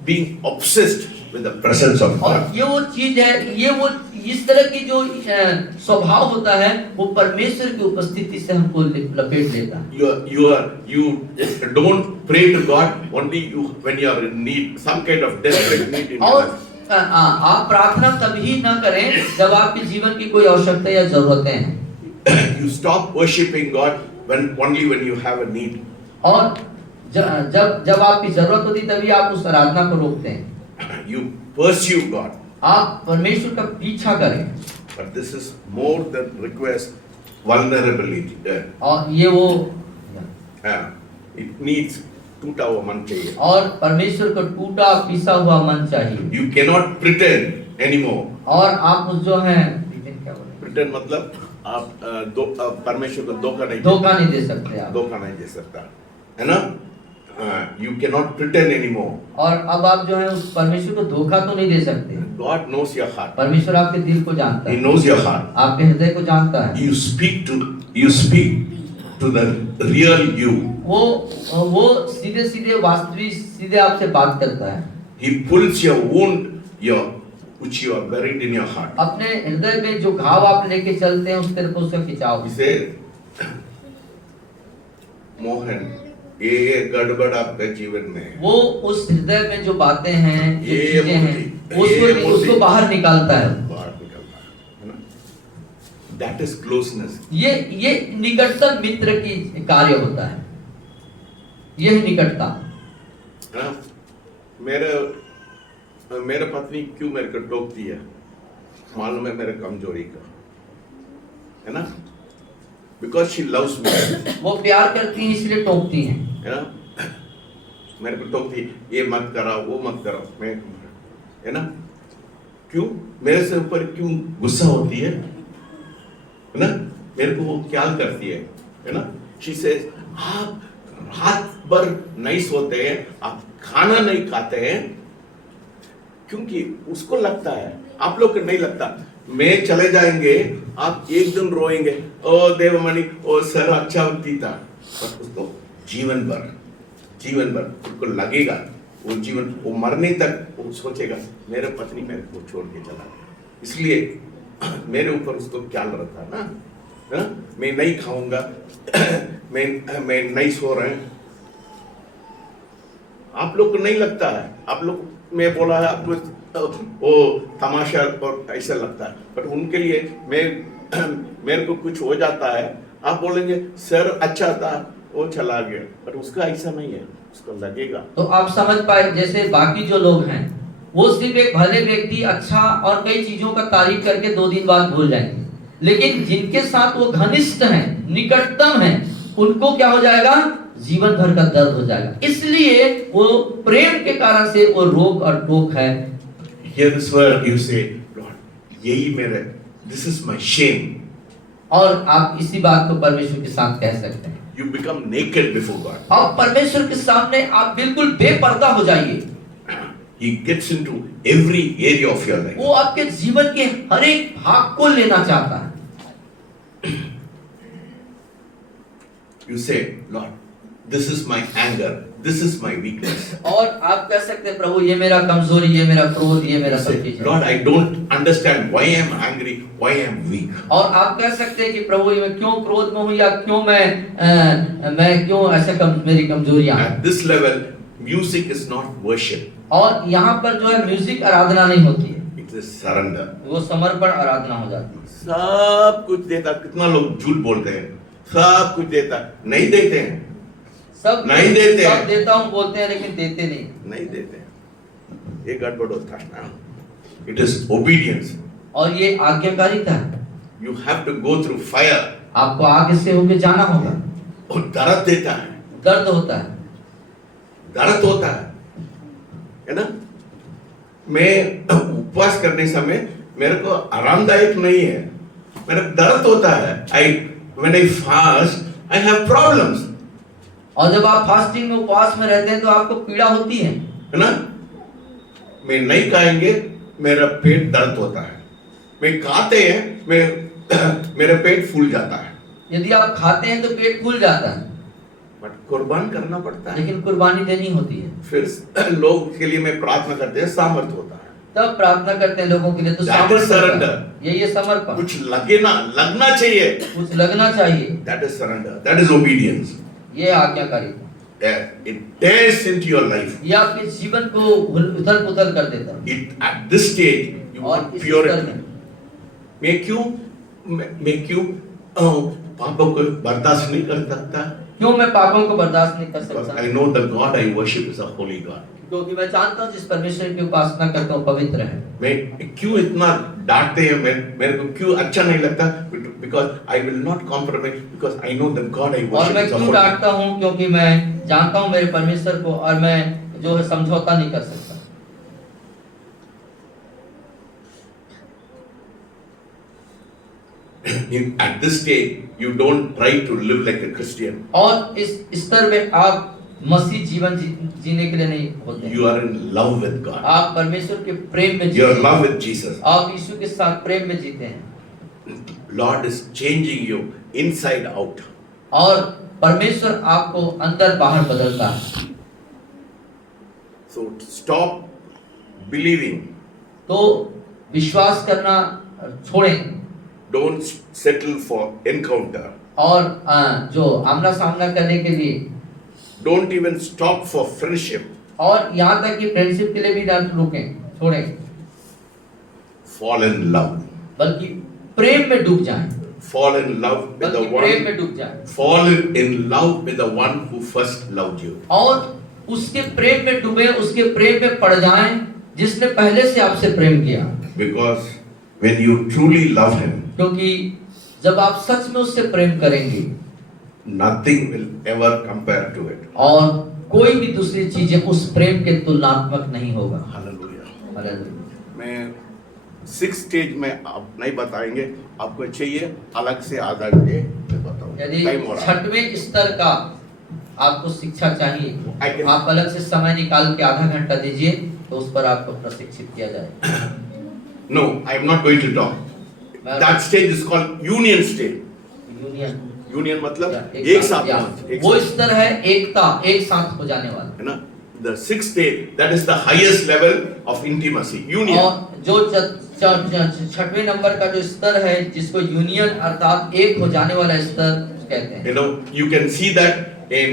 being obsessed with the presence of और God. ये वो चीज है, ये वो इस तरह की जो स्वभाव होता है, वो परमेश्वर की उपस्थिति से हमको लपेट लेता है। You don't pray to God only when you are in need, some kind of desperate need in your और life. आप प्रार्थना तभी न करें जब आपके जीवन की कोई आवश्यकता या जरूरतें हैं। You stop worshiping God only when you have a need. और जब आपकी जरूरत होती तभी आप उस आराधना को रोकते हैं। You pursue God. आप परमेश्वर का पीछा करें। But this is more than request vulnerability. और ये वो It needs टूटा हुआ मन चाहिए. और परमेश्वर को टूटा पीसा हुआ मन चाहिए। You cannot pretend anymore. और आप उस जो है क्या बोले? Pretend मतलब आप परमेश्वर को धोखा नहीं दे सकते आप। धोखा नहीं दे सकता, है ना? You cannot pretend anymore. और अब आप जो है उस परमेश्वर को धोखा तो नहीं दे सकते। God knows your heart. परमेश्वर आपके दिल को जानता He है। knows your heart. आपके हृदय को जानता है। You speak to the real you. वो सीधे वास्तविक सीधे आपसे बात करता है। He pulls your wound, which you are buried in your heart. अपने हृदय में जो घाव आप लेके चलते हैं उस तरफ उसका खिंचाव। He said, मोहन, ये गड़बड़ आपके जीवन में है। वो उस हृदय में जो बातें हैं, जो ये चीजें हैं, उसको बाहर निकालता है। बाहर निकालता है ना? That is closeness. ये निकटतम मित्र की कार्य होता है। यह निकटता। हाँ? मेरे पत्नी क्यों मेरे को टोकती है? मालूम है मेरे कमजोरी का, है ना? Because she loves me. वो प्यार करती है इसलिए टोकती हैं। है ना? मेरे को टोकती, ये मत कराओ, वो मत कराओ, मैं, है ना? क्यों? मेरे से ऊपर क्यों गुस्सा होती है ना? मेरे को वो क्या करती है ना? She says, आप रात भर नहीं सोते हैं, आप खाना नहीं खाते हैं, क्योंकि उसको लगता है, आप लोग को नहीं लगता, मैं चले जाएंगे, आप एक दिन रोएंगे, ओ देवमणि, ओ सर अच्छा होती था, पर उसको जीवन भर उसको लगेगा, वो मरने तक वो सोचेगा, मेरे पत्नी मेरे को छोड़ के चला गया, इसलिए मेरे ऊपर उसको ख्याल रहता ना, मैं नहीं खाऊंगा, मैं नहीं सो रहे हैं। आप लोग को नहीं लगता है, आप लोग, मैं बोला है आपको वो तमाशा और ऐसा लगता है, पर उनके लिए मेरे को कुछ हो जाता है, आप बोलेंगे सर अच्छा था, वो चला गया, पर उसका ऐसा नहीं है, उसको लगेगा। तो आप समझ पाए, जैसे बाकी जो लोग हैं वो सिर्फ एक भले व्यक्ति अच्छा और कई चीजों का तारीफ करके 2 दिन बाद भूल जाएंगे, लेकिन जिनके साथ वो घनिष्ठ हैं, निकटतम हैं, उनको क्या हो जाएगा? जीवन भर का दर्द हो जाएगा। इसलिए वो प्रेम के कारण से वो रोग और टोक है। Here is where you say, Lord, यही मेरे, this is my shame. और आप इसी बात को परमेश्वर के साथ कह सकते हैं। You become naked before God. अब परमेश्वर के सामने आप बिल्कुल बेपर्दा हो जाइए। He gets into every area of your life. वो आपके जीवन के हर एक भाग को लेना चाहता है। You say, Lord, this is my anger, this is my weakness. और आप कह सकते हैं, प्रभु ये मेरा कमजोरी, ये मेरा क्रोध, ये मेरा सब चीज है। Lord, I don't understand why I am angry, why I am weak. और आप कह सकते हैं कि प्रभु मैं क्यों क्रोध में हूँ, या क्यों मैं क्यों ऐसा मेरी कमजोरियां हैं। At this level, music is not worship. और यहाँ पर जो है म्यूजिक आराधना नहीं होती है, It is surrender. वो समर्पण आराधना हो जाती है। सब कुछ देता, कितना लोग झूठ बोलते हैं, सब कुछ देता, नहीं देते हैं, सब नहीं देते हैं, सब देता हूँ बोलते हैं, लेकिन देते नहीं देते हैं। ये गड़बड़ होता है ना। It is obedience. और ये आज्ञाकारिता है। You have to go through fire. आपको आगे से होके जाना होगा। और दर्द देता है, दर्द होता है, दर्द होता है ना? मैं उपवास करने समय मेरे को आरामदायक नहीं है, मेरा दर्द होता है। When I fast, I have problems. और जब आप फास्टिंग में उपवास में रहते हैं तो आपको पीड़ा होती है ना? मैं नहीं खाएंगे मेरा पेट दर्द होता है, मैं खाते हैं मैं मेरा पेट फूल जाता है। यदि आप खाते हैं तो पेट फूल जाता है, बट कुर्बान करना पड़ता है। लेकिन कुर्बानी देनी होती है। फिर लोग के लिए मैं प्रार्थना करते हैं, सामर्थ होता है। तब प्रार्थना करते हैं लोगों के लिए, तो That is सामर्थ्य होता है। surrender. यही है समर्पण। कुछ लगना चाहिए। कुछ लगना चाहिए, That is surrender. That is obedience. ये आज्ञाकारिता। It tears into your life. ये आपके जीवन को उथल पुथल कर देता है। At this stage you और want इस स्तर purity. में मैं क्यों पापों को बर्दाश्त नहीं कर सकता? क्यों मैं पापों को बर्दाश्त नहीं कर Because सकता? I know the God I worship is a holy God. क्योंकि मैं जानता हूँ जिस परमेश्वर की उपासना करता हूँ पवित्र है। मैं क्यों इतना डांटते हैं, मेरे को क्यों अच्छा नहीं लगता? Because I will not compromise because I know the God I और worship मैं is a क्यों holy God. डांटता हूँ? क्योंकि मैं जानता हूँ मेरे परमेश्वर को, और मैं जो है समझौता नहीं कर सकता। At this stage you don't try to live like a Christian. और इस स्तर में आप मसीह जीवन जीने के लिए नहीं होते हैं। You are in love with God. आप परमेश्वर के प्रेम में You जीते are in हैं। love with Jesus. आप यीशु के साथ प्रेम में जीते हैं। Lord is changing you inside out. और परमेश्वर आपको अंदर बाहर बदलता है। So stop believing. तो विश्वास करना छोड़ें, Don't settle for encounter. और जो आमना सामना करने के लिए, Don't even stop for friendship. और यहाँ तक कि फ्रेंडशिप के लिए भी ना रुकें, छोड़ें, Fall in love. बल्कि प्रेम में डूब जाएं। Fall in love with the बल्कि प्रेम one. में डूब जाएं। Fall in love with the one who first loved you. और उसके प्रेम में डूबे, उसके प्रेम में पड़ जाएं जिसने पहले से आपसे प्रेम किया। Because when you truly love him, क्योंकि जब आप सच में उससे प्रेम करेंगे, nothing will ever compare to it. और कोई भी दूसरी चीजें उस प्रेम के तुलनात्मक नहीं होगा। Hallelujah. हालेलुया। मैं 6 स्टेज में आप नहीं बताएंगे, आपको चाहिए अलग से आधा घंटे में बताऊंगा। यदि टाइम हो रहा है। 6वें स्तर का आपको शिक्षा I चाहिए, can- आप अलग से समय निकाल के आधा घंटा दीजिए, तो उस पर आपको प्रशिक्षित किया जाए। No, I am not going to talk. That stage is called union stage. Union, union मतलब एक साथ या, पहुंच, एक वो साथ, स्तर है एकता, एक साथ हो जाने वाला। है ना? The 6th stage, that is the highest level of intimacy. Union. और जो 6वें नंबर का जो स्तर है, जिसको यूनियन अर्थात एक हो जाने वाला स्तर कहते हैं। You know, you can see that in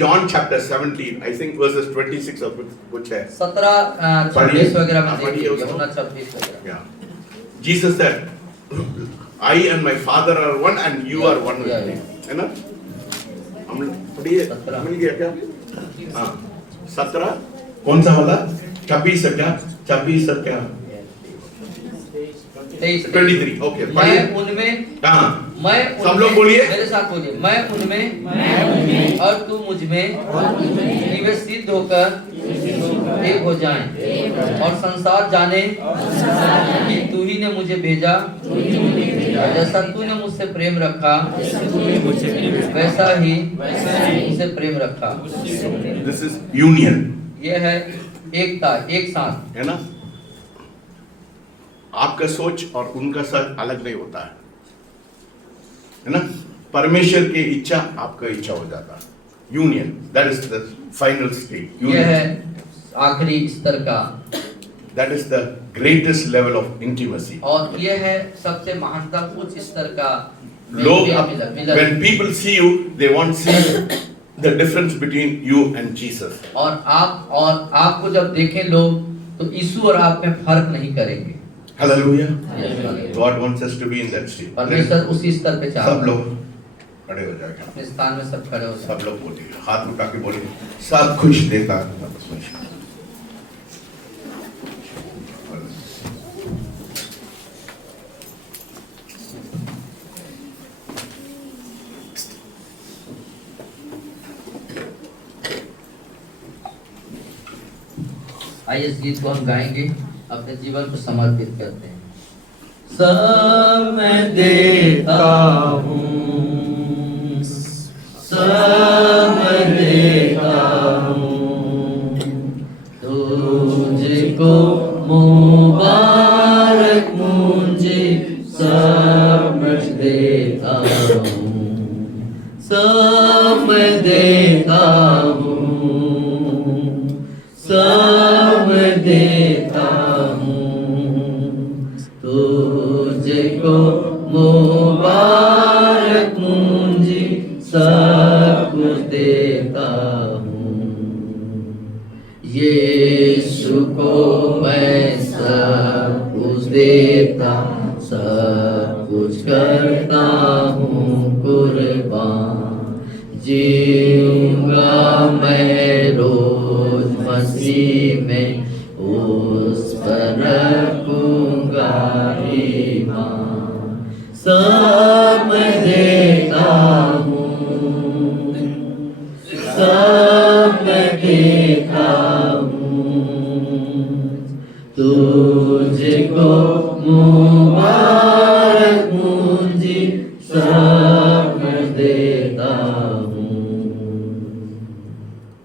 John chapter 17, I think verses 26 or कुछ है. 17, 26 वगैरह में पढ़िए देखिए, उसको। यूहन्ना 26 वगैरह। Yeah. Jesus said, I and my Father are one and you are one with me. है ना? हम पढ़िए, 17 मिल गया क्या? हाँ, 17 कौन सा वाला? 26 है क्या? 26 है क्या? 23, okay, मैं पढ़िए। उनमें, हाँ, मैं सब उनमें, लोग बोलिए। मेरे साथ बोलिए, मैं उनमें और तू मुझ में, वे सिद्ध होकर एक हो जाएं, और संसार जाने कि तू ही ने मुझे भेजा, और जैसा तूने मुझसे प्रेम रखा वैसा ही मुझसे प्रेम रखा। This is union. ये है एकता, एक साथ। है ना? आपका सोच और उनका सोच अलग नहीं होता है ना? परमेश्वर की इच्छा आपका इच्छा हो जाता है। Union, that is the final stage. ये है आखिरी स्तर का, that is the greatest level of intimacy. और ये है सबसे महानतम उच्च स्तर का लोग मिलन। when people see you, they won't see the difference between you and Jesus. और आपको जब देखें लोग, तो यीशु और आप में फर्क नहीं करेंगे। Hallelujah. Hallelujah. God wants us to be in that stage. परमेश्वर उसी स्तर पे चाहता है। सब लोग खड़े हो जाएंगे। अपने स्थान में सब खड़े हो जाए। सब लोग बोलिए, हाथ उठा के बोलिए, सब खुश देता है। आइए इस गीत को हम गाएंगे, अपने जीवन को समर्पित करते हैं। सब मैं देता हूँ, सब मैं देता हूँ, तुझको हूँ, सब मैं देता हूँ, सब मैं देता हूँ, तुझको मुबारक मुझे सब कुछ देता हूँ, यीशु को मैं सब कुछ देता, सब कुछ करता हूँ कुर्बान, जीऊंगा मैं रोज मसीह में, उस पर रखूंगा ईमान, सब मैं देता हूँ, सब मैं देता हूँ, तुझको मुबारक मुझे सब मैं देता हूँ।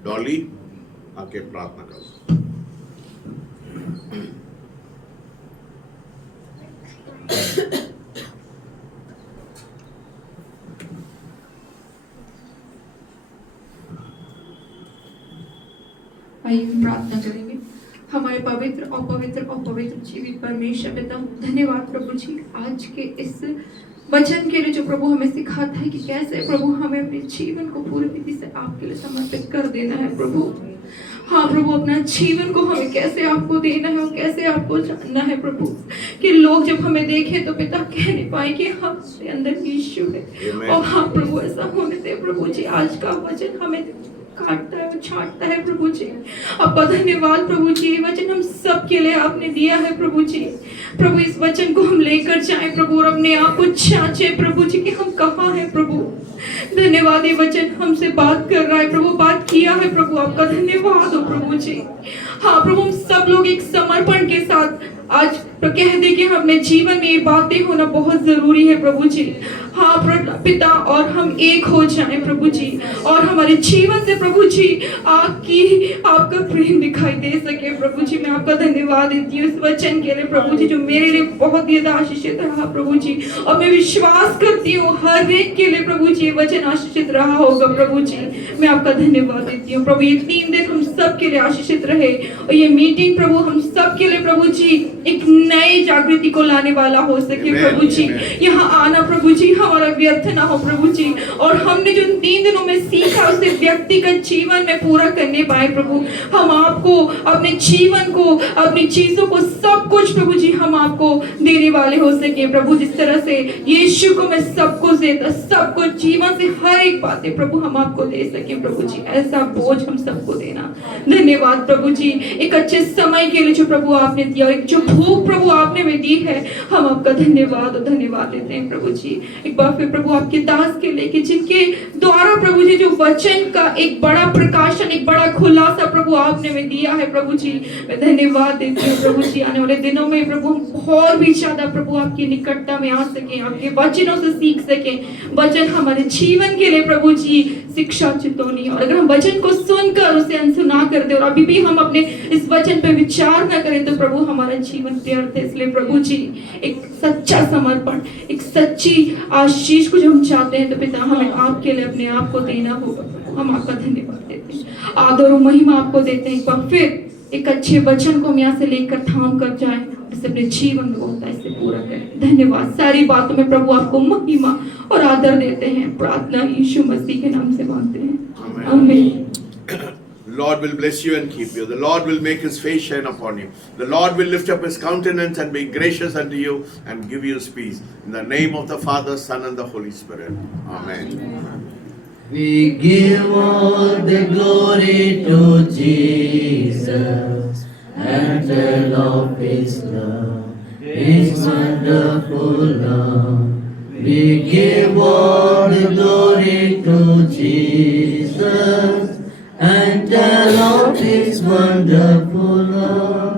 डॉली आके प्रार्थना करो। आइए हम प्रार्थना करेंगे। हमारे पवित्र और पवित्र और पवित्र जीवित परमेश्वर पिता, धन्यवाद प्रभु जी आज के इस वचन के लिए जो प्रभु हमें सिखाता है कि कैसे प्रभु हमें अपने जीवन को पूरी विधि से आपके लिए समर्पित कर देना है प्रभु। हाँ प्रभु, अपना जीवन को हमें कैसे आपको देना है और कैसे आपको जानना है प्रभु, कि लोग जब हमें देखें तो पिता कह नहीं पाए कि हमारे अंदर यीशु है। और हाँ प्रभु, ऐसा होने दे प्रभु जी, आज का वचन हमें काटता है और छांटता है प्रभु जी। आपका धन्यवाद प्रभु जी, ये वचन हम सब के लिए आपने दिया है प्रभु जी। प्रभु इस वचन को हम लेकर जाएं प्रभु और अपने आप को जांचे प्रभु जी कि हम कहाँ हैं प्रभु। धन्यवाद, ये वचन हमसे बात कर रहा है प्रभु, बात किया है प्रभु, आपका धन्यवाद हो प्रभु जी। हाँ प्रभु, हम सब लोग एक समर्पण के साथ आज कह दे कि अपने जीवन में ये बातें होना बहुत जरूरी है प्रभु जी। हाँ पिता, और हम एक हो जाएं प्रभु जी, और हमारे जीवन से प्रभु जी आपका प्रेम दिखाई दे सके प्रभु जी। मैं आपका धन्यवाद देती हूँ इस वचन के लिए प्रभु जी, जो मेरे लिए बहुत ही आशीषित रहा प्रभु जी। और मैं विश्वास करती हूँ हर एक के लिए प्रभु जी ये वचन आशीषित रहा होगा प्रभु जी। मैं आपका धन्यवाद देती हूँ प्रभु, ये 3 दिन हम सब के लिए आशीषित रहे, और ये मीटिंग प्रभु हम सब के लिए प्रभु जी एक नई जागृति को लाने वाला हो सके प्रभु जी। यहाँ आना प्रभु जी हमारा व्यर्थ ना हो प्रभु जी, और हमने जो 3 दिनों में सीखा उसे व्यक्तिगत जीवन में पूरा करने पाए प्रभु। हम आपको अपने जीवन को, अपनी चीजों को, सब कुछ प्रभु जी हम आपको देने वाले हो सके प्रभु। जिस तरह से यीशु को मैं सब कुछ देता, सब कुछ जीवन से हर एक बातें प्रभु हम आपको दे सके प्रभु जी, ऐसा बोझ हम सबको देना। धन्यवाद प्रभु जी, एक अच्छे समय के लिए जो प्रभु आपने दिया, एक जो भूख प्रभु आपने में दी है, हम आपका धन्यवाद और धन्यवाद देते हैं प्रभु जी। एक बार फिर प्रभु आपके दास के लिए कि जिनके द्वारा प्रभु जी जो वचन का एक बड़ा प्रकाशन, एक बड़ा खुलासा प्रभु आपने में दिया है प्रभु जी, मैं धन्यवाद देती हूँ प्रभु जी। आने वाले दिनों में प्रभु हम और भी ज्यादा प्रभु आपकी निकटता में आ सके, आपके वचनों से सीख सके। वचन हमारे जीवन के लिए प्रभु जी शिक्षा चितौनी, और अगर हम वचन को सुनकर उसे अनसुना कर दे और अभी भी हम अपने इस वचन पे विचार न करें तो प्रभु हमारा जीवन व्यर्थ है। इसलिए प्रभु जी एक सच्चा समर्पण, एक सच्ची आशीष को जो हम चाहते हैं तो पिता हमें आपके लिए अपने आप को देना होगा। हम आपका धन्यवाद देते हैं, आदर और महिमा आपको देते हैं। एक बार फिर एक अच्छे वचन को हम यहाँ से लेकर थाम कर जाए, जिससे अपने जीवन में होता है इसे पूरा करें। धन्यवाद, सारी बातों में प्रभु आपको महिमा और आदर देते हैं। प्रार्थना यीशु मसीह के नाम से मांगते हैं, आमीन। Lord will bless you and keep you. The Lord will make his face shine upon you. The Lord will lift up his countenance and be gracious unto you and give you peace. In the name of the Father, Son and the Holy Spirit. Amen. We give all the glory to Jesus and tell of his love, his wonderful love. We give all the glory to Jesus and tell of his wonderful love.